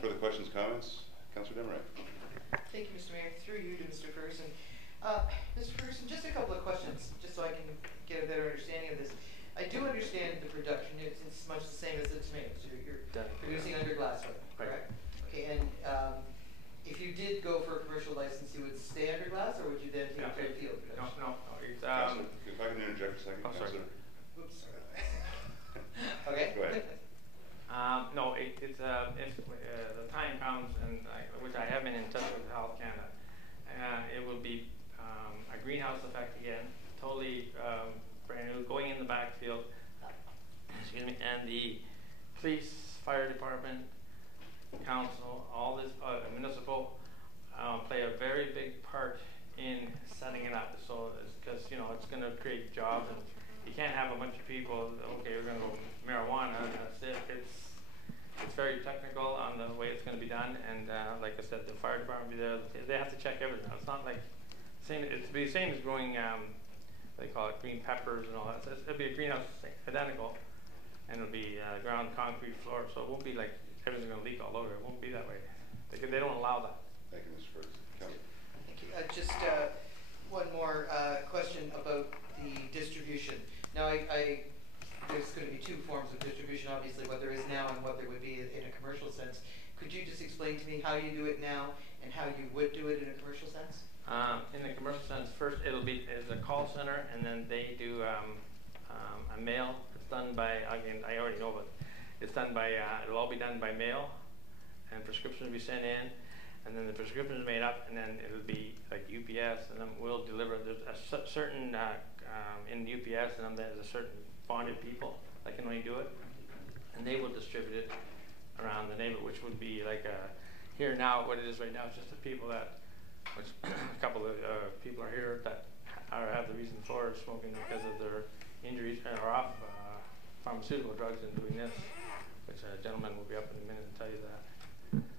Further questions, comments? Councillor Demeray. Thank you, Mr. Mayor. Through you to Mr. Ferguson. Mr. Ferguson, just a couple of questions, just so I can get a better understanding of this. I do understand the production. It's much the same as the tomatoes. You're producing under glass, correct? Okay, and if you did go for a commercial license, you would stay under glass, or would you then take it to the field production? No. If I can interject for a second, Councillor. Oops. Okay. Go ahead. No, if the time comes, and which I have been in touch with Health Canada, it will be a greenhouse effect again, totally brand new, going in the backfield. Excuse me, and the police, fire department, council, all this municipal play a very big part in setting it up. So because it's going to create jobs, and you can't have a bunch of people. Okay, we're going to go marijuana, and that's it. it's very technical on the way it's going to be done, and like I said, the fire department will be there. They have to check everything. It's not like it's the same as growing they call it green peppers and all that. So it'll be a greenhouse identical, and it'll be ground concrete floor, so it won't be like everything's going to leak all over. It won't be that way. They don't allow that. Thank you, Mr. Fritz. Kelly. Thank you. Just one more question about the distribution. Now, there's going to be two forms of distribution, obviously, what there is now and what there would be in a commercial sense. Could you just explain to me how you do it now and how you would do it in a commercial sense? In the commercial sense, first it's a call center, and then they do a mail. It's done by, again, I already know, but it's done by, it'll all be done by mail, and prescriptions will be sent in, and then the prescription is made up, and then it'll be like UPS, and then we'll deliver. There's a certain, in UPS, and then there's a certain bonded people that can only do it, and they will distribute it around the neighborhood, which would be like here now, what it is right now is just the people that, which a couple of people are here that have the reason for smoking because of their injuries or off pharmaceutical drugs and doing this, which a gentleman will be up in a minute and tell you that.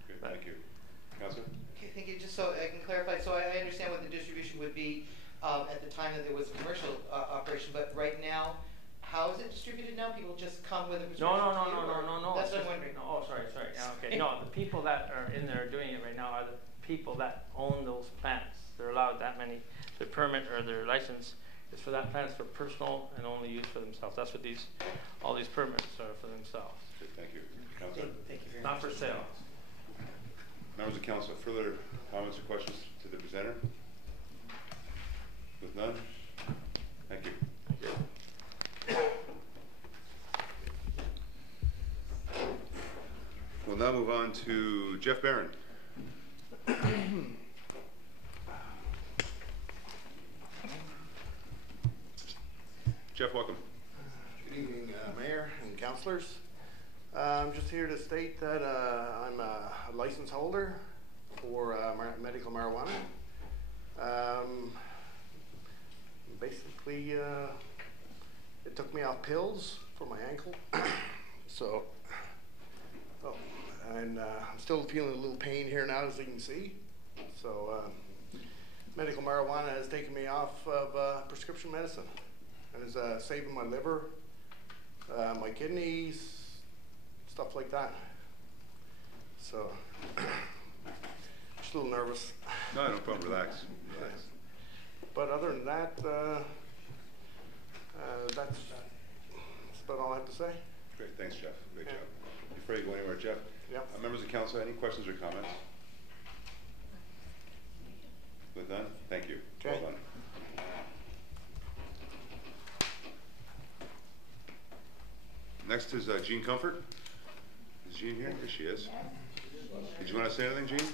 Good, thank you. Councilor? Okay, thank you. Just so I can clarify, so I understand what the distribution would be at the time that there was a commercial operation, but right now, how is it distributed now? People just come with a prescription? No. That's what I'm wondering. Oh, sorry. Okay. No, the people that are in there doing it right now are the people that own those plants. They're allowed that many. Their permit or their license is for that plants for personal and only use for themselves. That's what all these permits are for themselves. Good, thank you. Councilor? Thank you very much. Not for sale. Members of council, further comments or questions to the presenter? With none? Thank you. We'll now move on to Jeff Barron. Jeff, welcome. Good evening, Mayor and councilors. I'm just here to state that I'm a license holder for medical marijuana. Basically, it took me off pills for my ankle. And I'm still feeling a little pain here now, as you can see. So medical marijuana has taken me off of prescription medicine and is saving my liver, my kidneys, stuff like that. So just a little nervous. No problem. Relax. But other than that, that's about all I have to say. Great, thanks, Jeff. Great job. Before you go anywhere, Jeff, members of council, any questions or comments? With none, thank you. Okay. Well done. Next is Jean Comfort. Is Jean here? There she is. Did you want to say anything, Jean?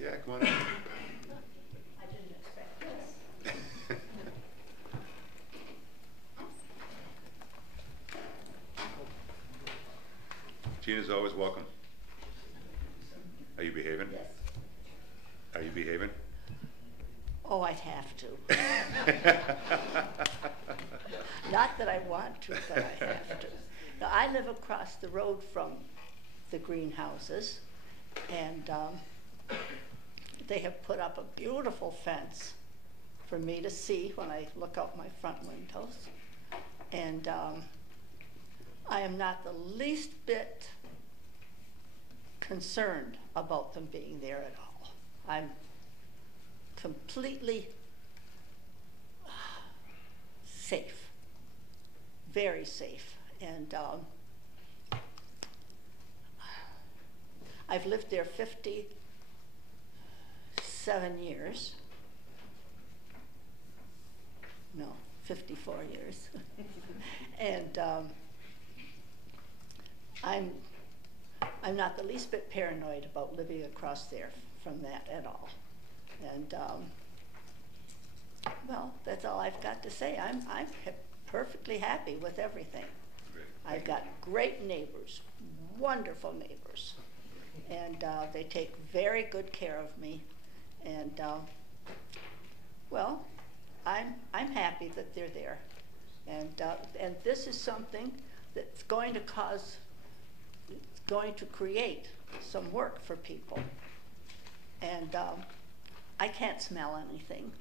Yeah, come on in. I didn't expect this. Jean is always welcome. Are you behaving? Yes. Are you behaving? Oh, I'd have to. Not that I want to, but I have to. Now, I live across the road from the greenhouses, and they have put up a beautiful fence for me to see when I look out my front windows. And I am not the least bit concerned about them being there at all. I'm completely safe, very safe. And I've lived there 57 years. No, 54 years. And I'm not the least bit paranoid about living across there from that at all. And well, that's all I've got to say. I'm perfectly happy with everything. I've got great neighbors, wonderful neighbors, and they take very good care of me. And well, I'm happy that they're there. And this is something that's going to going to create some work for people. And I can't smell anything.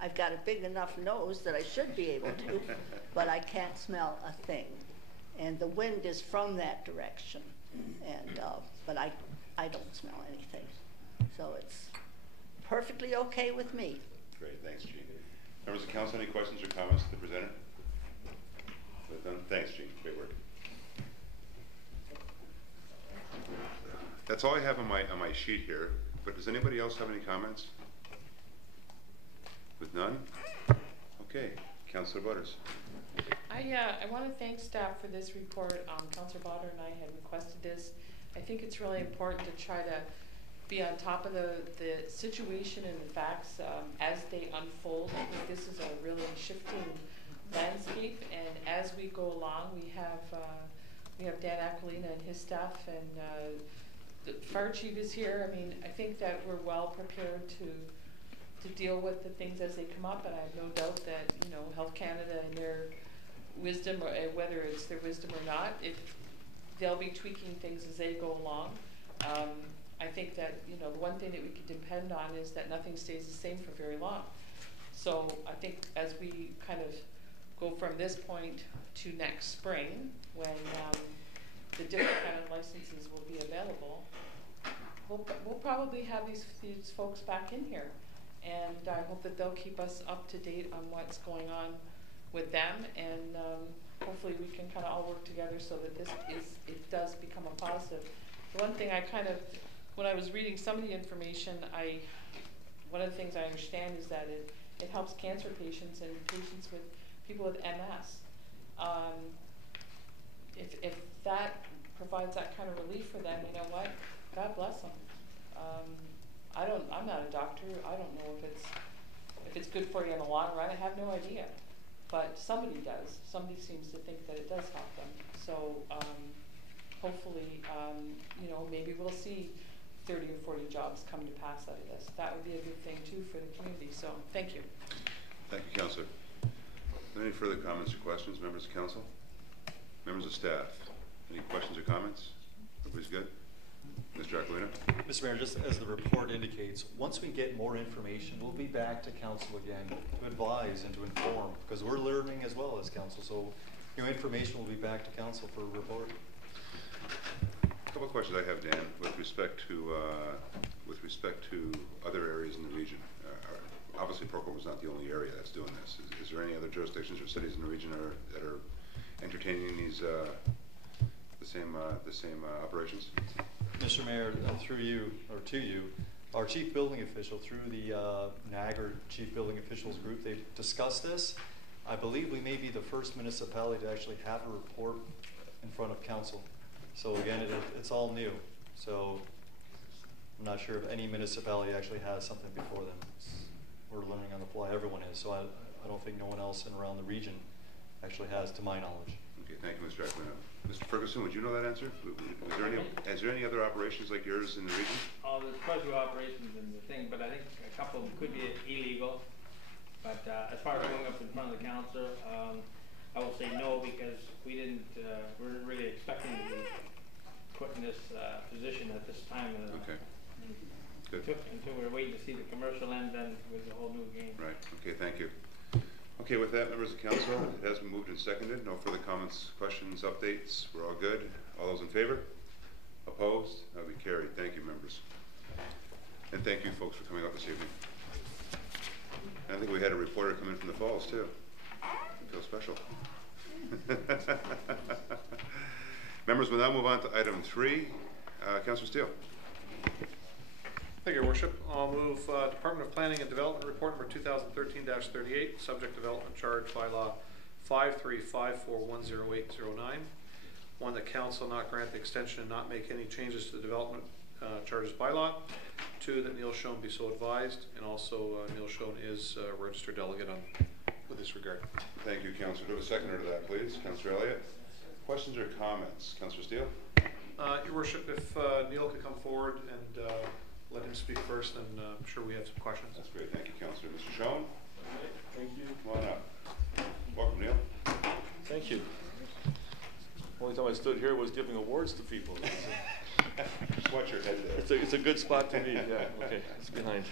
I've got a big enough nose that I should be able to, but I can't smell a thing. And the wind is from that direction. And but I don't smell anything. So it's perfectly okay with me. Great, thanks, Jean. Members of council, any questions or comments to the presenter? With none? Thanks, Jean. Great work. That's all I have on my sheet here. But does anybody else have any comments? With none? Okay, Councillor Butters. I want to thank staff for this report. Councillor Botter and I had requested this. I think it's really important to try to be on top of the situation and the facts as they unfold. I think this is a really shifting landscape, and as we go along, we have Dan Aquilina and his staff, and the fire chief is here. I mean, I think that we're well prepared to deal with the things as they come up, and I have no doubt that, you know, Health Canada and their wisdom, or whether it's their wisdom or not, they'll be tweaking things as they go along. I think that, you know, the one thing that we can depend on is that nothing stays the same for very long. So I think as we kind of go from this point to next spring, when the different kind of licenses will be available, we'll probably have these folks back in here. And I hope that they'll keep us up to date on what's going on with them, and hopefully we can kind of all work together so that it does become a positive. The one thing I kind of, when I was reading some of the information, one of the things I understand is that it helps cancer patients and patients with people with MS. If that provides that kind of relief for them, you know what? God bless them. I'm not a doctor. I don't know if it's good for you in the long run. I have no idea, but somebody does. Somebody seems to think that it does help them. So hopefully, you know, maybe we'll see 30 or 40 jobs come to pass out of this. That would be a good thing too for the community. So thank you. Thank you, Councillor. Any further comments or questions, members of council? Members of staff, any questions or comments? Everybody's good? Mr. Aquilina? Mr. Mayor, just as the report indicates, once we get more information, we'll be back to council again to advise and to inform, because we're learning as well as council. So, you know, information will be back to council for a report. A couple of questions I have, Dan, with respect to other areas in the region. Obviously, Port Colborne is not the only area that's doing this. Is there any other jurisdictions or cities in the region that are entertaining these the same operations? Mr. Mayor, through you, or to you, our chief building official, through the Niagara Chief Building Officials Group, they've discussed this. I believe we may be the first municipality to actually have a report in front of council. So again, it's all new. So I'm not sure if any municipality actually has something before them. We're learning on the fly, everyone is. So I don't think no one else in around the region actually has, to my knowledge. Okay, thank you, Mr. Aquilina. Mr. Ferguson, would you know that answer? Is there any other operations like yours in the region? There's quite a few operations in the thing, but I think a couple of them could be illegal. But as far as going up in front of the council, I will say no, because we weren't really expecting to be put in this position at this time. Okay. Good. Until we were waiting to see the commercial end, then it was a whole new game. Right. Okay, thank you. Okay, with that, members of council, it has been moved and seconded. No further comments, questions, updates. We're all good. All those in favor? Opposed? That will be carried. Thank you, members. And thank you, folks, for coming out this evening. And I think we had a reporter come in from the Falls, too. I feel special. Members, we'll now move on to item 3. Councillor Steele. Thank you, Your Worship. I'll move Department of Planning and Development Report number 2013-38, Subject Development Charge Bylaw 535410809. One, that Council not grant the extension and not make any changes to the Development Charges Bylaw. 2, that Neil Schoen be so advised, and also Neil Schoen is a registered delegate with this regard. Thank you, Councillor. Do we have a seconder to that, please? Councillor Elliott. Questions or comments? Councillor Steele. Your Worship, if Neil could come forward and let him speak first, and I'm sure we have some questions. That's great. Thank you, Councillor. Mr. Schoen. Thank you. Come on up. Welcome, Neil. Thank you. Only time I stood here was giving awards to people. Just watch your head there. It's a good spot to be, yeah, okay, it's behind.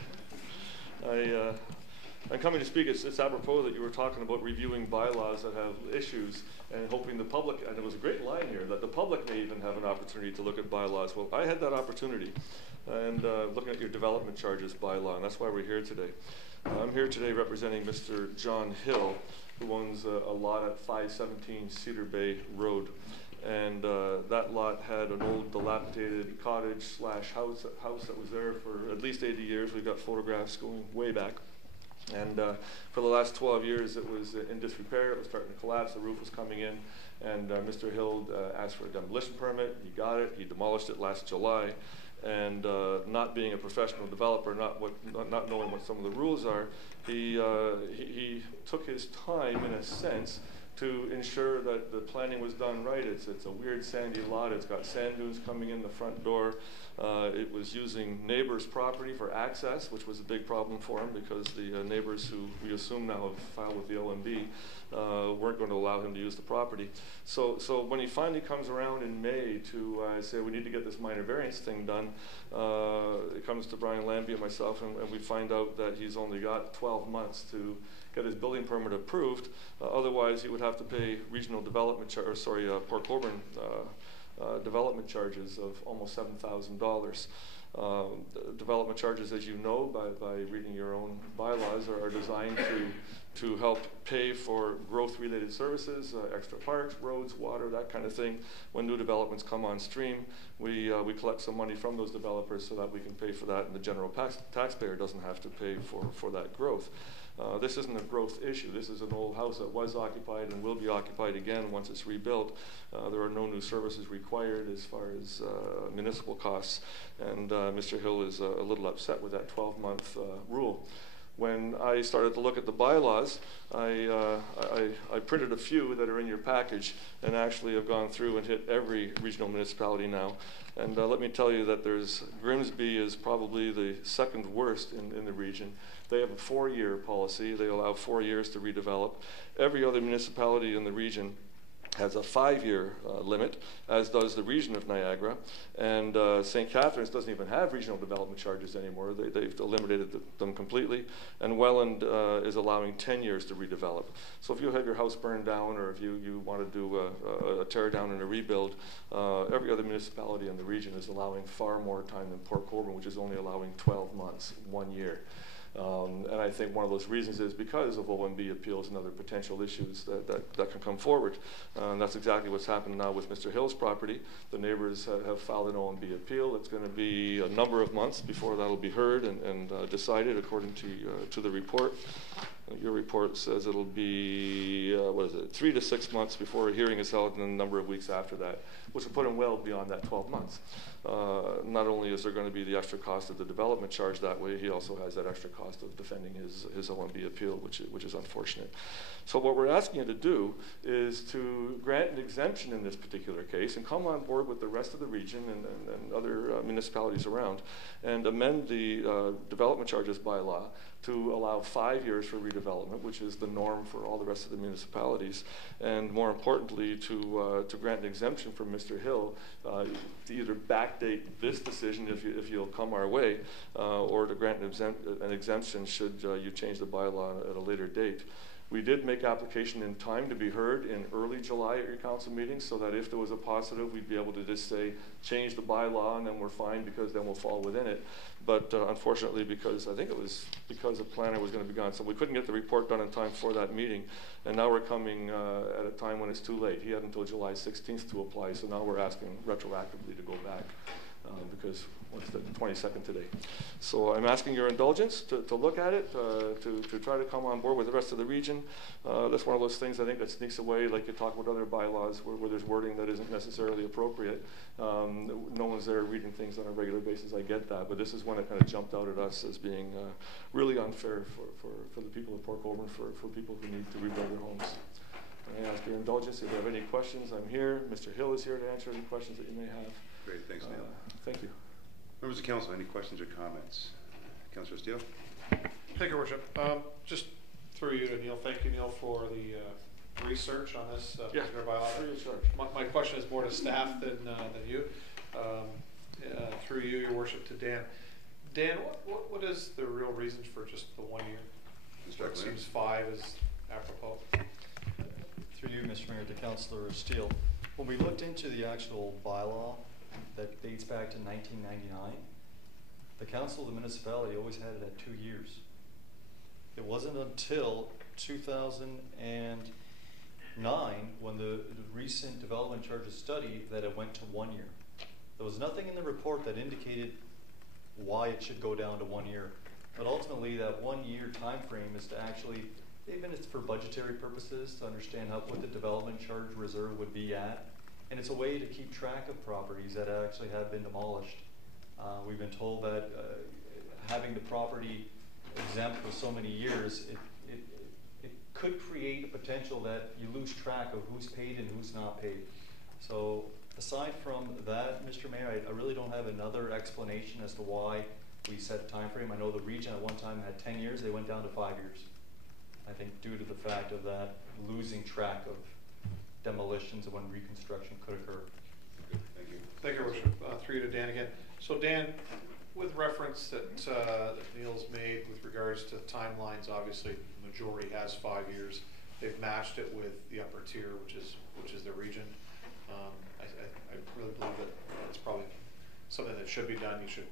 I'm coming to speak, it's apropos that you were talking about reviewing bylaws that have issues and hoping the public, and there was a great line here, that the public may even have an opportunity to look at bylaws. Well, I had that opportunity, and looking at your development charges bylaw, and that's why we're here today. I'm here today representing Mr. John Hill, who owns a lot at 517 Cedar Bay Road. And that lot had an old dilapidated cottage / house that was there for at least 80 years. We've got photographs going way back. And for the last 12 years, it was in disrepair. It was starting to collapse. The roof was coming in. And Mr. Hill asked for a demolition permit. He got it. He demolished it last July. And not being a professional developer, not knowing what some of the rules are, he took his time, in a sense, to ensure that the planning was done right. It's a weird sandy lot. It's got sand dunes coming in the front door. It was using neighbors' property for access, which was a big problem for him because the neighbors who we assume now have filed with the OMB weren't going to allow him to use the property. So when he finally comes around in May to say we need to get this minor variance thing done, it comes to Brian Lambie and myself, and we find out that he's only got 12 months to get his building permit approved. Otherwise, he would have to pay regional development Port Colborne development charges of almost $7,000. Development charges, as you know, by reading your own bylaws, are designed to help pay for growth-related services, extra parks, roads, water, that kind of thing. When new developments come on stream, we collect some money from those developers so that we can pay for that, and the general taxpayer doesn't have to pay for that growth. This isn't a growth issue. This is an old house that was occupied and will be occupied again once it's rebuilt. There are no new services required as far as municipal costs, and Mr. Hill is a little upset with that 12-month rule. When I started to look at the bylaws, I printed a few that are in your package and actually have gone through and hit every regional municipality now. And let me tell you that Grimsby is probably the second worst in the region. They have a 4-year policy. They allow 4 years to redevelop. Every other municipality in the region has a 5-year limit, as does the region of Niagara. And St. Catharines doesn't even have regional development charges anymore. They've eliminated them completely. And Welland is allowing 10 years to redevelop. So if you have your house burned down, or if you want to do a tear down and a rebuild, every other municipality in the region is allowing far more time than Port Colborne, which is only allowing 12 months, 1 year. And I think one of those reasons is because of OMB appeals and other potential issues that can come forward. And that's exactly what's happened now with Mr. Hill's property. The neighbors have filed an OMB appeal. It's going to be a number of months before that'll be heard and decided according to the report. Your report says it'll be, 3 to 6 months before a hearing is held, and a number of weeks after that, which will put him well beyond that 12 months. Not only is there going to be the extra cost of the development charge that way, he also has that extra cost of defending his OMB appeal, which is unfortunate. So what we're asking you to do is to grant an exemption in this particular case and come on board with the rest of the region and other municipalities around and amend the development charges bylaw to allow 5 years for redevelopment, which is the norm for all the rest of the municipalities, and more importantly, to grant an exemption for Mr. Hill to either backdate this decision if you'll come our way, or to grant an exemption should you change the bylaw at a later date. We did make application in time to be heard in early July at your council meeting, so that if there was a positive, we'd be able to just say, change the bylaw, and then we're fine, because then we'll fall within it. But unfortunately, because I think it was because the planner was going to be gone, so we couldn't get the report done in time for that meeting. And now we're coming at a time when it's too late. He had until July 16th to apply, so now we're asking retroactively to go back. Because what's the 22nd today? So I'm asking your indulgence to look at it, to try to come on board with the rest of the region. That's one of those things I think that sneaks away, like you talk about other bylaws where there's wording that isn't necessarily appropriate. No one's there reading things on a regular basis, I get that, but this is one that kind of jumped out at us as being really unfair for the people of Port Colborne, for people who need to rebuild their homes. I ask your indulgence. If you have any questions, I'm here. Mr. Hill is here to answer any questions that you may have. Great, thanks, Neil. Thank you. Members of council, any questions or comments? Councillor Steele? Thank you, Your Worship. Just through you to Neil, thank you, Neil, for the research on this particular bylaw. My question is more to staff than you. through you, Your Worship, to Dan. Dan, what is the real reasons for just the 1 year? It seems 5 is apropos. Through you, Mr. Mayor, to Councillor Steele. When we looked into the actual bylaw that dates back to 1999, the council of the municipality always had it at 2 years. It wasn't until 2009 when the recent development charges study that it went to 1 year. There was nothing in the report that indicated why it should go down to 1 year. But ultimately, that 1 year time frame is to actually, even it's for budgetary purposes, to understand what the development charge reserve would be at. And it's a way to keep track of properties that actually have been demolished. We've been told that having the property exempt for so many years, it could create a potential that you lose track of who's paid and who's not paid. So aside from that, Mr. Mayor, I really don't have another explanation as to why we set a time frame. I know the region at one time had 10 years, they went down to 5 years. I think due to the fact of that losing track of demolitions and when reconstruction could occur. Good, thank you. Thank you, Your Worship. Through you to Dan again. So Dan, with reference that Neil's made with regards to timelines, obviously the majority has 5 years. They've matched it with the upper tier, which is the region. I really believe that it's probably something that should be done. You should,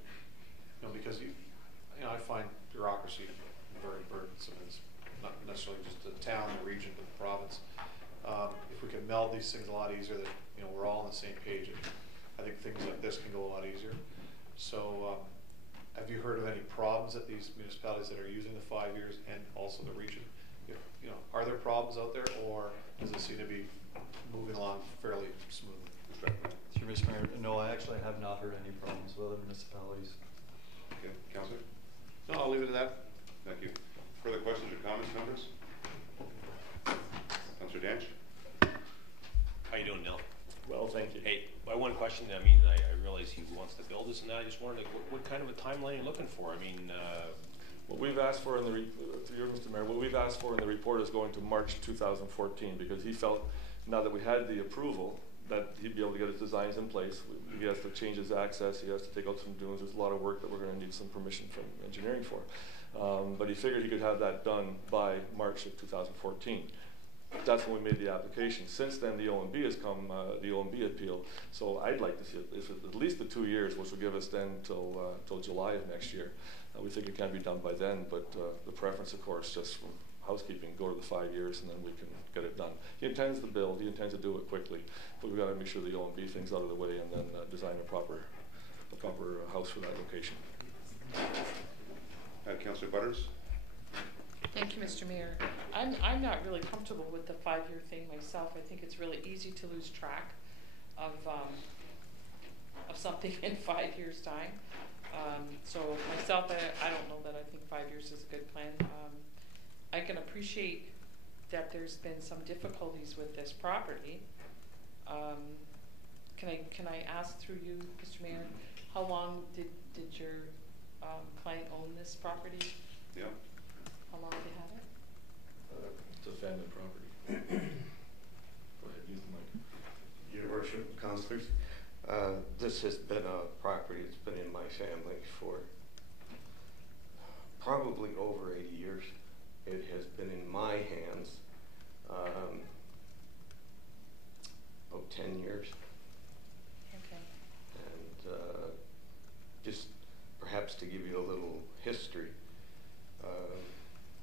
because I find bureaucracy very burdensome. It's not necessarily just the town, the region, but the province. If we can meld these things a lot easier, that we're all on the same page, I think things like this can go a lot easier. So, have you heard of any problems at these municipalities that are using the 5 years and also the region? Are there problems out there, or does it seem to be moving along fairly smoothly? Through Mr. Mayor, no, I actually have not heard any problems with other municipalities. Okay, Councillor? No, I'll leave it at that. Thank you. Further questions or comments, members? Councillor Danch? How you doing, Neil? Well, thank you. Hey, my one question, I realize he wants to build this and that. I just wondered what kind of a timeline you're looking for. What we've asked for in the Mr. Mayor, what we've asked for in the report is going to March 2014 because he felt now that we had the approval that he'd be able to get his designs in place. He has to change his access. He has to take out some dunes. There's a lot of work that we're going to need some permission from engineering for. But he figured he could have that done by March of 2014. That's when we made the application. Since then, the OMB has come, the OMB appeal. So I'd like to see it, if at least the 2 years, which will give us then till July of next year. We think it can be done by then, but the preference, of course, just from housekeeping, go to the 5 years and then we can get it done. He intends to build, he intends to do it quickly, but we've got to make sure the OMB thing's out of the way and then design a proper house for that location. Councillor Butters? Thank you, Mr. Mayor. I'm not really comfortable with the 5 year thing myself. I think it's really easy to lose track of something in 5 years' time. So myself, I don't know that I think 5 years is a good plan. I can appreciate that there's been some difficulties with this property. Can I ask through you, Mr. Mayor, how long did your client own this property? Yeah. How long have you had it? It's a family property. Go ahead, use the mic. Your Worship, councillors, this has been a property that's been in my family for probably over 80 years. It has been in my hands about 10 years. Okay. And just perhaps to give you a little history,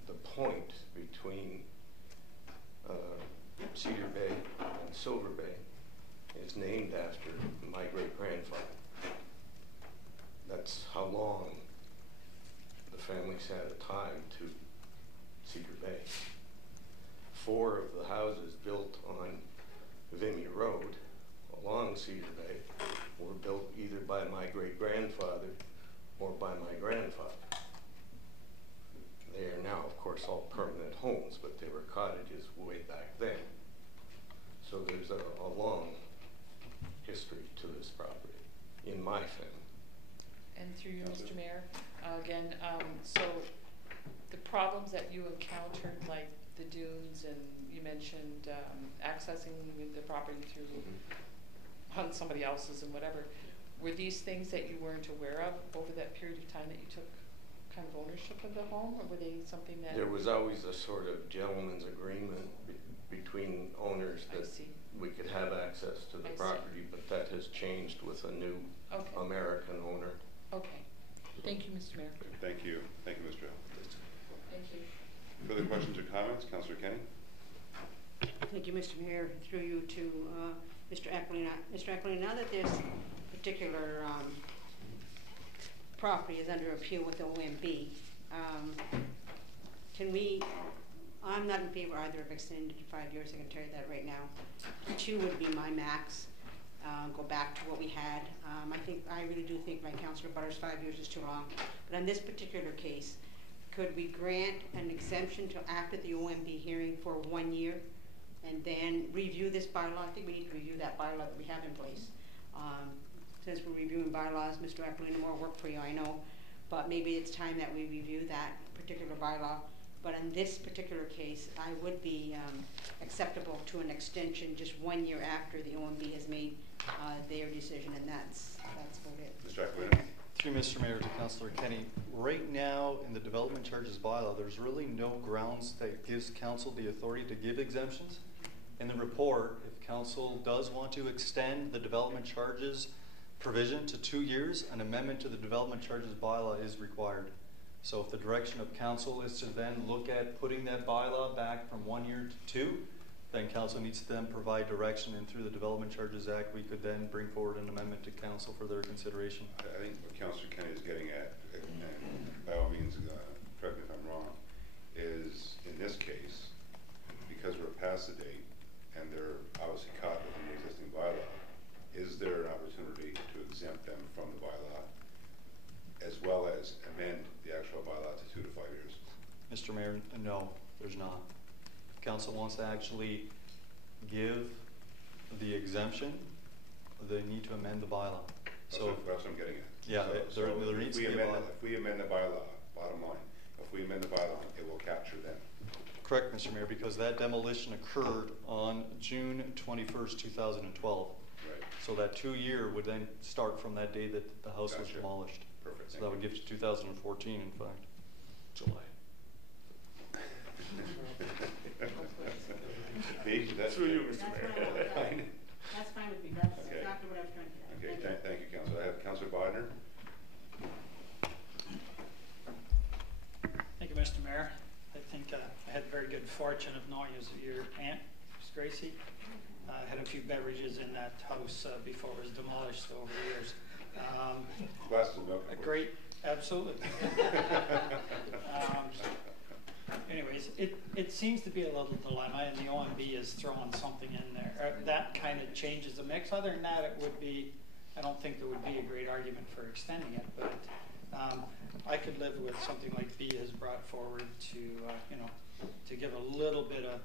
the point between Cedar Bay and Silver Bay is named after my great-grandfather. That's how long the family's had a time to Cedar Bay. 4 of the houses built on Vimy Road along Cedar Bay were built either by my great-grandfather or by my grandfather. They are now, of course, all permanent homes, but they were cottages way back then. So there's a long history to this property in my family. And through you, Mr. Mayor, again, so the problems that you encountered, like the dunes, and you mentioned accessing the property through on somebody else's and whatever, Were these things that you weren't aware of over that period of time that you took kind of ownership of the home, or were they something that? There was always a sort of gentleman's agreement between owners that we could have access to the property, but that has changed with a new American owner. Okay. Thank you, Mr. Mayor. Thank you. Thank you, Mr. Hill. Thank you. Further questions or comments? Councillor Kenny? Thank you, Mr. Mayor. Through you to Mr. Eckley. Mr. Eckley, now that this particular property is under appeal with the OMB, can we, I'm not in favor either of extending it to 5 years, I can tell you that right now. 2 would be my max, go back to what we had. I really do think, like Councillor Butters, 5 years is too long. But in this particular case, could we grant an exemption till after the OMB hearing for 1 year and then review this bylaw? I think we need to review that bylaw that we have in place. Since we're reviewing bylaws, Mr. Eckley, more work for you, I know, but maybe it's time that we review that particular bylaw. But in this particular case, I would be acceptable to an extension just 1 year after the OMB has made their decision, and that's about it. Mr. Eckley. Through Mr. Mayor to Councillor Kenny, right now in the development charges bylaw, there's really no grounds that gives council the authority to give exemptions. In the report, if council does want to extend the development charges provision to 2 years, an amendment to the development charges bylaw is required. So if the direction of council is to then look at putting that bylaw back from 1 year to 2, then council needs to then provide direction, and through the Development Charges Act, we could then bring forward an amendment to council for their consideration. I think what Councillor Kenny is getting at, and by all means, correct me if I'm wrong, is in this case, because we're past the date and they're obviously caught within the existing bylaw, is there an opportunity to exempt them from the bylaw as well as amend the actual bylaw to 2 to 5 years? Mr. Mayor, no, there's not. If council wants to actually give the exemption, they need to amend the bylaw. That's what I'm getting at. Yeah, there needs to be a bylaw. If we amend the bylaw, bottom line, if we amend the bylaw, it will capture them. Correct, Mr. Mayor, because that demolition occurred on June 21st, 2012. Right. So that 2 year would then start from that day that the house was demolished. Perfect. So that would give you 2014, in fact. July. That's through you, Mr. Mayor. That's fine with me. That's exactly what I was trying to get at. Okay, thank you, Councillor. I have Councillor Bodner. Thank you, Mr. Mayor. I think I had the very good fortune of knowing your aunt, Ms. Gracie. I had a few beverages in that house before it was demolished over the years. Glasses of milk. Great, absolutely. Anyways, it seems to be a little dilemma, and the OMB is throwing something in there. That kind of changes the mix. Other than that, it would be, I don't think there would be a great argument for extending it, but I could live with something like B has brought forward to, to give a little bit of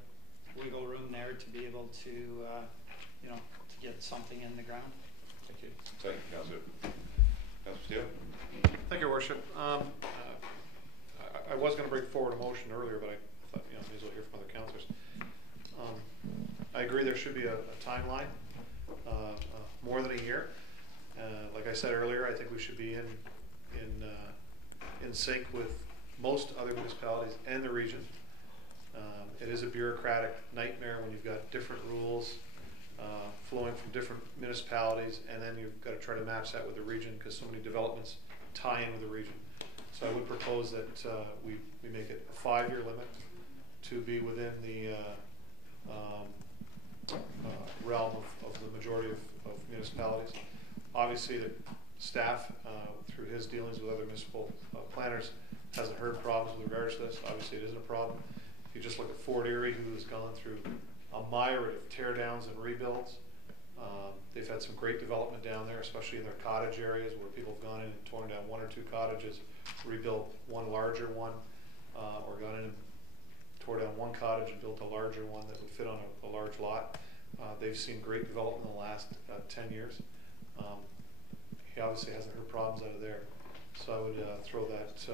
wiggle room there to be able to, to get something in the ground. Thank you. Thank you, Councillor. Councillor Steele. Thank you, Your Worship. I was going to bring forward a motion earlier, but I thought, may as well hear from other councillors. I agree there should be a timeline, more than a year. Like I said earlier, I think we should be in sync with most other municipalities and the region. It is a bureaucratic nightmare when you've got different rules flowing from different municipalities, and then you've got to try to match that with the region because so many developments tie in with the region. So I would propose that we make it a 5-year limit to be within the realm of the majority of municipalities. Obviously, the staff, through his dealings with other municipal planners, hasn't heard problems with regards to this. Obviously, it isn't a problem. If you just look at Fort Erie, who has gone through a myriad of teardowns and rebuilds, they've had some great development down there, especially in their cottage areas where people have gone in and torn down 1 or 2 cottages, rebuilt one larger one, or gone in and tore down 1 cottage and built a larger one that would fit on a large lot. They've seen great development in the last 10 years. He obviously hasn't heard problems out of there. So I would throw that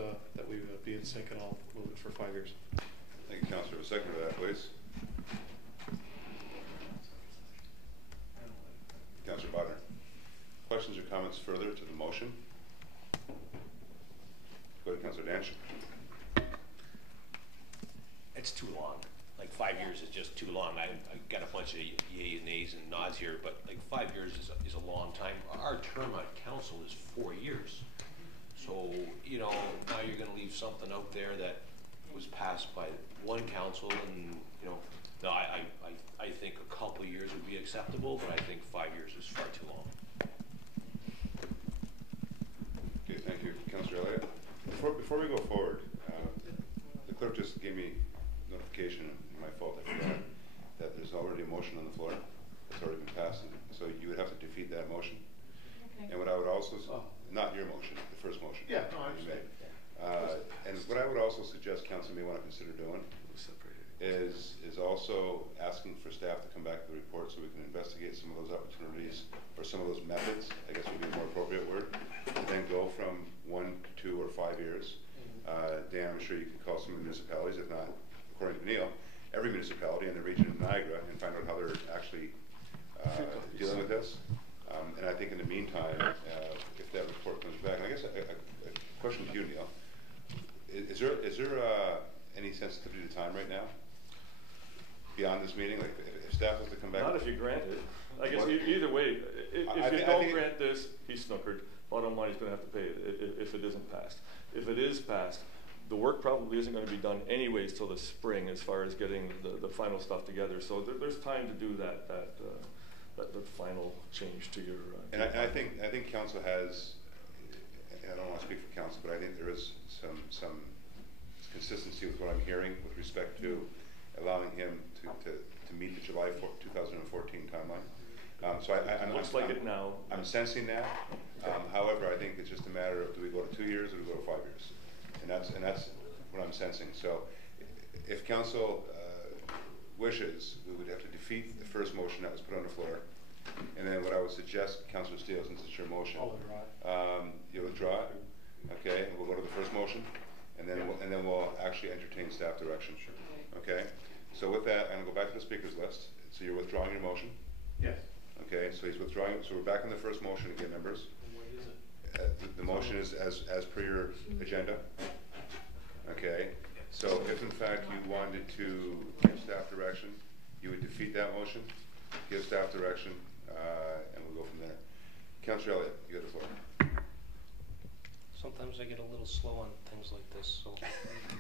we would be in sync, and I'll move it for 5 years. Thank you, Councillor. A second to that, please. Councillor Bodner. Questions or comments further to the motion? Go ahead, Councillor Danch. It's too long. Like 5 years is just too long. I got a bunch of yays and nays and nods here, but like 5 years is a long time. Our term on council is 4 years. So, you know, now you're gonna leave something out there that was passed by one council and, you know, no, I think a couple of years would be acceptable, but I think 5 years is far too long. Okay, thank you. Councillor Elliott. Before we go forward, the clerk just gave me notification, my fault, I forgot, that there's already a motion on the floor that's already been passed, so you would have to defeat that motion. Okay. And what I would also, not your motion, the first motion. Yeah, no, I understand. And what I would also suggest council may want to consider doing is also asking for staff to come back to the report so we can investigate some of those opportunities or some of those methods, I guess would be a more appropriate word, and then go from 1 to 2 or 5 years. Dan, I'm sure you can call some municipalities, if not, according to Neil, every municipality in the region of Niagara and find out how they're actually dealing with this. And I think in the meantime, if that report comes back, and I guess a question to you, Neil, is there any sensitivity to time right now? Beyond this meeting, like if staff was to come back? Not if you grant it. I guess either way, if you don't grant this, he's snookered. Bottom line, he's going to have to pay it if it isn't passed. If it is passed, the work probably isn't going to be done anyways till the spring as far as getting the final stuff together. So there's time to do that final change to your. And I think council has. I don't want to speak for council, but I think there is some consistency with what I'm hearing with respect to allowing him to meet the July 2014 timeline. So I'm looks like it now. I'm sensing that. However, I think it's just a matter of do we go to 2 years or do we go to 5 years, and that's what I'm sensing. So if council wishes, we would have to defeat the first motion that was put on the floor, and then what I would suggest, Councillor Steele, since it's your motion, you withdraw it, okay, and we'll go to the first motion, and then we'll actually entertain staff direction. Okay. So with that, I'm going to go back to the speakers list. So you're withdrawing your motion? Yes. Okay, so he's withdrawing. So we're back on the first motion again, members. What is it? The motion is as per your agenda. Okay. So if in fact you wanted to give staff direction, you would defeat that motion, give staff direction, and we'll go from there. Councillor Elliott, you have the floor. Sometimes I get a little slow on things like this, so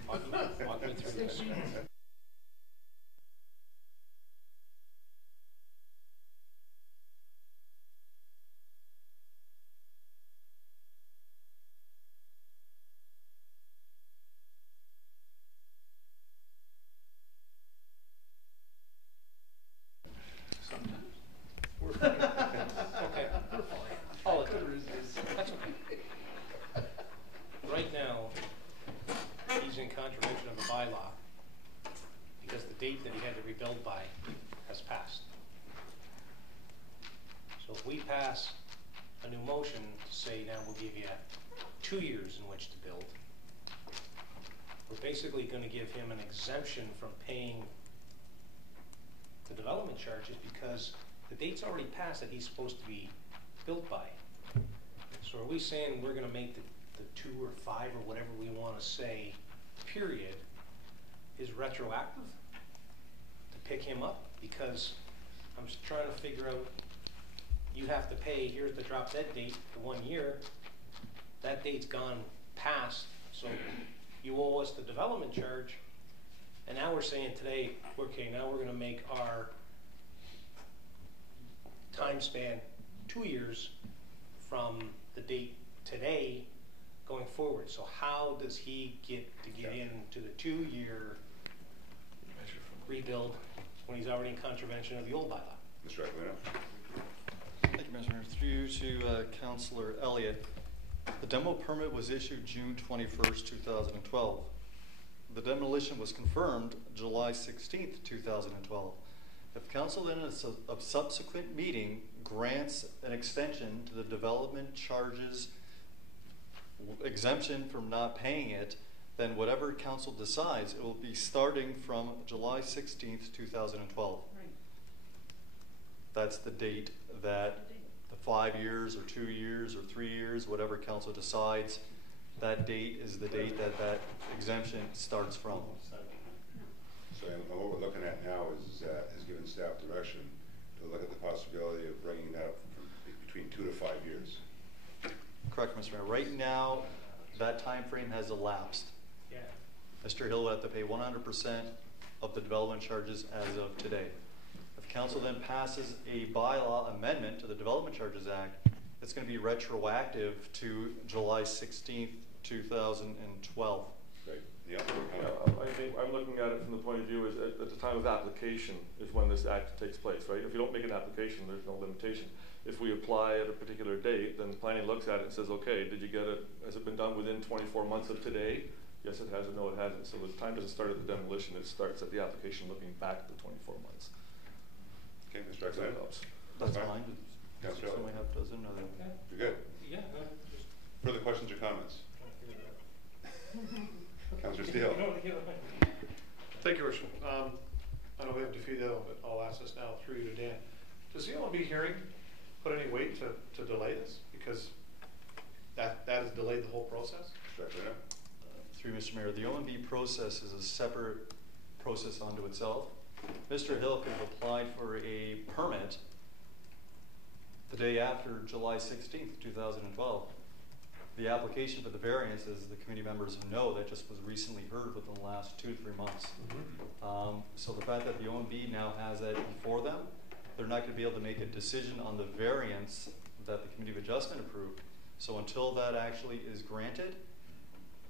walk me through this. Okay. All it is. That's okay. Right now, he's in contravention of the bylaw because the date that he had to rebuild by has passed. So if we pass a new motion to say now we'll give you 2 years in which to build, we're basically going to give him an exemption from paying the development charges because the date's already passed that he's supposed to be built by. So are we saying we're going to make the 2 or 5 or whatever we want to say, period, is retroactive to pick him up? Because I'm trying to figure out, you have to pay, here's the drop dead date, the 1 year. That date's gone past, so you owe us the development charge. And now we're saying today, okay, now we're going to make our time span 2 years from the date today going forward. So how does he get into the 2-year rebuild when he's already in contravention of the old bylaw? Mr. Aquino. Thank you, Mr. Mayor. Through to Councillor Elliott. The demo permit was issued June 21st, 2012. The demolition was confirmed July 16th, 2012. If council in a subsequent meeting grants an extension to the development charges exemption from not paying it, then whatever council decides, it will be starting from July 16th, 2012. Right. That's the date that the 5 years or 2 years or 3 years, whatever council decides, that date is the date that that exemption starts from. So what we're looking at now is giving staff direction to look at the possibility of bringing that up from between 2 to 5 years. Correct, Mr. Mayor. Right now, that time frame has elapsed. Yeah. Mr. Hill will have to pay 100% of the development charges as of today. If council then passes a bylaw amendment to the Development Charges Act, it's going to be retroactive to July 16th, 2012. Right. Yeah. I think I'm looking at it from the point of view is at the time of application is when this act takes place, right? If you don't make an application, there's no limitation. If we apply at a particular date, then the planning looks at it and says, okay, did you get it, has it been done within 24 months of today? Yes, it has, or no, it hasn't. So the time doesn't start at the demolition, it starts at the application looking back at the 24 months. Okay, Mr. Exline. That's fine. Councilor. So we have a dozen other. You're good. Yeah. Further questions or comments? Councilor Steele. Thank you, Worship. I know we have defeated that, but I'll ask this now through you to Dan. Does the OMB hearing put any weight to delay this? Because that has delayed the whole process? Through Mr. Mayor, the OMB process is a separate process unto itself. Mr. Hill could have applied for a permit the day after July 16th, 2012. The application for the variance, as the committee members know, that just was recently heard within the last 2 to 3 months. So the fact that the OMB now has that before them, they're not going to be able to make a decision on the variance that the Committee of Adjustment approved. So until that actually is granted,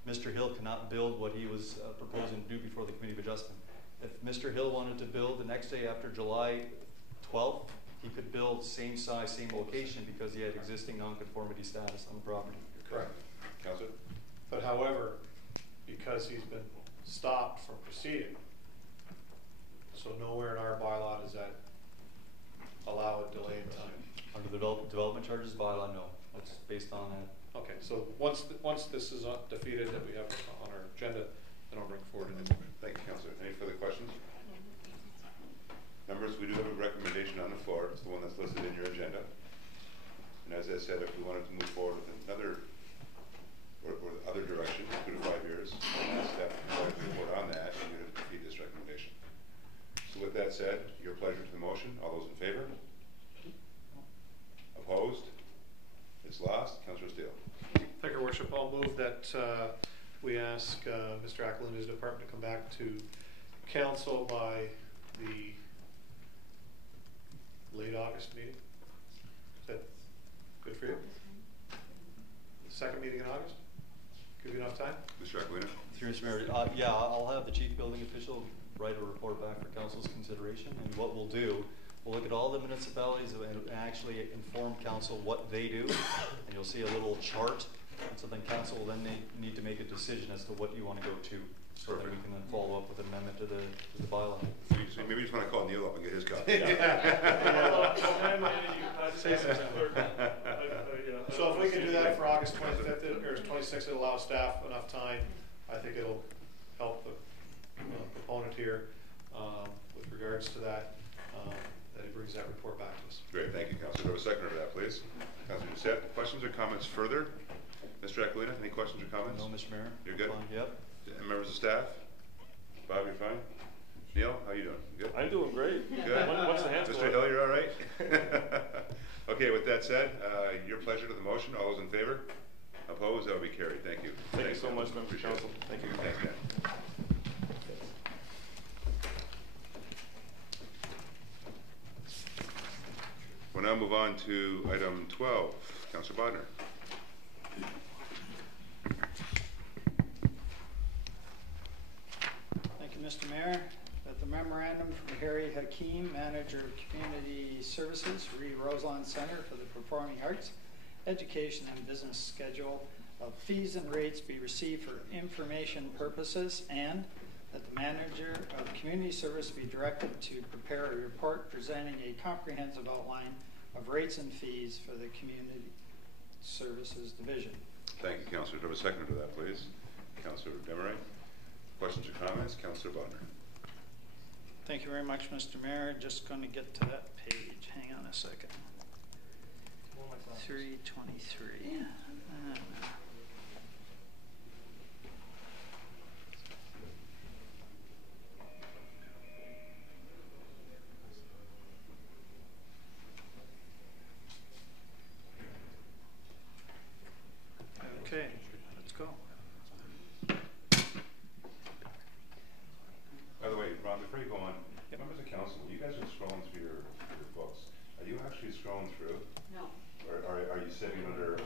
Mr. Hill cannot build what he was proposing to do before the Committee of Adjustment. If Mr. Hill wanted to build the next day after July 12th, he could build same size, same location because he had existing nonconformity status on the property. Correct. Councilor? But however, because he's been stopped from proceeding, so nowhere in our bylaw does that allow a delay in time. Under the development charges bylaw, no. It's based on that. Okay, so once this is defeated that we have on our agenda, then I'll bring forward an amendment. Thank you, Councilor. Any further questions? Members, we do have a recommendation on the floor. It's the one that's listed in your agenda. And as I said, if we wanted to move forward with another or other direction, 2 to 5 years, and ask staff to provide a report on that, and we would defeat this recommendation. So with that said, your pleasure to the motion. All those in favor? Opposed? It's lost. Councilor Steele. Thank you, Worship. I'll move that we ask Mr. Ackland and his department to come back to council by the late August meeting. Is that good for you? The second meeting in August? Give you enough time? Mr. Aquilino. Through Mr. Mayor, yeah, I'll have the chief building official write a report back for council's consideration. And what we'll do, we'll look at all the municipalities and actually inform council what they do. And you'll see a little chart. And so then council will then need to make a decision as to what you want to go to. So that we can then follow up with an amendment to the bylaw. So maybe you just want to call Neil up and get his copy. So if we can do that for August 25th or 26th, it'll allow staff enough time. I think it'll help the proponent here with regards to that, that he brings that report back to us. Great, thank you, Councilor. Do I have a seconder for that, please? Councilor Doucette, questions or comments further? Mr. Aquilino, any questions or comments? No, Mr. Mayor. You're good? Fine, yep. And members of staff? Bob, you're fine? Neil, how you doing? You good? I'm doing great. Good. What's the hands Mr. Hill, you're all right? Okay, with that said, your pleasure to the motion. All those in favor? Opposed? That will be carried. Thank you. Thank you so much, Member of Council. Thank you. Thanks, Dan. We'll now move on to item 12. Councilor Bodnar. Thank you, Mr. Mayor. That the memorandum from Harry Hakeem, Manager of Community Services, Roseland Center for the Performing Arts, Education and Business Schedule of fees and rates be received for information purposes, and that the Manager of Community Service be directed to prepare a report presenting a comprehensive outline of rates and fees for the Community Services Division. Thank you, Councilor. Do I have a seconder to that, please? Councilor Demeray. Questions or comments? Councilor Bodnar. Thank you very much, Mr. Mayor. Just going to get to that page. Hang on a second. 23. Okay, let's go. By the way, Ron, before you go on, members of council, you guys are scrolling through your books. Are you actually scrolling through? No. Or are you sitting under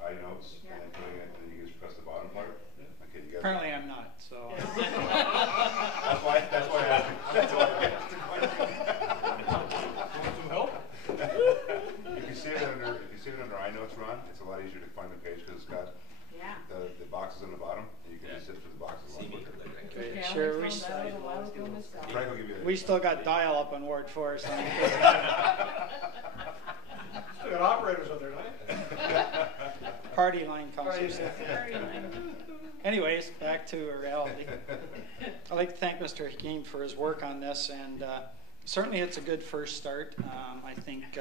I notes and then putting it, and then you just press the bottom part? Okay, you guys. Apparently I'm not, so. That's why I asked. That's why I asked the question. Want some help? If you save it under I notes, Ron, it's a lot easier to find the page because it's got the boxes on the bottom, and you can just zip through the boxes a lot quicker. Okay, sure, we still got dial-up on Ward 4. So Still got operators out there, right? Party line comes through. Anyways, back to reality. I'd like to thank Mr. Hakeem for his work on this, and certainly it's a good first start. I think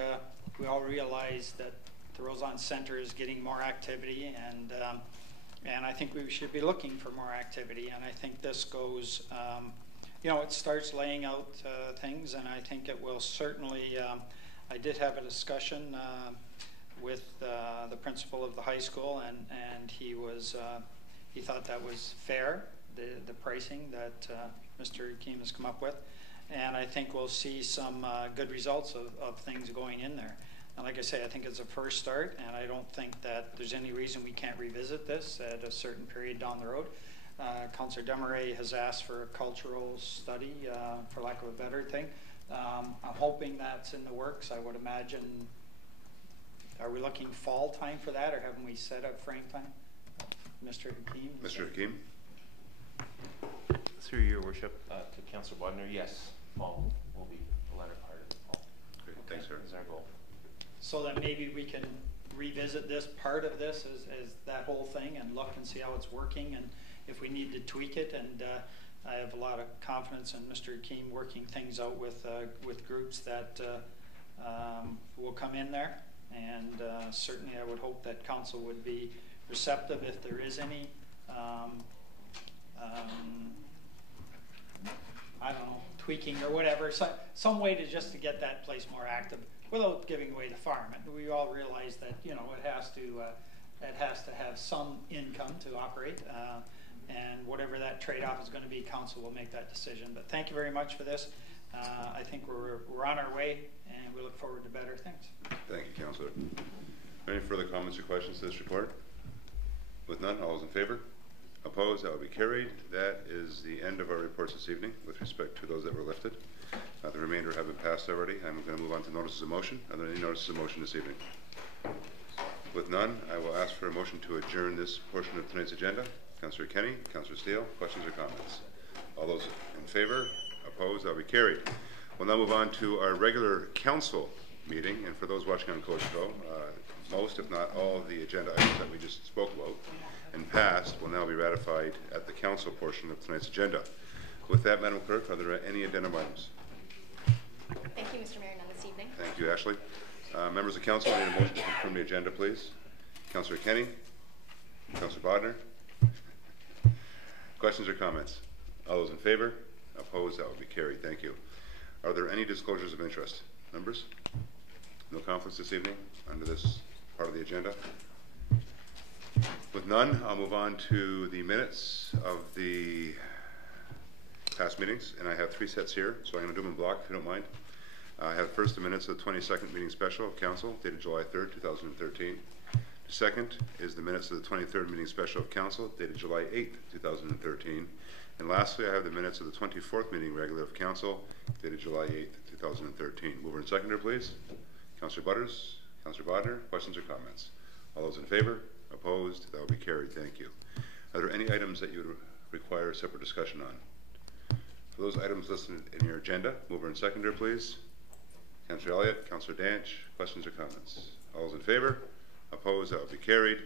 we all realize that the Rosemont Center is getting more activity, and I think we should be looking for more activity. And I think this goes, it starts laying out things, and I think it will certainly. I did have a discussion with the principal of the high school, and he thought that was fair, the pricing that Mr. Hakeem has come up with, and I think we'll see some good results of things going in there. And like I say, I think it's a first start, and I don't think that there's any reason we can't revisit this at a certain period down the road. Councillor Demaray has asked for a cultural study, for lack of a better thing. I'm hoping that's in the works. I would imagine, are we looking fall time for that, or haven't we set up frame time? Mr. Hakeem? Mr. Hakeem? Through your worship, to Councillor Bodner, yes, fall will be the latter part of the fall. Great, thanks, sir. Is our goal. So that maybe we can revisit this part of this as that whole thing and look and see how it's working, and if we need to tweak it. And I have a lot of confidence in Mr. Hakeem working things out with groups that will come in there, and certainly I would hope that council would be receptive if there is any I don't know, tweaking or whatever, some way to just to get that place more active without giving away the farm. And we all realize that it has to have some income to operate, and whatever that trade-off is going to be, council will make that decision. But thank you very much for this. I think we're on our way, and we look forward to better things. Thank you, Councillor. Any further comments or questions to this report? With none, all those in favor? Opposed? That will be carried. That is the end of our reports this evening with respect to those that were lifted. The remainder have been passed already. I'm going to move on to notices of motion. Are there any notices of motion this evening? With none, I will ask for a motion to adjourn this portion of tonight's agenda. Councillor Kenny, Councillor Steele, questions or comments? All those in favor? Opposed? That will be carried. We'll now move on to our regular council meeting. And for those watching on COGECO, most, if not all, of the agenda items that we just spoke about and passed will now be ratified at the council portion of tonight's agenda. With that, Madam Clerk, are there any addendum items? Thank you, Mr. Mayor, none this evening. Thank you, Ashley. Members of council, I need a motion to confirm the agenda, please. Councillor Kenny, Councillor Bodner. Questions or comments? All those in favor? Opposed? That will be carried. Thank you. Are there any disclosures of interest? Members? No conflicts this evening under this part of the agenda? With none, I'll move on to the minutes of the past meetings, and I have 3 sets here, so I'm going to do them in block if you don't mind. I have first the minutes of the 22nd meeting special of council dated July 3rd, 2013. The second is the minutes of the 23rd meeting special of council dated July 8th, 2013. And lastly, I have the minutes of the 24th meeting regular of council dated July 8th, 2013. Mover and seconder, please. Councillor Butters, Councillor Bodner, questions or comments? All those in favor? Opposed? That will be carried. Thank you. Are there any items that you would require a separate discussion on? For those items listed in your agenda, mover and seconder, please. Councillor Elliott, Councillor Danch, questions or comments? All those in favor? Opposed? That will be carried.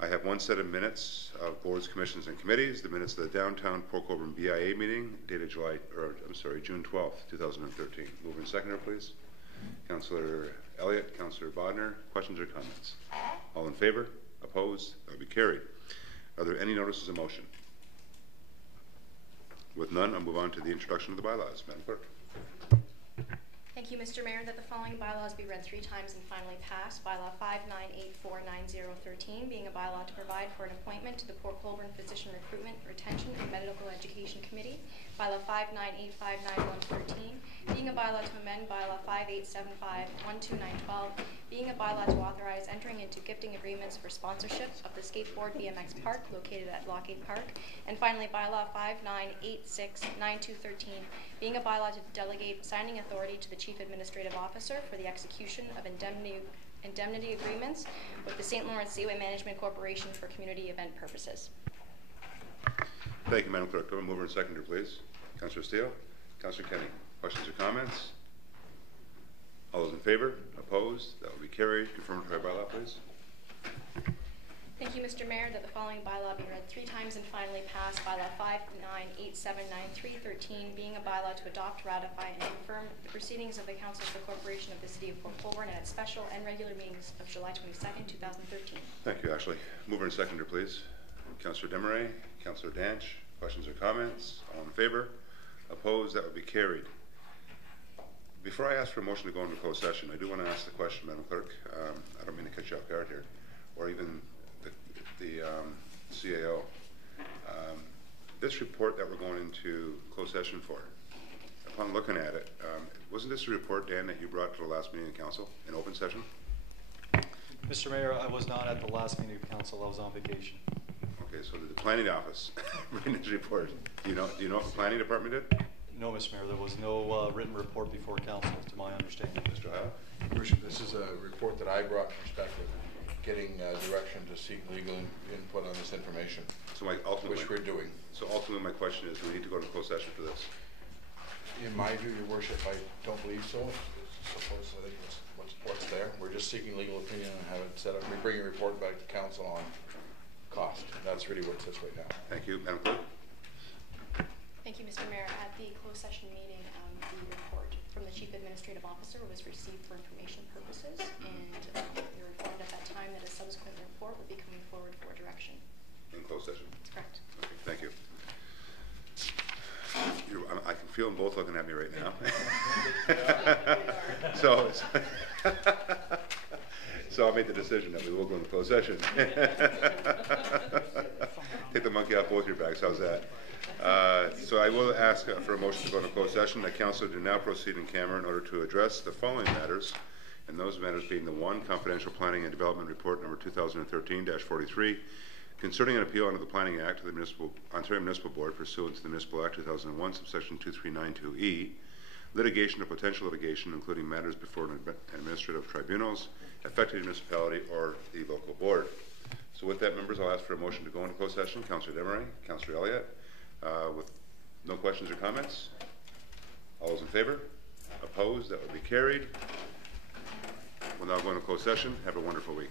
I have 1 set of minutes of boards, commissions, and committees. The minutes of the downtown Port Colborne BIA meeting dated June 12th, 2013. Mover and seconder, please. Councillor Elliott, Councillor Bodnar. Questions or comments? All in favor? Opposed? That will be carried. Are there any notices of motion? With none, I'll move on to the introduction of the bylaws. Madam Clerk. Thank you, Mr. Mayor, that the following bylaws be read 3 times and finally passed. Bylaw 59849013, being a bylaw to provide for an appointment to the Port Colborne Physician Recruitment, Retention, and Medical Education Committee. Bylaw 59859113, being a bylaw to amend Bylaw 587512912, being a bylaw to authorize entering into gifting agreements for sponsorship of the skateboard BMX park located at Lockade Park. And finally, Bylaw 59869213, being a bylaw to delegate signing authority to the Chief Administrative Officer for the execution of indemnity agreements with the St. Lawrence Seaway Management Corporation for community event purposes. Thank you, Madam Clerk. Go mover and seconder, please. Councillor Steele, Councillor Kenny. Questions or comments? All those in favor? Opposed? That will be carried. Confirmed by bylaw, please. Thank you, Mr. Mayor, that the following bylaw be read 3 times and finally passed. Bylaw 59879313, being a bylaw to adopt, ratify, and confirm the proceedings of the Council of the Corporation of the City of Port Colborne at its special and regular meetings of July 22nd, 2013. Thank you, Ashley. Mover and seconder, please. Councillor Desmarais, Councillor Danch. Questions or comments? All in favor? Opposed? That will be carried. Before I ask for a motion to go into closed session, I do want to ask the question, Madam Clerk. I don't mean to cut you off guard here, or even the CAO. This report that we're going into closed session for, upon looking at it, wasn't this a report, Dan, that you brought to the last meeting of council in open session? Mr. Mayor, I was not at the last meeting of council. I was on vacation. Okay, so did the planning office bring this report? Do you know what the planning department did? No, Mr. Mayor, there was no written report before council, to my understanding. Mr. Ohio? This is a report that I brought in respect of getting direction to seek legal input on this information, so which we're doing. So ultimately my question is, do we need to go to closed session for this? In my view, Your Worship, I don't believe so. Suppose I think what's there. We're just seeking legal opinion and have it set up. We bring a report back to council on cost. That's really what it says right now. Thank you. Madam Clerk? Thank you, Mr. Mayor. At the closed session meeting, the report from the Chief Administrative Officer was received for information purposes, and we were informed at that time that a subsequent report would be coming forward for direction. In closed session? That's correct. Okay, thank you. I can feel them both looking at me right now. So I made the decision that we will go into closed session. Take the monkey off both your backs. How's that? So I will ask for a motion to go into closed session. The council do now proceed in camera in order to address the following matters, and those matters being the 1, confidential planning and development report number 2013-43, concerning an appeal under the Planning Act of the Ontario Municipal Board pursuant to the Municipal Act 2001, subsection 2392E, litigation or potential litigation, including matters before administrative tribunals, affected municipality, or the local board. So with that, members, I'll ask for a motion to go into closed session. Councillor Desmarais, Councillor Elliott, with no questions or comments. All those in favor? Opposed? That will be carried. We'll now go into closed session. Have a wonderful week.